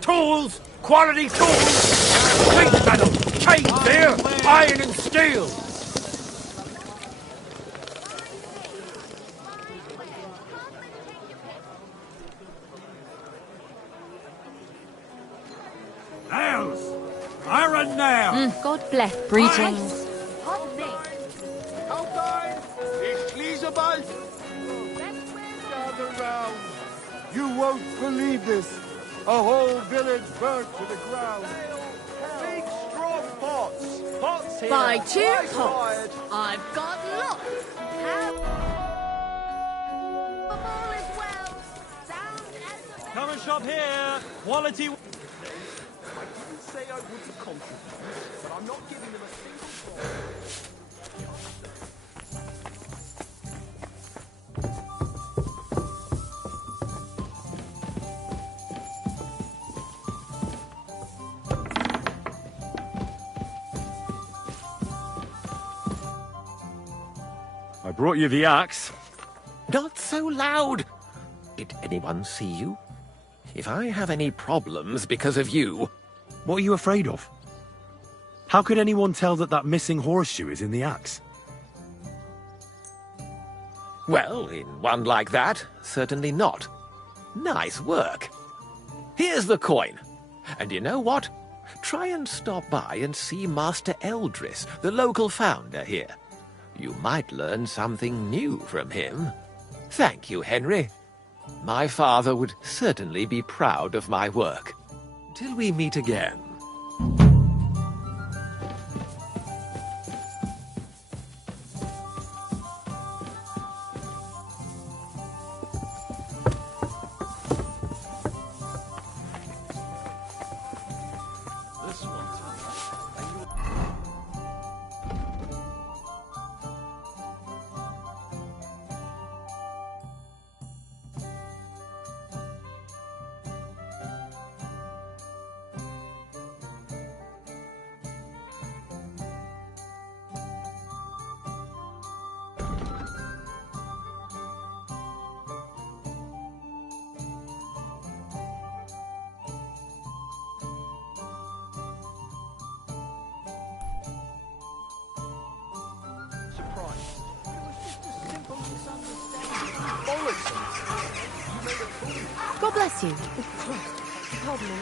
Tools! Quality tools! Plate metal! Chains here! Iron and steel! Nails! Iron nails! God bless. Greetings. Pardon me. Ich schließe bald. Gather round. You won't believe this. A whole village burnt to the ground. Big strong pots. Pots here. Buy 2 Right pots. fired. I've got lots. All is well. Sound as a... Come and shop here. Quality. I didn't say I wouldn't contribute, but I'm not giving them a single thought. I brought you the axe. Not so loud! Did anyone see you? If I have any problems because of you... What are you afraid of? How could anyone tell that that missing horseshoe is in the axe? Well, in one like that, certainly not. Nice work. Here's the coin. And you know what? Try and stop by and see Master Eldris, the local founder here. You might learn something new from him. Thank you, Henry. My father would certainly be proud of my work. Till we meet again. God bless you. Pardon me.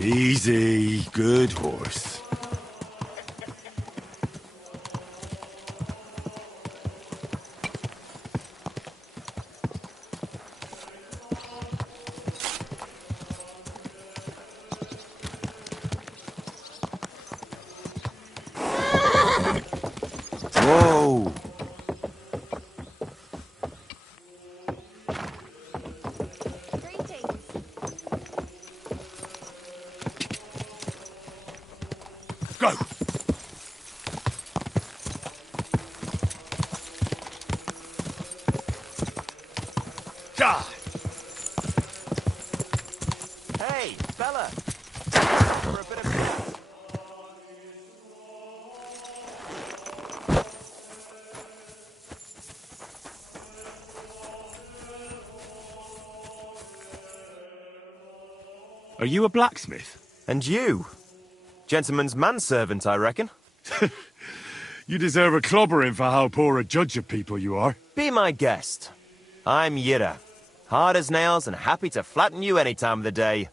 Easy, good horse. Go! Die! Hey, fella! For a bit of peace. Are you a blacksmith? And you? Gentleman's manservant, I reckon. You deserve a clobbering for how poor a judge of people you are. Be my guest. I'm Yira. Hard as nails and happy to flatten you any time of the day.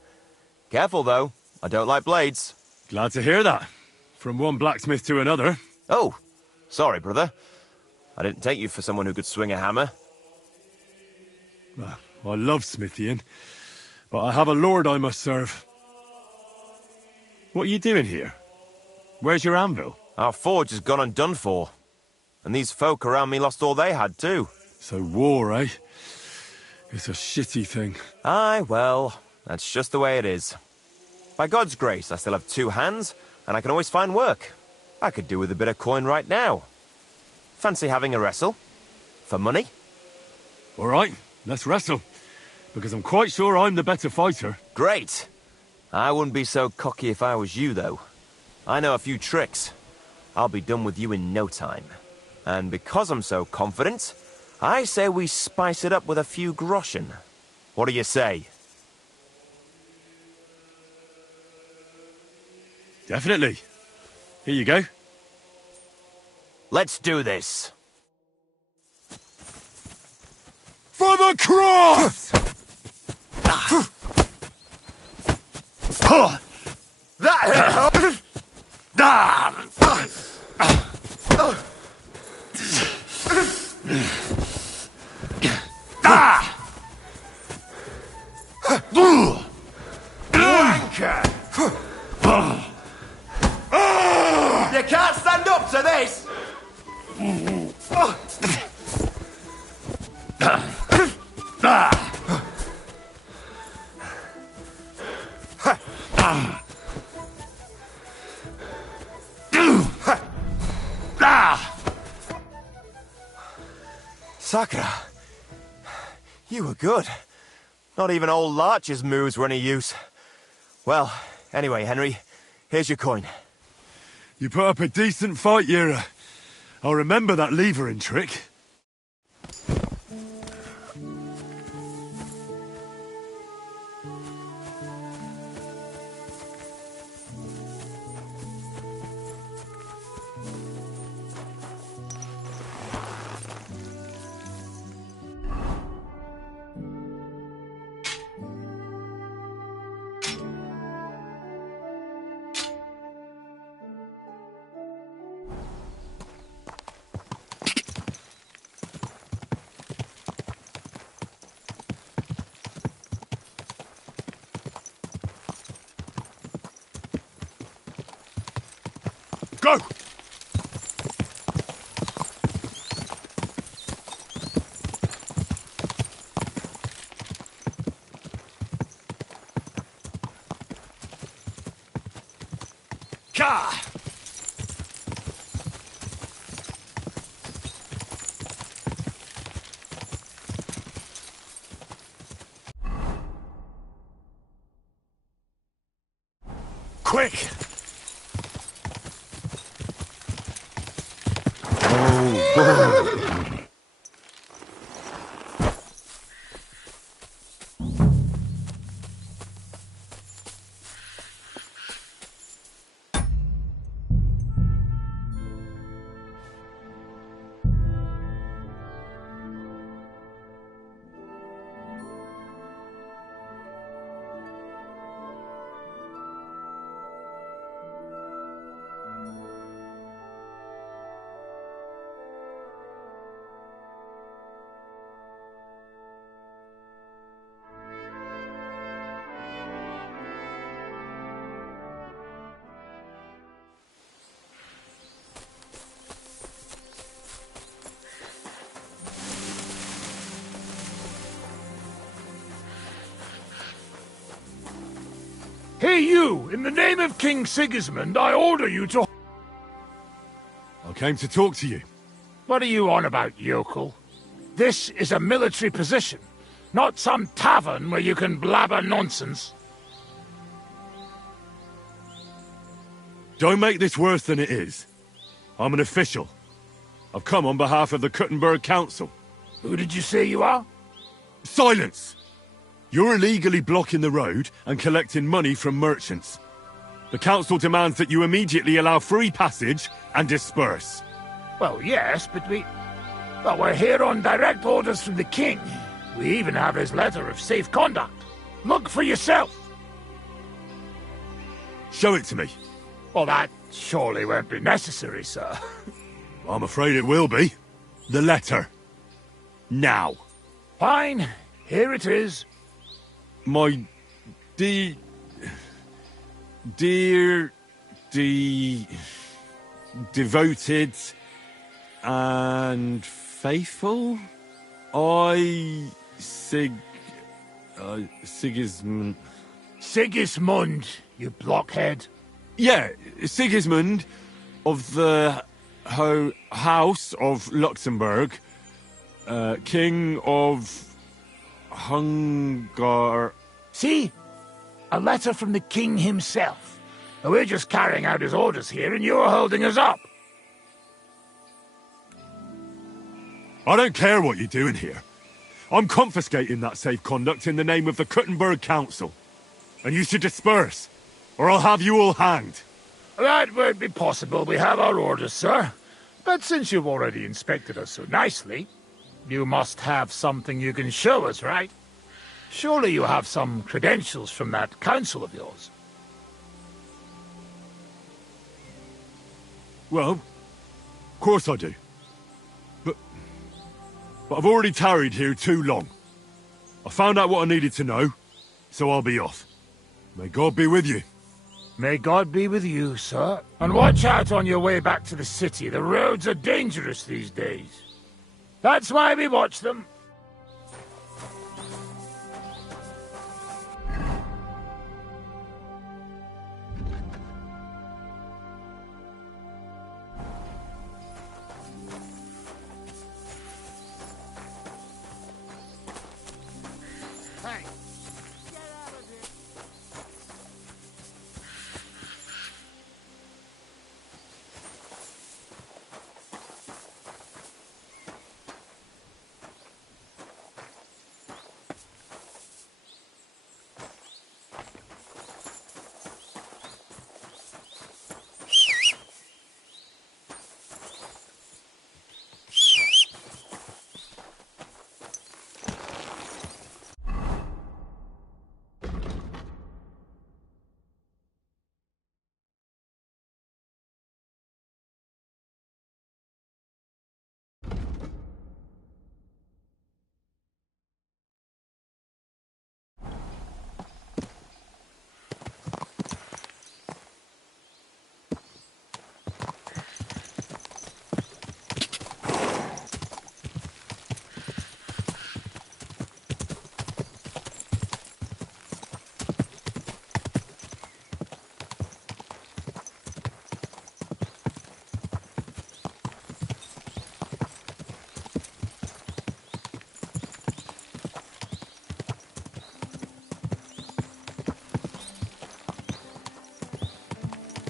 Careful, though. I don't like blades. Glad to hear that. From one blacksmith to another. Oh, sorry, brother. I didn't take you for someone who could swing a hammer. I love smithying, but I have a lord I must serve. What are you doing here? Where's your anvil? Our forge has gone undone for. And these folk around me lost all they had, too. So war, eh? It's a shitty thing. Aye, well, that's just the way it is. By God's grace, I still have 2 hands, and I can always find work. I could do with a bit of coin right now. Fancy having a wrestle? For money? All right, let's wrestle. Because I'm quite sure I'm the better fighter. Great! I wouldn't be so cocky if I was you, though. I know a few tricks. I'll be done with you in no time. And because I'm so confident, I say we spice it up with a few groschen. What do you say? Definitely. Here you go. Let's do this. For the cross! You can't stand up to this! Sakura, you were good. Not even old Larcher's moves were any use. Well, anyway, Henry, here's your coin. You put up a decent fight, Yira. I'll remember that levering trick. Go! Ka! Quick! Hey, you! In the name of King Sigismund, I order you to... I came to talk to you. What are you on about, yokel? This is a military position, not some tavern where you can blabber nonsense. Don't make this worse than it is. I'm an official. I've come on behalf of the Kuttenberg Council. Who did you say you are? Silence! You're illegally blocking the road and collecting money from merchants. The council demands that you immediately allow free passage and disperse. Well, yes, but well, we're here on direct orders from the king. We even have his letter of safe conduct. Look for yourself. Show it to me. Well, that surely won't be necessary, sir. I'm afraid it will be. The letter. Now. Fine. Here it is. My dear, devoted and faithful, Sigismund. Sigismund, you blockhead. Yeah, Sigismund of the House of Luxembourg, King of Hungary. See? A letter from the king himself. We're just carrying out his orders here, and you're holding us up. I don't care what you're doing here. I'm confiscating that safe conduct in the name of the Kuttenberg Council. And you should disperse, or I'll have you all hanged. That won't be possible. We have our orders, sir. But since you've already inspected us so nicely, you must have something you can show us, right? Surely you have some credentials from that council of yours. Well, of course I do. But I've already tarried here too long. I found out what I needed to know, so I'll be off. May God be with you. May God be with you, sir. And watch out on your way back to the city. The roads are dangerous these days. That's why we watch them.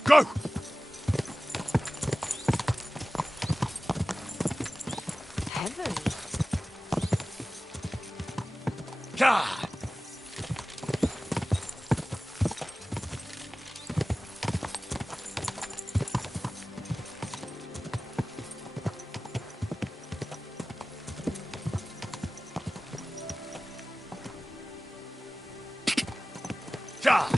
Go! Heavens. God! God!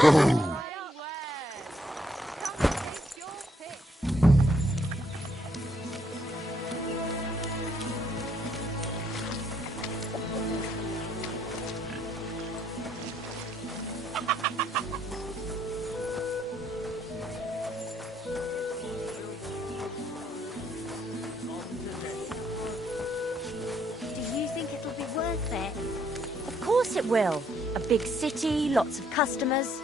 Go. it will. A big city, lots of customers.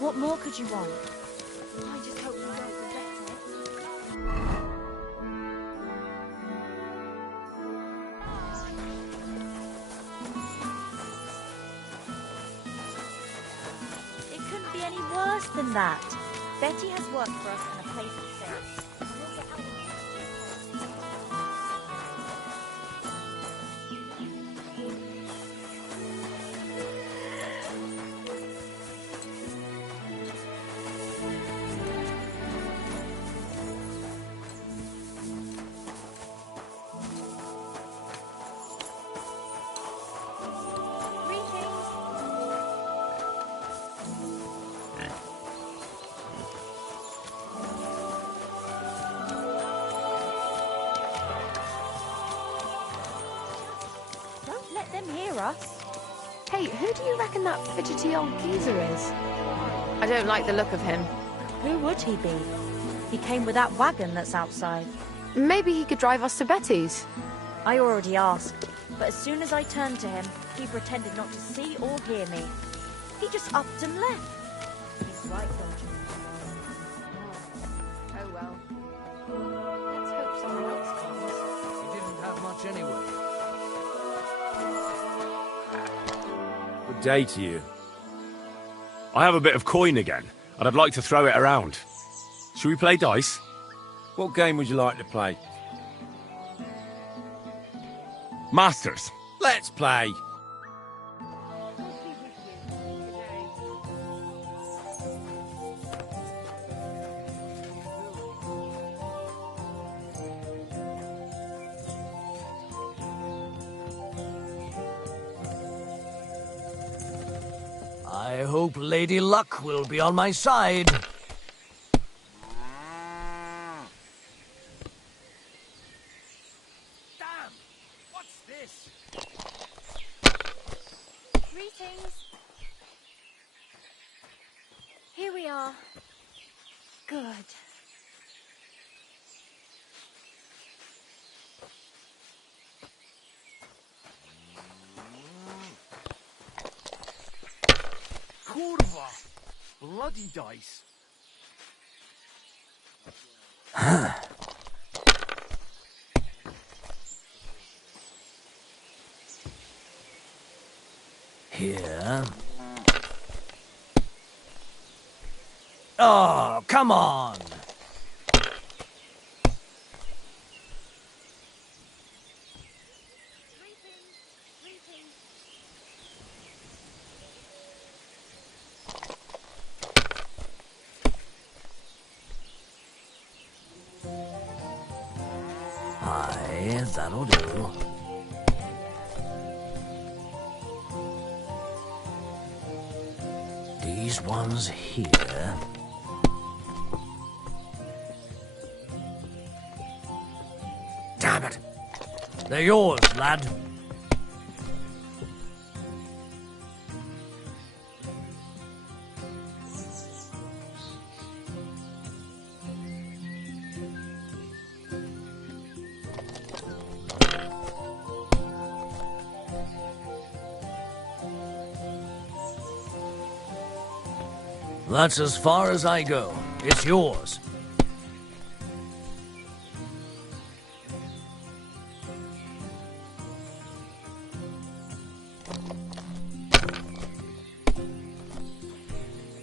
What more could you want? I just hope we don't forget it. It couldn't be any worse than that. Betty has worked for us in a place of sales. We'll get out of Don't let them hear us. Hey, who do you reckon that fidgety old geezer is? I don't like the look of him. Who would he be? He came with that wagon that's outside. Maybe he could drive us to Betty's. I already asked, but as soon as I turned to him, he pretended not to see or hear me. He just upped and left. He's right, don't you? Oh well. Let's hope someone else comes. He didn't have much anyway. Good day to you. I have a bit of coin again, and I'd like to throw it around. Should we play dice? What game would you like to play? Masters. Let's play. I hope Lady Luck will be on my side. Greetings. Here we are. Good. Kurwa! Bloody dice. Here. Oh, come on! Aye, that'll do. These ones here. Damn it! They're yours, lad. That's as far as I go. It's yours.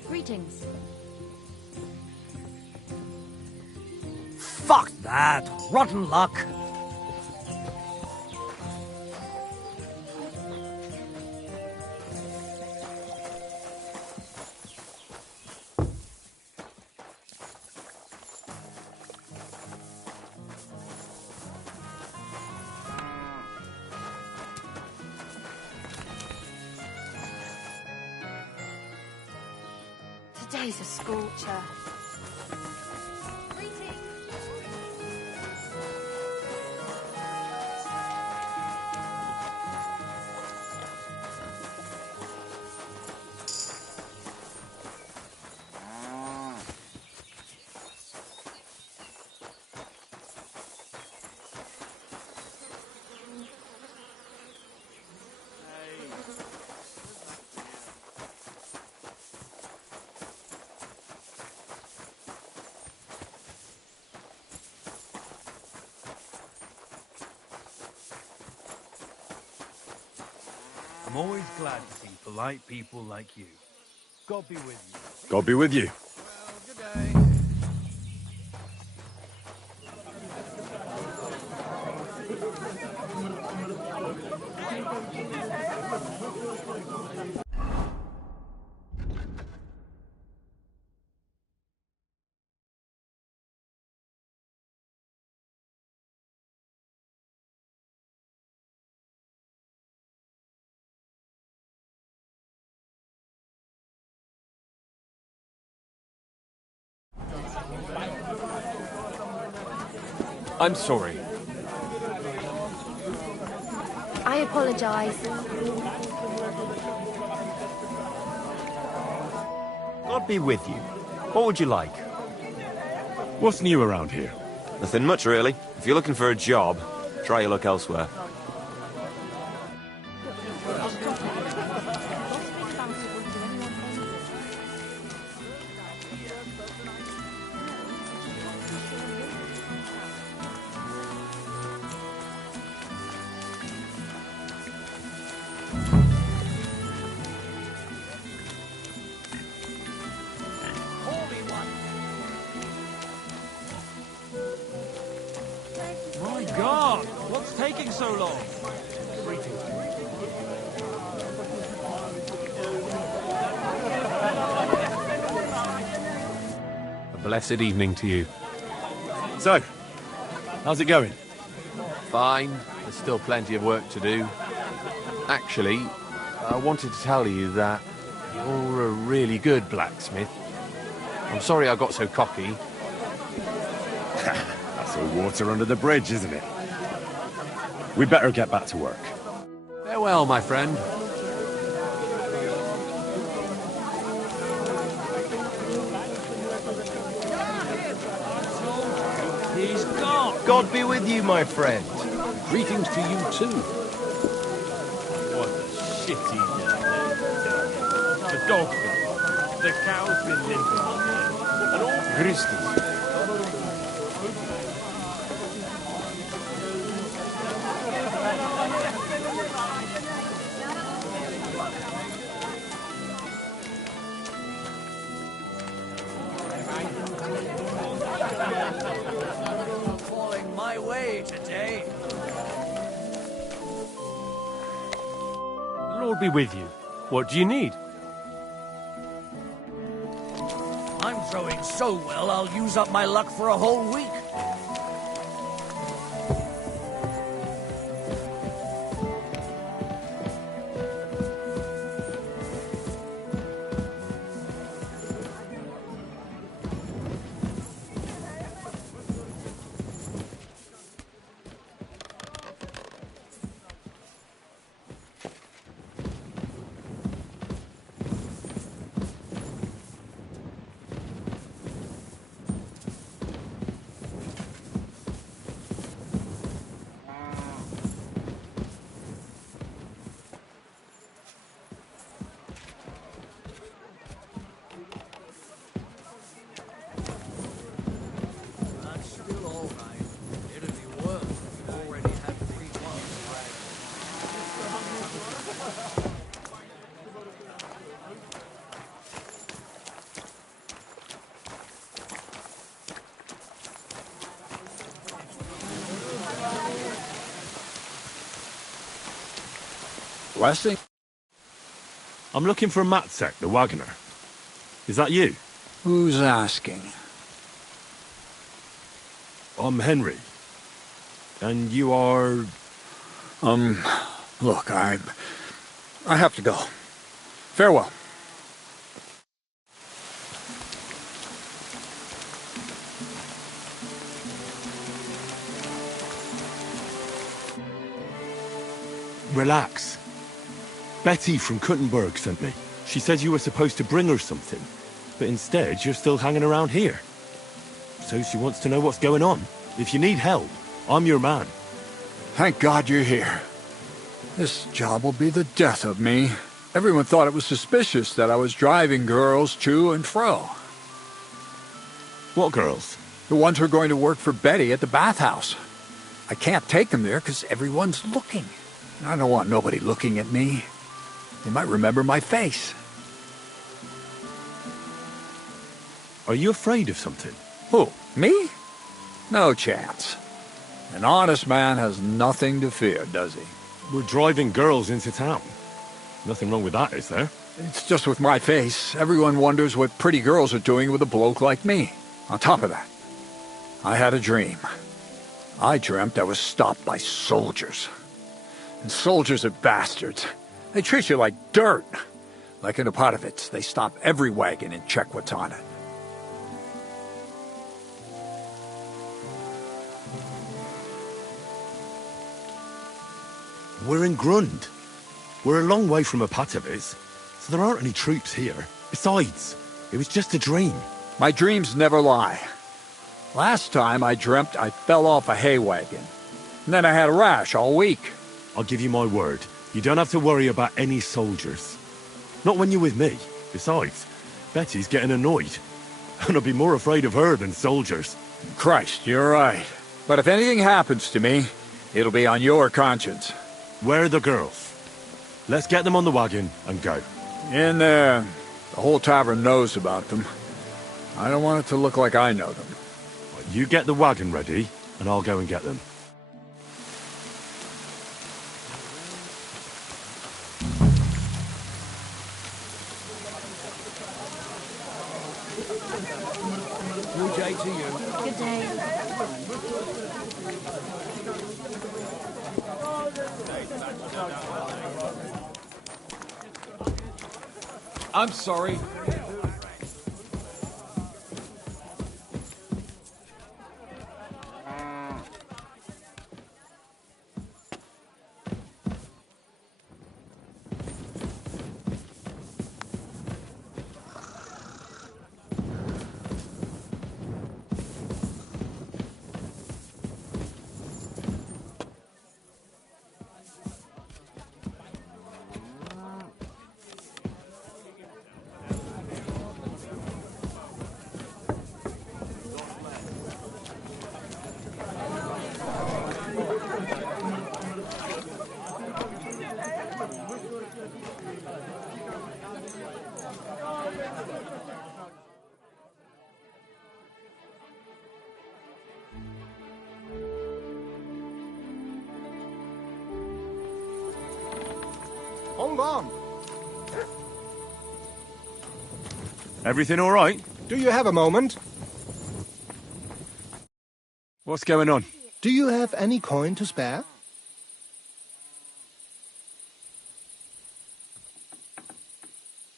Greetings. Fuck that! Rotten luck! Today's a scorcher. I'm always glad to see polite people like you. God be with you. God be with you. I'm sorry. I apologize. God be with you. What would you like? What's new around here? Nothing much, really. If you're looking for a job, try your luck elsewhere. My God! What's taking so long? A blessed evening to you. So, how's it going? Fine. There's still plenty of work to do. Actually, I wanted to tell you that you're a really good blacksmith. I'm sorry I got so cocky. That's all water under the bridge, isn't it? We better get back to work. Farewell, my friend. He's gone! God be with you, my friend. Greetings to you, too. What a shitty day. The dog bit. The cow's been limping. And all Christus. Falling my way today. The Lord be with you. What do you need? I'm throwing so well, I'll use up my luck for a whole week. That's still all right. It'd be worse if you already had 3 months. Blessing? I'm looking for Matsek, the wagoner. Is that you? Who's asking? I'm Henry. And you are... Look, I have to go. Farewell. Relax. Betty from Kuttenberg sent me. She said you were supposed to bring her something, but instead you're still hanging around here. So she wants to know what's going on. If you need help, I'm your man. Thank God you're here. This job will be the death of me. Everyone thought it was suspicious that I was driving girls to and fro. What girls? The ones who are going to work for Betty at the bathhouse. I can't take them there because everyone's looking. I don't want nobody looking at me. They might remember my face. Are you afraid of something? Who, me? No chance. An honest man has nothing to fear, does he? We're driving girls into town. Nothing wrong with that, is there? It's just with my face. Everyone wonders what pretty girls are doing with a bloke like me. On top of that, I had a dream. I dreamt I was stopped by soldiers. And soldiers are bastards. They treat you like dirt. Like in Apotovitz, they stop every wagon and check what's on it. We're in Grund. We're a long way from Apotovitz, so there aren't any troops here. Besides, it was just a dream. My dreams never lie. Last time I dreamt I fell off a hay wagon. And then I had a rash all week. I'll give you my word. You don't have to worry about any soldiers. Not when you're with me. Besides, Betty's getting annoyed. And I'd be more afraid of her than soldiers. Christ, you're right. But if anything happens to me, it'll be on your conscience. Where are the girls? Let's get them on the wagon and go. In there. The whole tavern knows about them. I don't want it to look like I know them. You get the wagon ready, and I'll go and get them. Good day to you. Good day. I'm sorry. Hold on. Everything all right? Do you have a moment? What's going on? Do you have any coin to spare?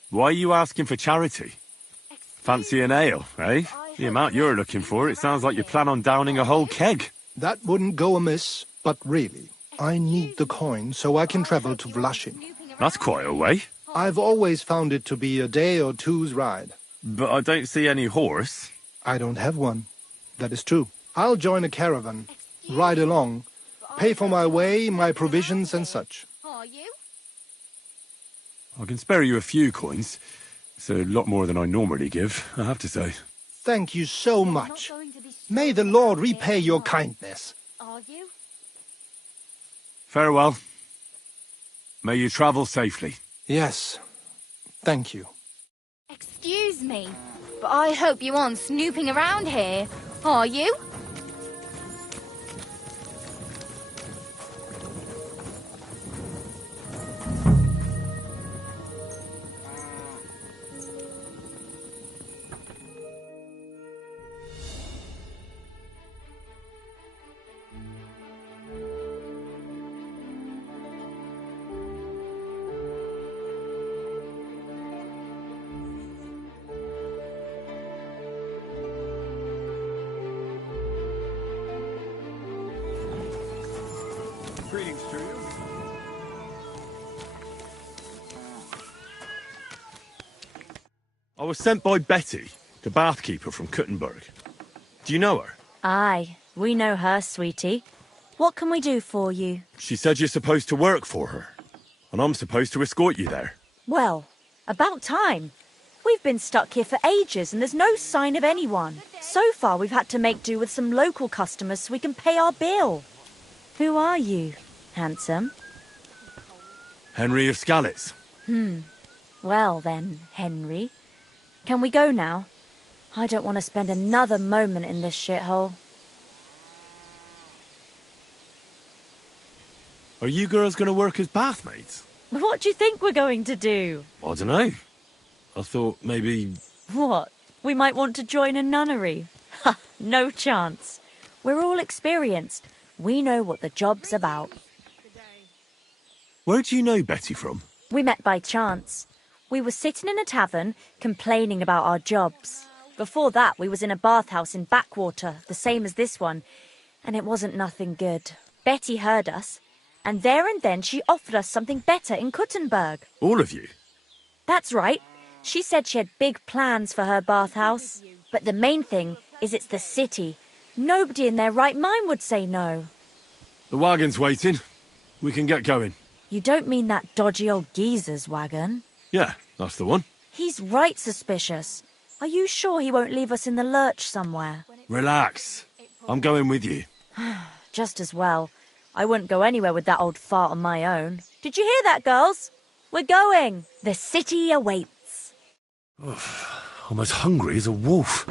Why are you asking for charity? Fancy an ale, eh? The amount you're looking for, it sounds like you plan on downing a whole keg. That wouldn't go amiss, but really, I need the coin so I can travel to Vlashin. That's quite a way. I've always found it to be a day or two's ride. But I don't see any horse. I don't have one. That is true. I'll join a caravan, ride along, pay for my way, my provisions and such. Are you? I can spare you a few coins. It's a lot more than I normally give, I have to say. Thank you so much. May the Lord repay your kindness. Are you? Farewell. May you travel safely. Yes. Thank you. Excuse me, but I hope you aren't snooping around here. Are you? Greetings to you. I was sent by Betty, the bathkeeper from Kuttenberg. Do you know her? Aye, we know her, sweetie. What can we do for you? She said you're supposed to work for her, and I'm supposed to escort you there. Well, about time. We've been stuck here for ages and there's no sign of anyone. So far we've had to make do with some local customers so we can pay our bill. Who are you, handsome? Henry of Skalitz. Well then, Henry. Can we go now? I don't want to spend another moment in this shithole. Are you girls going to work as bathmaids? What do you think we're going to do? I don't know. I thought maybe... What? We might want to join a nunnery? Ha! No chance. We're all experienced. We know what the job's about. Where do you know Betty from? We met by chance. We were sitting in a tavern, complaining about our jobs. Before that, we was in a bathhouse in Backwater, the same as this one, and it wasn't nothing good. Betty heard us, and there and then she offered us something better in Kuttenberg. All of you? That's right. She said she had big plans for her bathhouse. But the main thing is it's the city. Nobody in their right mind would say no. The wagon's waiting. We can get going. You don't mean that dodgy old geezer's wagon? Yeah, that's the one. He's right suspicious. Are you sure he won't leave us in the lurch somewhere? Relax. I'm going with you. Just as well. I wouldn't go anywhere with that old fart on my own. Did you hear that, girls? We're going. The city awaits. I'm as hungry as a wolf.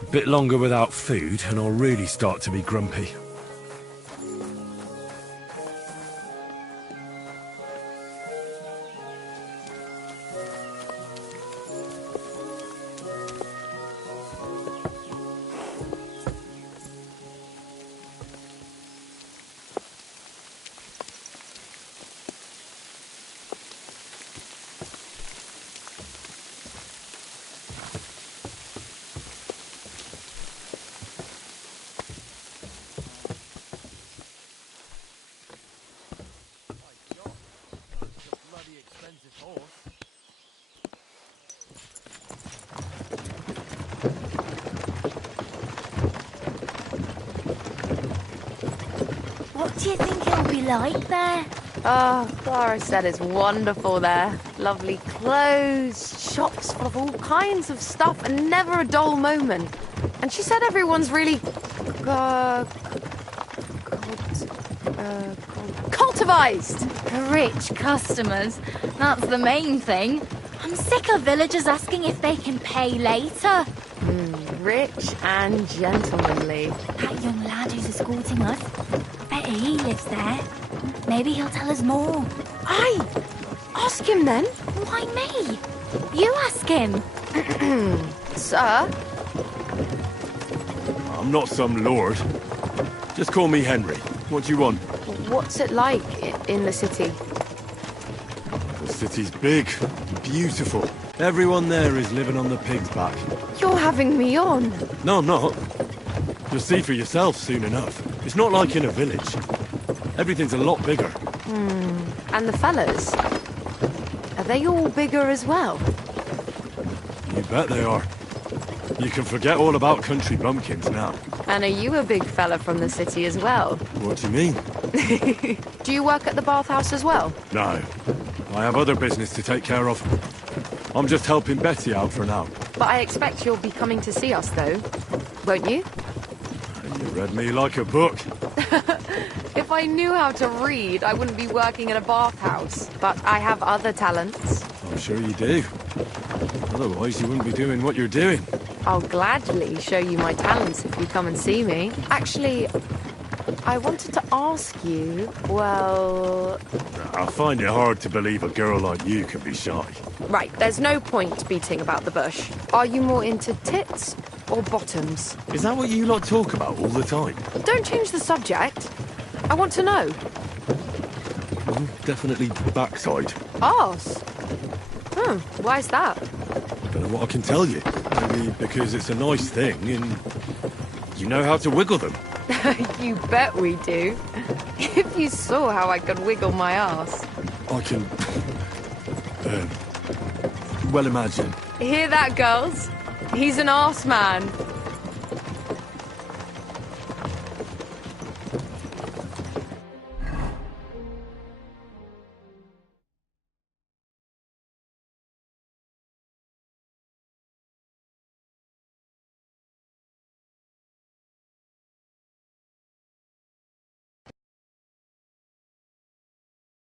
A bit longer without food and I'll really start to be grumpy. What do you think it'll be like there? Oh, Clara said it's wonderful there. Lovely clothes, shops full of all kinds of stuff, and never a dull moment. And she said everyone's really... cultivized. Rich customers. That's the main thing. I'm sick of villagers asking if they can pay later. Rich and gentlemanly. That young lad who's escorting us, bet he lives there. Maybe he'll tell us more. Aye! Ask him then. Why me? You ask him. Sir? I'm not some lord. Just call me Henry. What do you want? What's it like in the city? The city's big, beautiful. Everyone there is living on the pig's back. You're having me on. No, I'm not. You'll see for yourself soon enough. It's not like in a village. Everything's a lot bigger. And the fellas? Are they all bigger as well? You bet they are. You can forget all about country bumpkins now. And are you a big fella from the city as well? What do you mean? Do you work at the bathhouse as well? No. I have other business to take care of. I'm just helping Betty out for now. But I expect you'll be coming to see us, though. Won't you? You read me like a book. If I knew how to read, I wouldn't be working in a bathhouse. But I have other talents. I'm sure you do. Otherwise, you wouldn't be doing what you're doing. I'll gladly show you my talents if you come and see me. Actually, I wanted to ask you, well... I find it hard to believe a girl like you can be shy. Right, there's no point beating about the bush. Are you more into tits or bottoms? Is that what you lot talk about all the time? Don't change the subject. I want to know. Definitely backside. Arse? Why's that? Don't know what I can tell you. Maybe because it's a nice thing and you know how to wiggle them. You bet we do. If you saw how I could wiggle my ass. I can... well imagine. Hear that, girls? He's an arse man.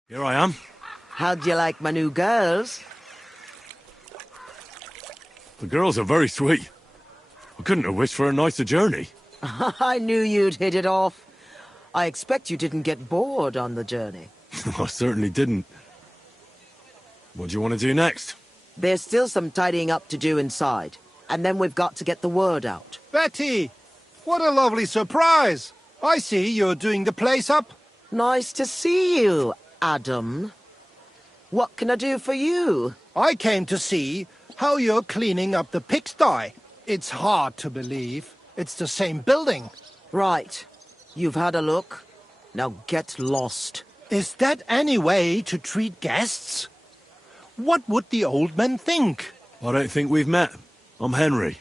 Here I am. How'd you like my new girls? The girls are very sweet. I couldn't have wished for a nicer journey. I knew you'd hit it off. I expect you didn't get bored on the journey. I certainly didn't. What do you want to do next? There's still some tidying up to do inside, and then we've got to get the word out. Betty! What a lovely surprise! I see you're doing the place up. Nice to see you, Adam. What can I do for you? I came to see how you're cleaning up the pigsty. It's hard to believe. It's the same building. Right. You've had a look. Now get lost. Is that any way to treat guests? What would the old man think? I don't think we've met. I'm Henry.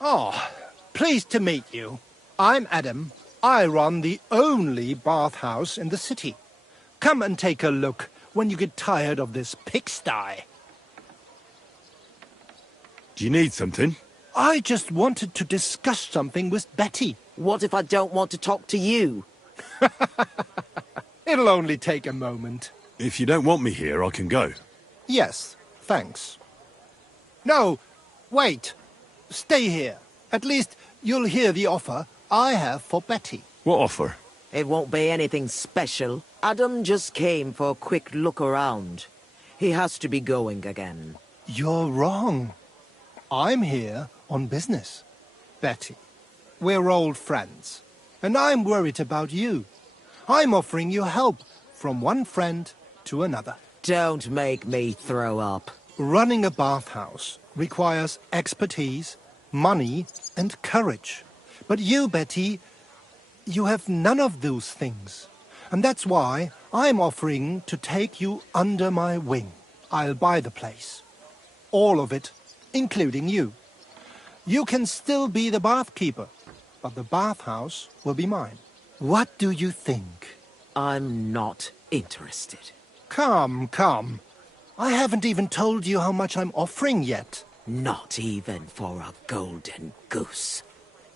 Oh, pleased to meet you. I'm Adam. I run the only bathhouse in the city. Come and take a look when you get tired of this pigsty. Do you need something? I just wanted to discuss something with Betty. What if I don't want to talk to you? It'll only take a moment. If you don't want me here, I can go. Yes, thanks. No, wait. Stay here. At least you'll hear the offer I have for Betty. What offer? It won't be anything special. Adam just came for a quick look around. He has to be going again. You're wrong. I'm here on business. Betty, we're old friends, and I'm worried about you. I'm offering you help from one friend to another. Don't make me throw up. Running a bathhouse requires expertise, money, and courage. But you, Betty, you have none of those things. And that's why I'm offering to take you under my wing. I'll buy the place. All of it, including you. You can still be the bathkeeper, but the bathhouse will be mine. What do you think? I'm not interested. Come, come. I haven't even told you how much I'm offering yet. Not even for a golden goose.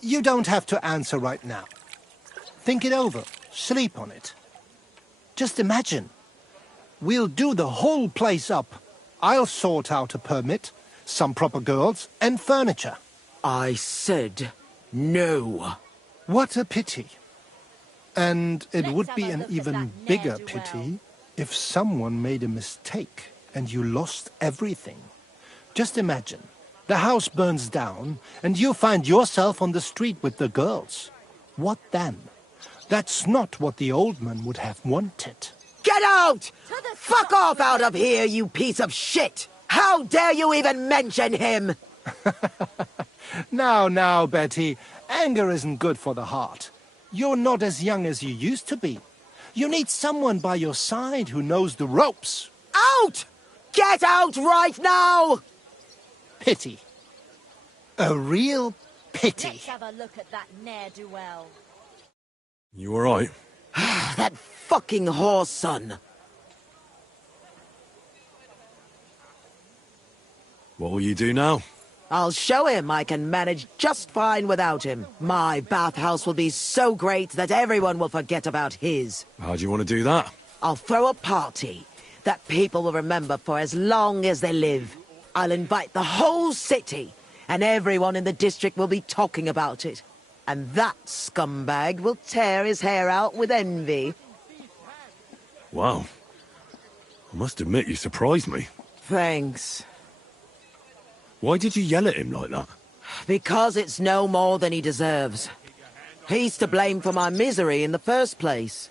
You don't have to answer right now. Think it over. Sleep on it. Just imagine. We'll do the whole place up. I'll sort out a permit, some proper girls, and furniture. I said no. What a pity. And it would be an even bigger pity if someone made a mistake and you lost everything. Just imagine. The house burns down and you find yourself on the street with the girls. What then? That's not what the old man would have wanted. Get out! Fuck off out of here, you piece of shit! How dare you even mention him? Now, Betty, anger isn't good for the heart. You're not as young as you used to be. You need someone by your side who knows the ropes. Out! Get out right now! Pity. A real pity. Let's have a look at that ne'er-do-well. You all right? That fucking whore's son. What will you do now? I'll show him I can manage just fine without him. My bathhouse will be so great that everyone will forget about his. How do you want to do that? I'll throw a party that people will remember for as long as they live. I'll invite the whole city, and everyone in the district will be talking about it. And that scumbag will tear his hair out with envy. Wow. I must admit, you surprised me. Thanks. Why did you yell at him like that? Because it's no more than he deserves. He's to blame for my misery in the first place.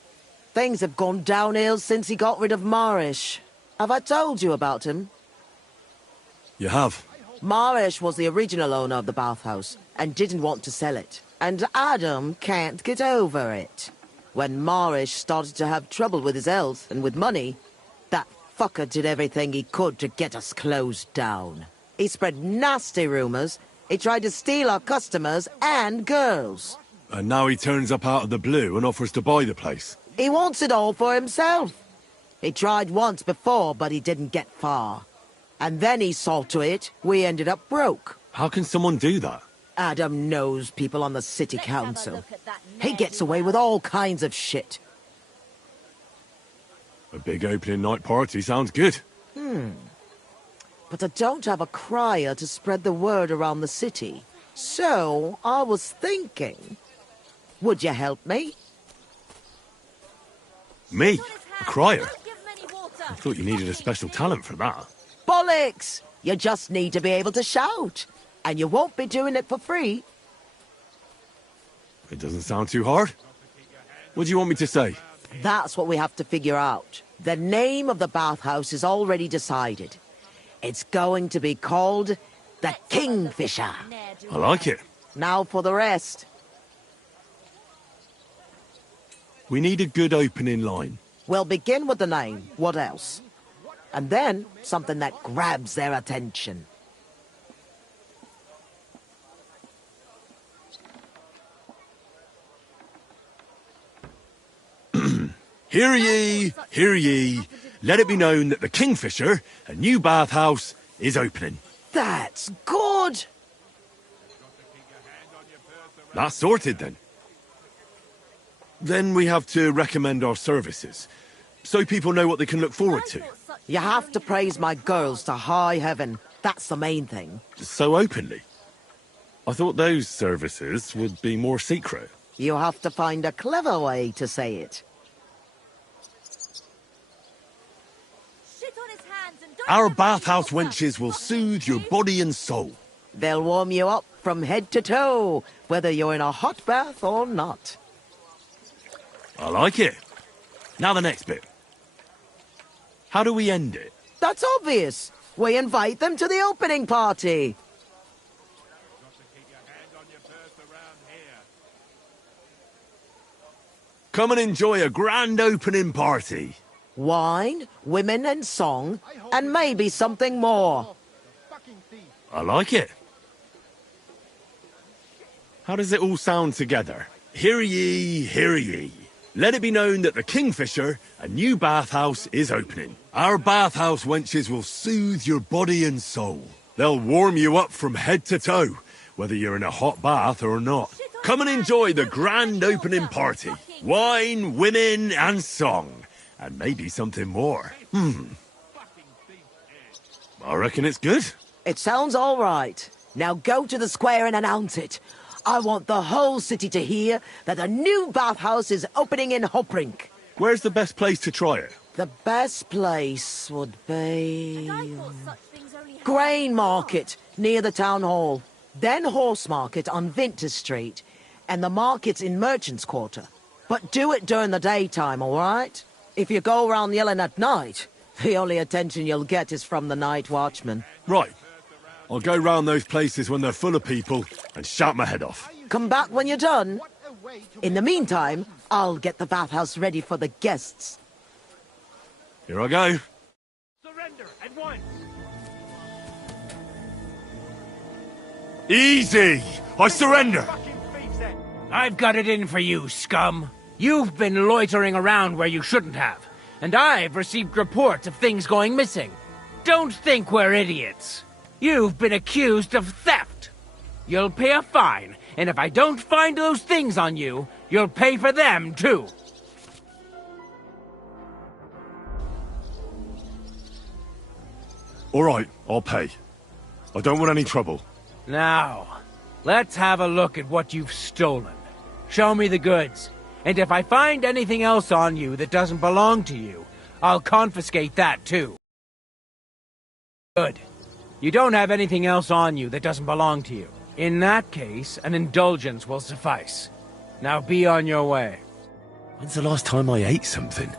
Things have gone downhill since he got rid of Marish. Have I told you about him? You have. Marish was the original owner of the bathhouse and didn't want to sell it. And Adam can't get over it. When Marish started to have trouble with his health and with money, that fucker did everything he could to get us closed down. He spread nasty rumors. He tried to steal our customers and girls. And now he turns up out of the blue and offers to buy the place. He wants it all for himself. He tried once before, but he didn't get far. And then he saw to it we ended up broke. How can someone do that? Adam knows people on the city council. He gets away with all kinds of shit. A big opening night party sounds good. But I don't have a crier to spread the word around the city. So, I was thinking, would you help me? Me? A crier? I thought you needed a special talent for that. Bollocks! You just need to be able to shout. And you won't be doing it for free. It doesn't sound too hard. What do you want me to say? That's what we have to figure out. The name of the bathhouse is already decided. It's going to be called the Kingfisher. I like it. Now for the rest. We need a good opening line. We'll begin with the name. What else? And then something that grabs their attention. Hear ye, hear ye. Let it be known that the Kingfisher, a new bathhouse, is opening. That's good! That's sorted then. Then we have to recommend our services, so people know what they can look forward to. You have to praise my girls to high heaven. That's the main thing. So openly. I thought those services would be more secret. You have to find a clever way to say it. Our bathhouse wenches will soothe your body and soul. They'll warm you up from head to toe, whether you're in a hot bath or not. I like it. Now the next bit. How do we end it? That's obvious. We invite them to the opening party. Come and enjoy a grand opening party. Wine, women and song, and maybe something more. I like it. How does it all sound together? Hear ye, hear ye. Let it be known that the Kingfisher, a new bathhouse, is opening. Our bathhouse wenches will soothe your body and soul. They'll warm you up from head to toe, whether you're in a hot bath or not. Come and enjoy the grand opening party. Wine, women and song. And maybe something more. I reckon it's good. It sounds all right. Now go to the square and announce it. I want the whole city to hear that a new bathhouse is opening in Hoprink. Where's the best place to try it? The best place would be... Grain Market, near the town hall. Then Horse Market on Vinter Street. And the markets in Merchant's Quarter. But do it during the daytime, all right? If you go around yelling at night, the only attention you'll get is from the night watchman. Right. I'll go round those places when they're full of people and shout my head off. Come back when you're done. In the meantime, I'll get the bathhouse ready for the guests. Here I go. Surrender at once! Easy! I surrender! I've got it in for you, scum. You've been loitering around where you shouldn't have, and I've received reports of things going missing. Don't think we're idiots. You've been accused of theft. You'll pay a fine, and if I don't find those things on you, you'll pay for them, too. All right, I'll pay. I don't want any trouble. Now, let's have a look at what you've stolen. Show me the goods, and if I find anything else on you that doesn't belong to you, I'll confiscate that, too. Good. You don't have anything else on you that doesn't belong to you. In that case, an indulgence will suffice. Now be on your way. When's the last time I ate something?